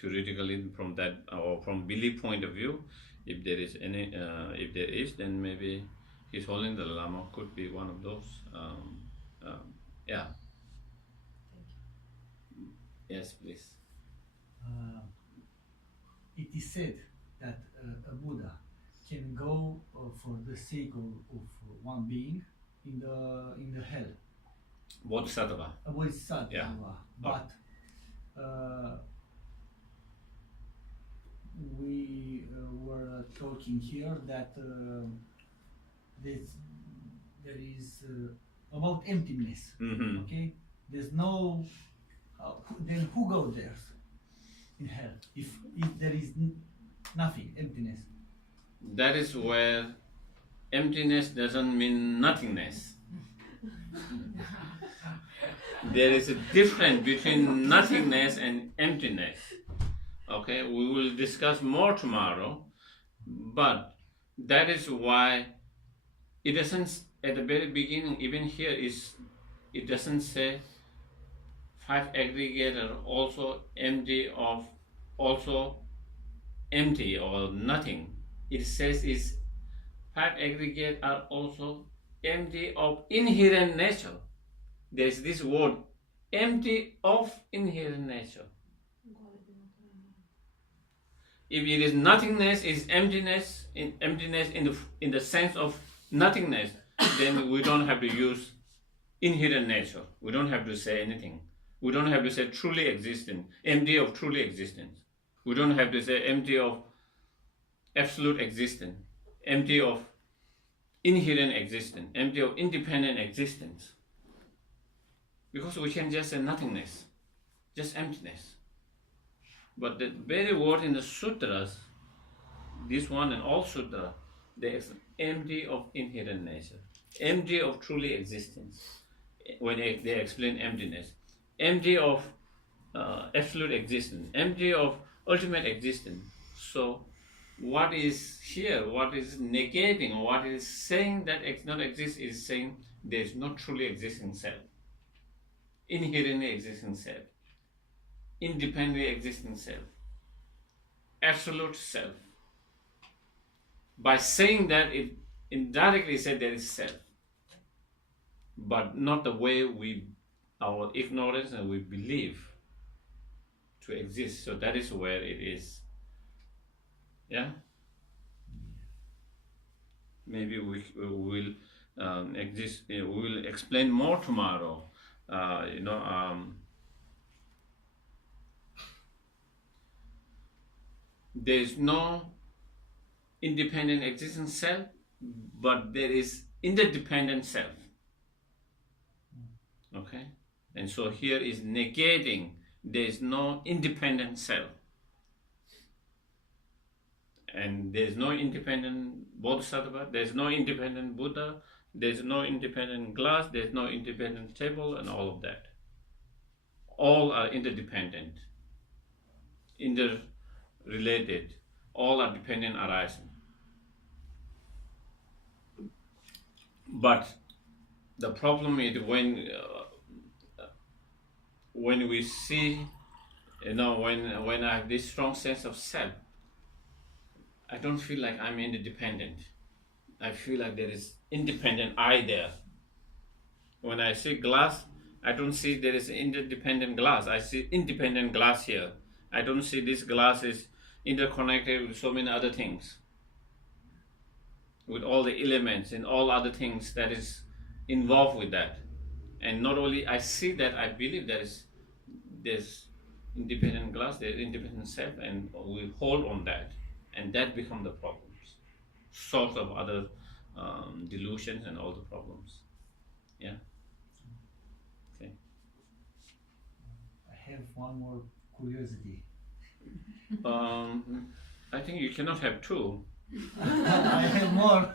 theoretically, from that or from belief point of view, if there is any, if there is, then maybe His Holiness the Lama could be one of those. Yeah. Yes, please. It is said that a Buddha can go for the sake of one being in the hell. Bodhisattva. A Bodhisattva. Yeah. But we were talking here that there is about emptiness. Mm-hmm. Okay, there's no. Then who goes there in hell if there is nothing, emptiness? That is where emptiness doesn't mean nothingness. There is a difference between nothingness and emptiness. Okay, we will discuss more tomorrow, but that is why it doesn't, at the very beginning, even here, it doesn't say five aggregator also empty or nothing. It says is five aggregate are also empty of inherent nature. There is this word, empty of inherent nature. If it is nothingness, is emptiness in the sense of nothingness, then we don't have to use inherent nature. We don't have to say anything. We don't have to say truly existent, empty of truly existence. We don't have to say empty of absolute existence, empty of inherent existence, empty of independent existence. Because we can just say nothingness, just emptiness. But the very word in the sutras, this one and all sutras, they explain empty of inherent nature, empty of truly existence. When they explain emptiness, empty of absolute existence, empty of ultimate existence. So what is here, what is negating, what is saying that not exist is saying there is not truly existing self, inherently existing self, independently existing self, absolute self. By saying that, it indirectly said there is self, but not the way our ignorance and we believe to exist. So that is where it is. Yeah. Maybe we will exist. We will explain more tomorrow. There is no independent existing self, but there is interdependent self. Okay, and so here is negating. There is no independent self, and there is no independent bodhisattva. There is no independent Buddha. There is no independent glass. There is no independent table, and all of that. All are interdependent, interrelated. All are dependent arising. But the problem is when we see, when I have this strong sense of self, I don't feel like I'm interdependent. I feel like there is independent I there. When I see glass, I don't see there is interdependent glass. I see independent glass here. I don't see this glass is interconnected with so many other things, with all the elements and all other things that is involved with that. And not only I see that, I believe there's independent glass, there's independent self, and we hold on that, and that become the problems, source of other delusions and all the problems. Yeah. Okay. I have one more curiosity. I think you cannot have two. I have more.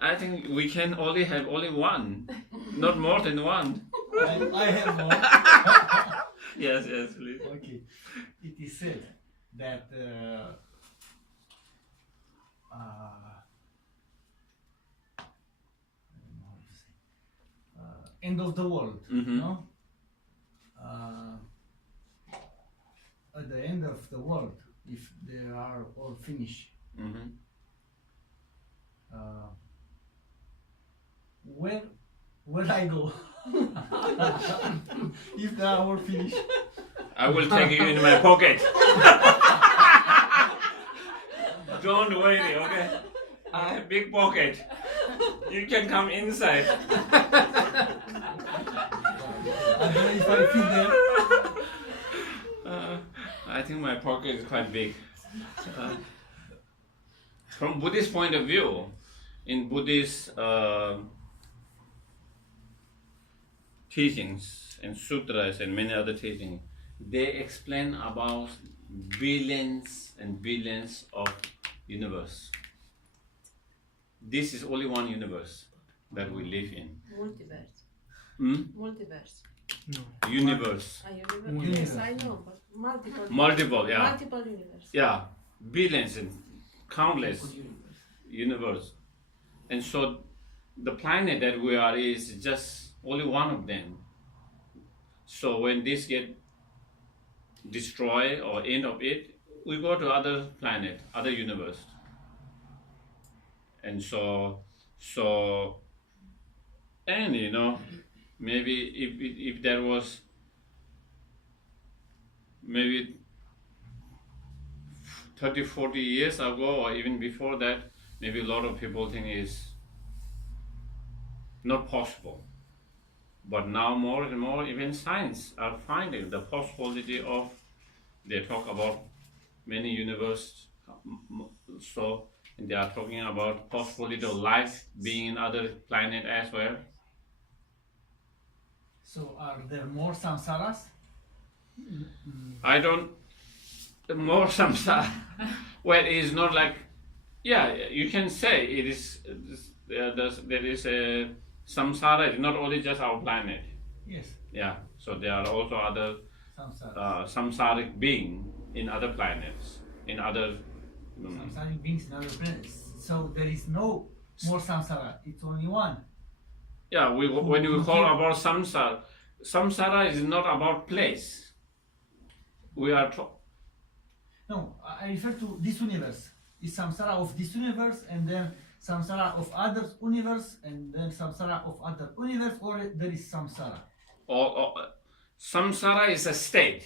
I think we can only have one, not more than one. I have more. Yes, please. Okay. It is said that I don't know how to say, end of the world, Mhm. no? At the end of the world, if they are all finished, Mm-hmm. where I go? If they are all finished, I will take you in my pocket. Don't worry, okay? I have big pocket. You can come inside. and then if I fit there, I think my pocket is quite big. From Buddhist point of view, in Buddhist teachings and sutras and many other teachings, they explain about billions and billions of universe. This is only one universe that we live in. Multiverse. Multiverse. Universe. Yes, I know, but multiple. Multiple, yeah. Multiple universe. Yeah, billions and countless universe. And so the planet that we are is just only one of them. So when this get destroyed or end of it, we go to other planet, other universe. And so and maybe if there was maybe 30, 40 years ago or even before that, maybe a lot of people think is not possible. But now more and more, even science are finding the possibility of, they talk about many universes, so they are talking about possibility of life being in other planet as well. so are there more samsaras? I don't, more samsara, well, it is not like, yeah, you can say it is, there is a samsara, is not only just our planet. Yes, Yeah, so there are also other samsaras. samsaric being in other planets, in other Samsaric beings in other planets. So there is no more samsara. It's only one. Yeah, when we call about samsara, samsara is not about place. We are No, I refer to this universe. It's samsara of this universe, and then samsara of other universe, and then samsara of other universe, or there is samsara. Samsara is a state,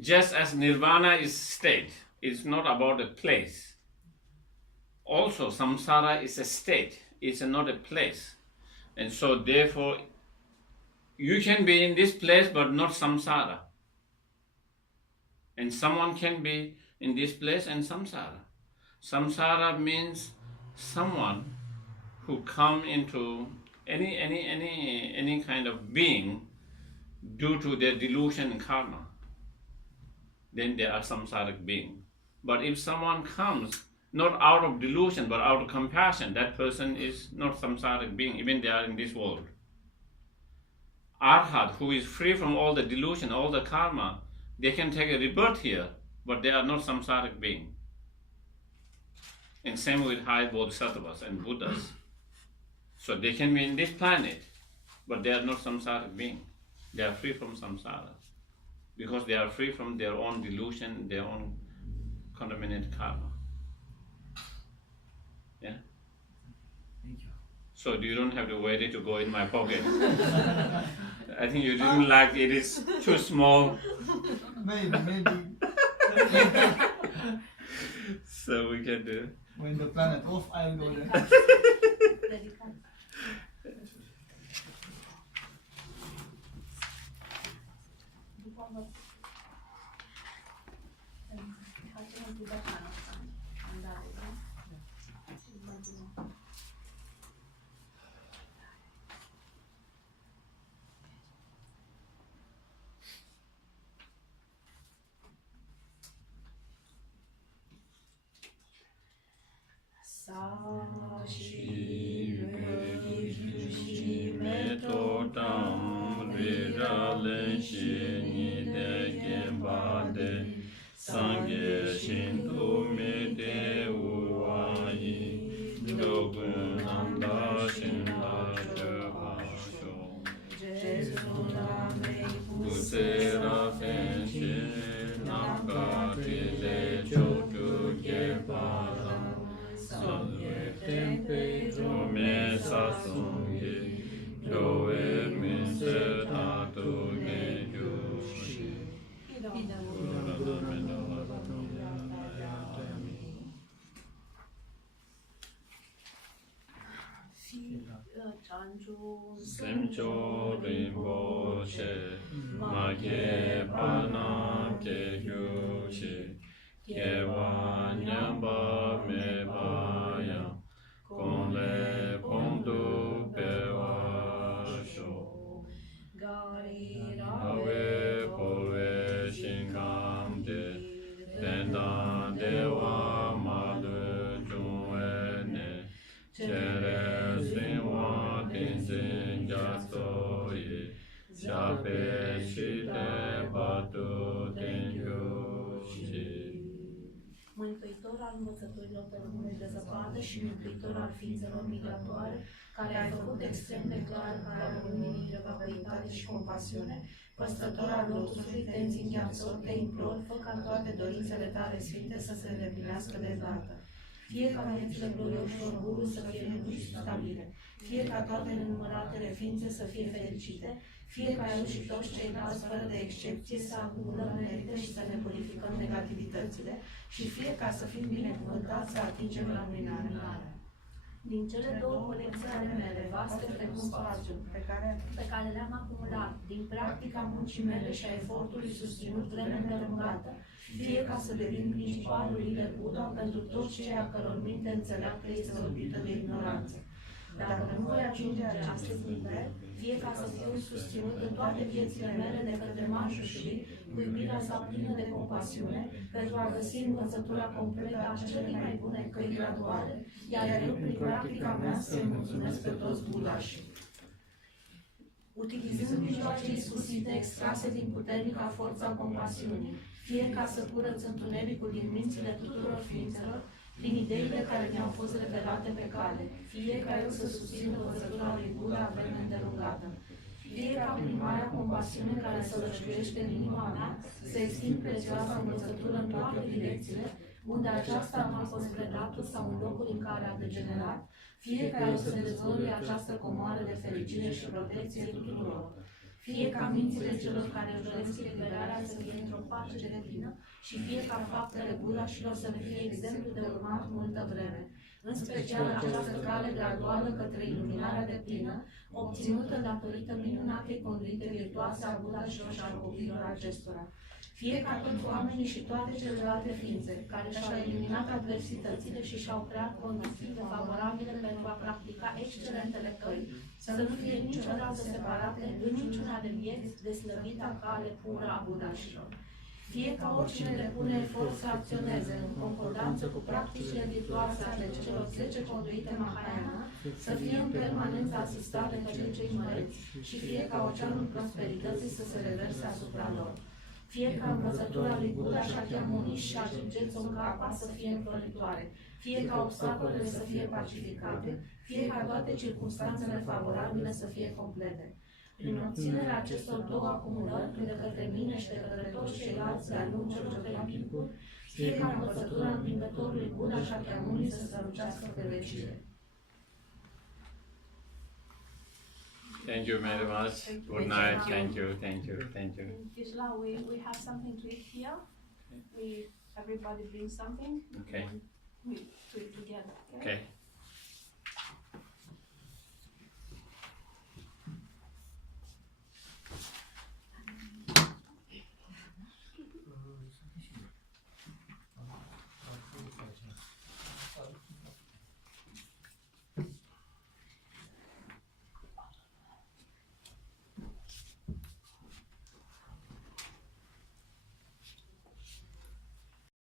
just as nirvana is state. It's not about a place. Also, samsara is a state. It's not a place. And so therefore, you can be in this place but not samsara. And someone can be in this place and samsara. Samsara means someone who come into any kind of being due to their delusion and karma. Then they are samsaric being. But if someone comes not out of delusion but out of compassion, that person is not samsaric being, even they are in this world. Arhat, who is free from all the delusion, all the karma, they can take a rebirth here, but they are not samsaric being. And same with high bodhisattvas and Buddhas. So they can be in this planet, but they are not samsaric being. They are free from samsara, because they are free from their own delusion, their own contaminated karma. Yeah? Thank you. So you don't have to worry to go in my pocket. I think you didn't like it is too small. Maybe. So we can do. When the planet off, I will go there. Dedicat. După vă facem un pic de cană asta. Am dat, da? Și continuăm. Semcho rinpoche, magye pana ke hyushi, kewa nyamba me baya, konle pondu pewa sho. Gawe pove shinkam de, tenda dewa malu juene, chere sinwa tinsin jasoye, shape shite batu tenhyushi. Mântuitor al învățăturilor pe lumului de zăpadă și mântuitor al ființelor migratoare, care ai făcut extrem de clar calea luminii de vapăitate și compasiune, păstrător al lotusului, te înțin chiar te implor, fă ca toate dorințele tale sfinte să se îndeplinească de dată. Fie ca viețile glorioșilor guru să fie numiți și stabile, fie ca toate nenumăratele ființe să fie fericite, fie ca eu și toți ceilalți, fără de excepție, să acumulăm merite și să ne purificăm negativitățile și fie ca să fim binecuvântați să atingem luminarea. Din cele două colecții ale mele, vaste precum spațiul, pe care le-am acumulat, din practica muncii mele și a efortului susținut vreme îndelungată, fie ca să devin principalul lider Buddha pentru toți cei a căror minte înțeleaptă este orbită de ignoranță. Dacă nu voi ajunge acest nivel, fie ca să fiu susținut în toate viețile mele de către manjușii, cu iubirea sa plină de compasiune, pentru a găsi învățătura completă a celei mai bune căi graduale, iar eu, prin practica mea, să-i mulțumesc pe toți budașii. Utilizând mijloace iscusite extrase din puternica forța compasiunii, fie ca să curăț întunericul din mințile tuturor ființelor, prin ideile care mi-au fost revelate pe cale, fie ca eu să susțin învățătura lui Buddha vreme îndelungată, fie ca prin marea compasiune care sălășluiește în inima mea, să extind prețioasa învățătură în toate direcțiile, unde aceasta m-a fost predată sau în locuri în care a degenerat, fie ca eu să dezvălui această comoară de fericire și protecție tuturor, fie ca mințile celor care își doresc eliberarea să fie într-o pace de plină și fie ca faptele budașilor să ne fie exemplu de urmat multă vreme, în special această cale graduală către iluminarea de plină, obținută datorită minunatei conduite virtuoase a budașilor și al copiilor acestora. Fie ca toți oamenii și toate celelalte ființe, care și-au eliminat adversitățile și și-au creat condiții favorabile pentru a practica excelentele căi, să nu fie niciodată separate în niciuna de vieți de slăvita cale pură a budașilor. Fie ca oricine depune efort să acționeze în concordanță cu practicile virtuoase ale celor 10 conduite Mahayana, să fie în permanență asistate de cei măreți și fie ca oceanul prosperității să se reverse asupra lor. Fie ca învățătura lui Buddha Shakyamuni și a Jetson-Kapa să fie înfloritoare, fie ca obstacolele să fie pacificate, fie ca toate circumstanțele favorabile să fie complete. Prin obținerea acestor două acumulări, de către mine și de către toți ceilalți de-a lungul celor 3 timpuri, fie ca învățătura învingătorului Buddha Shakyamuni să strălucească pe vecire. Thank you very much. Good night. Thank you. Thank you. Thank you. Gisela, we have something to eat here. Everybody brings something. Okay. And we do it together. Okay.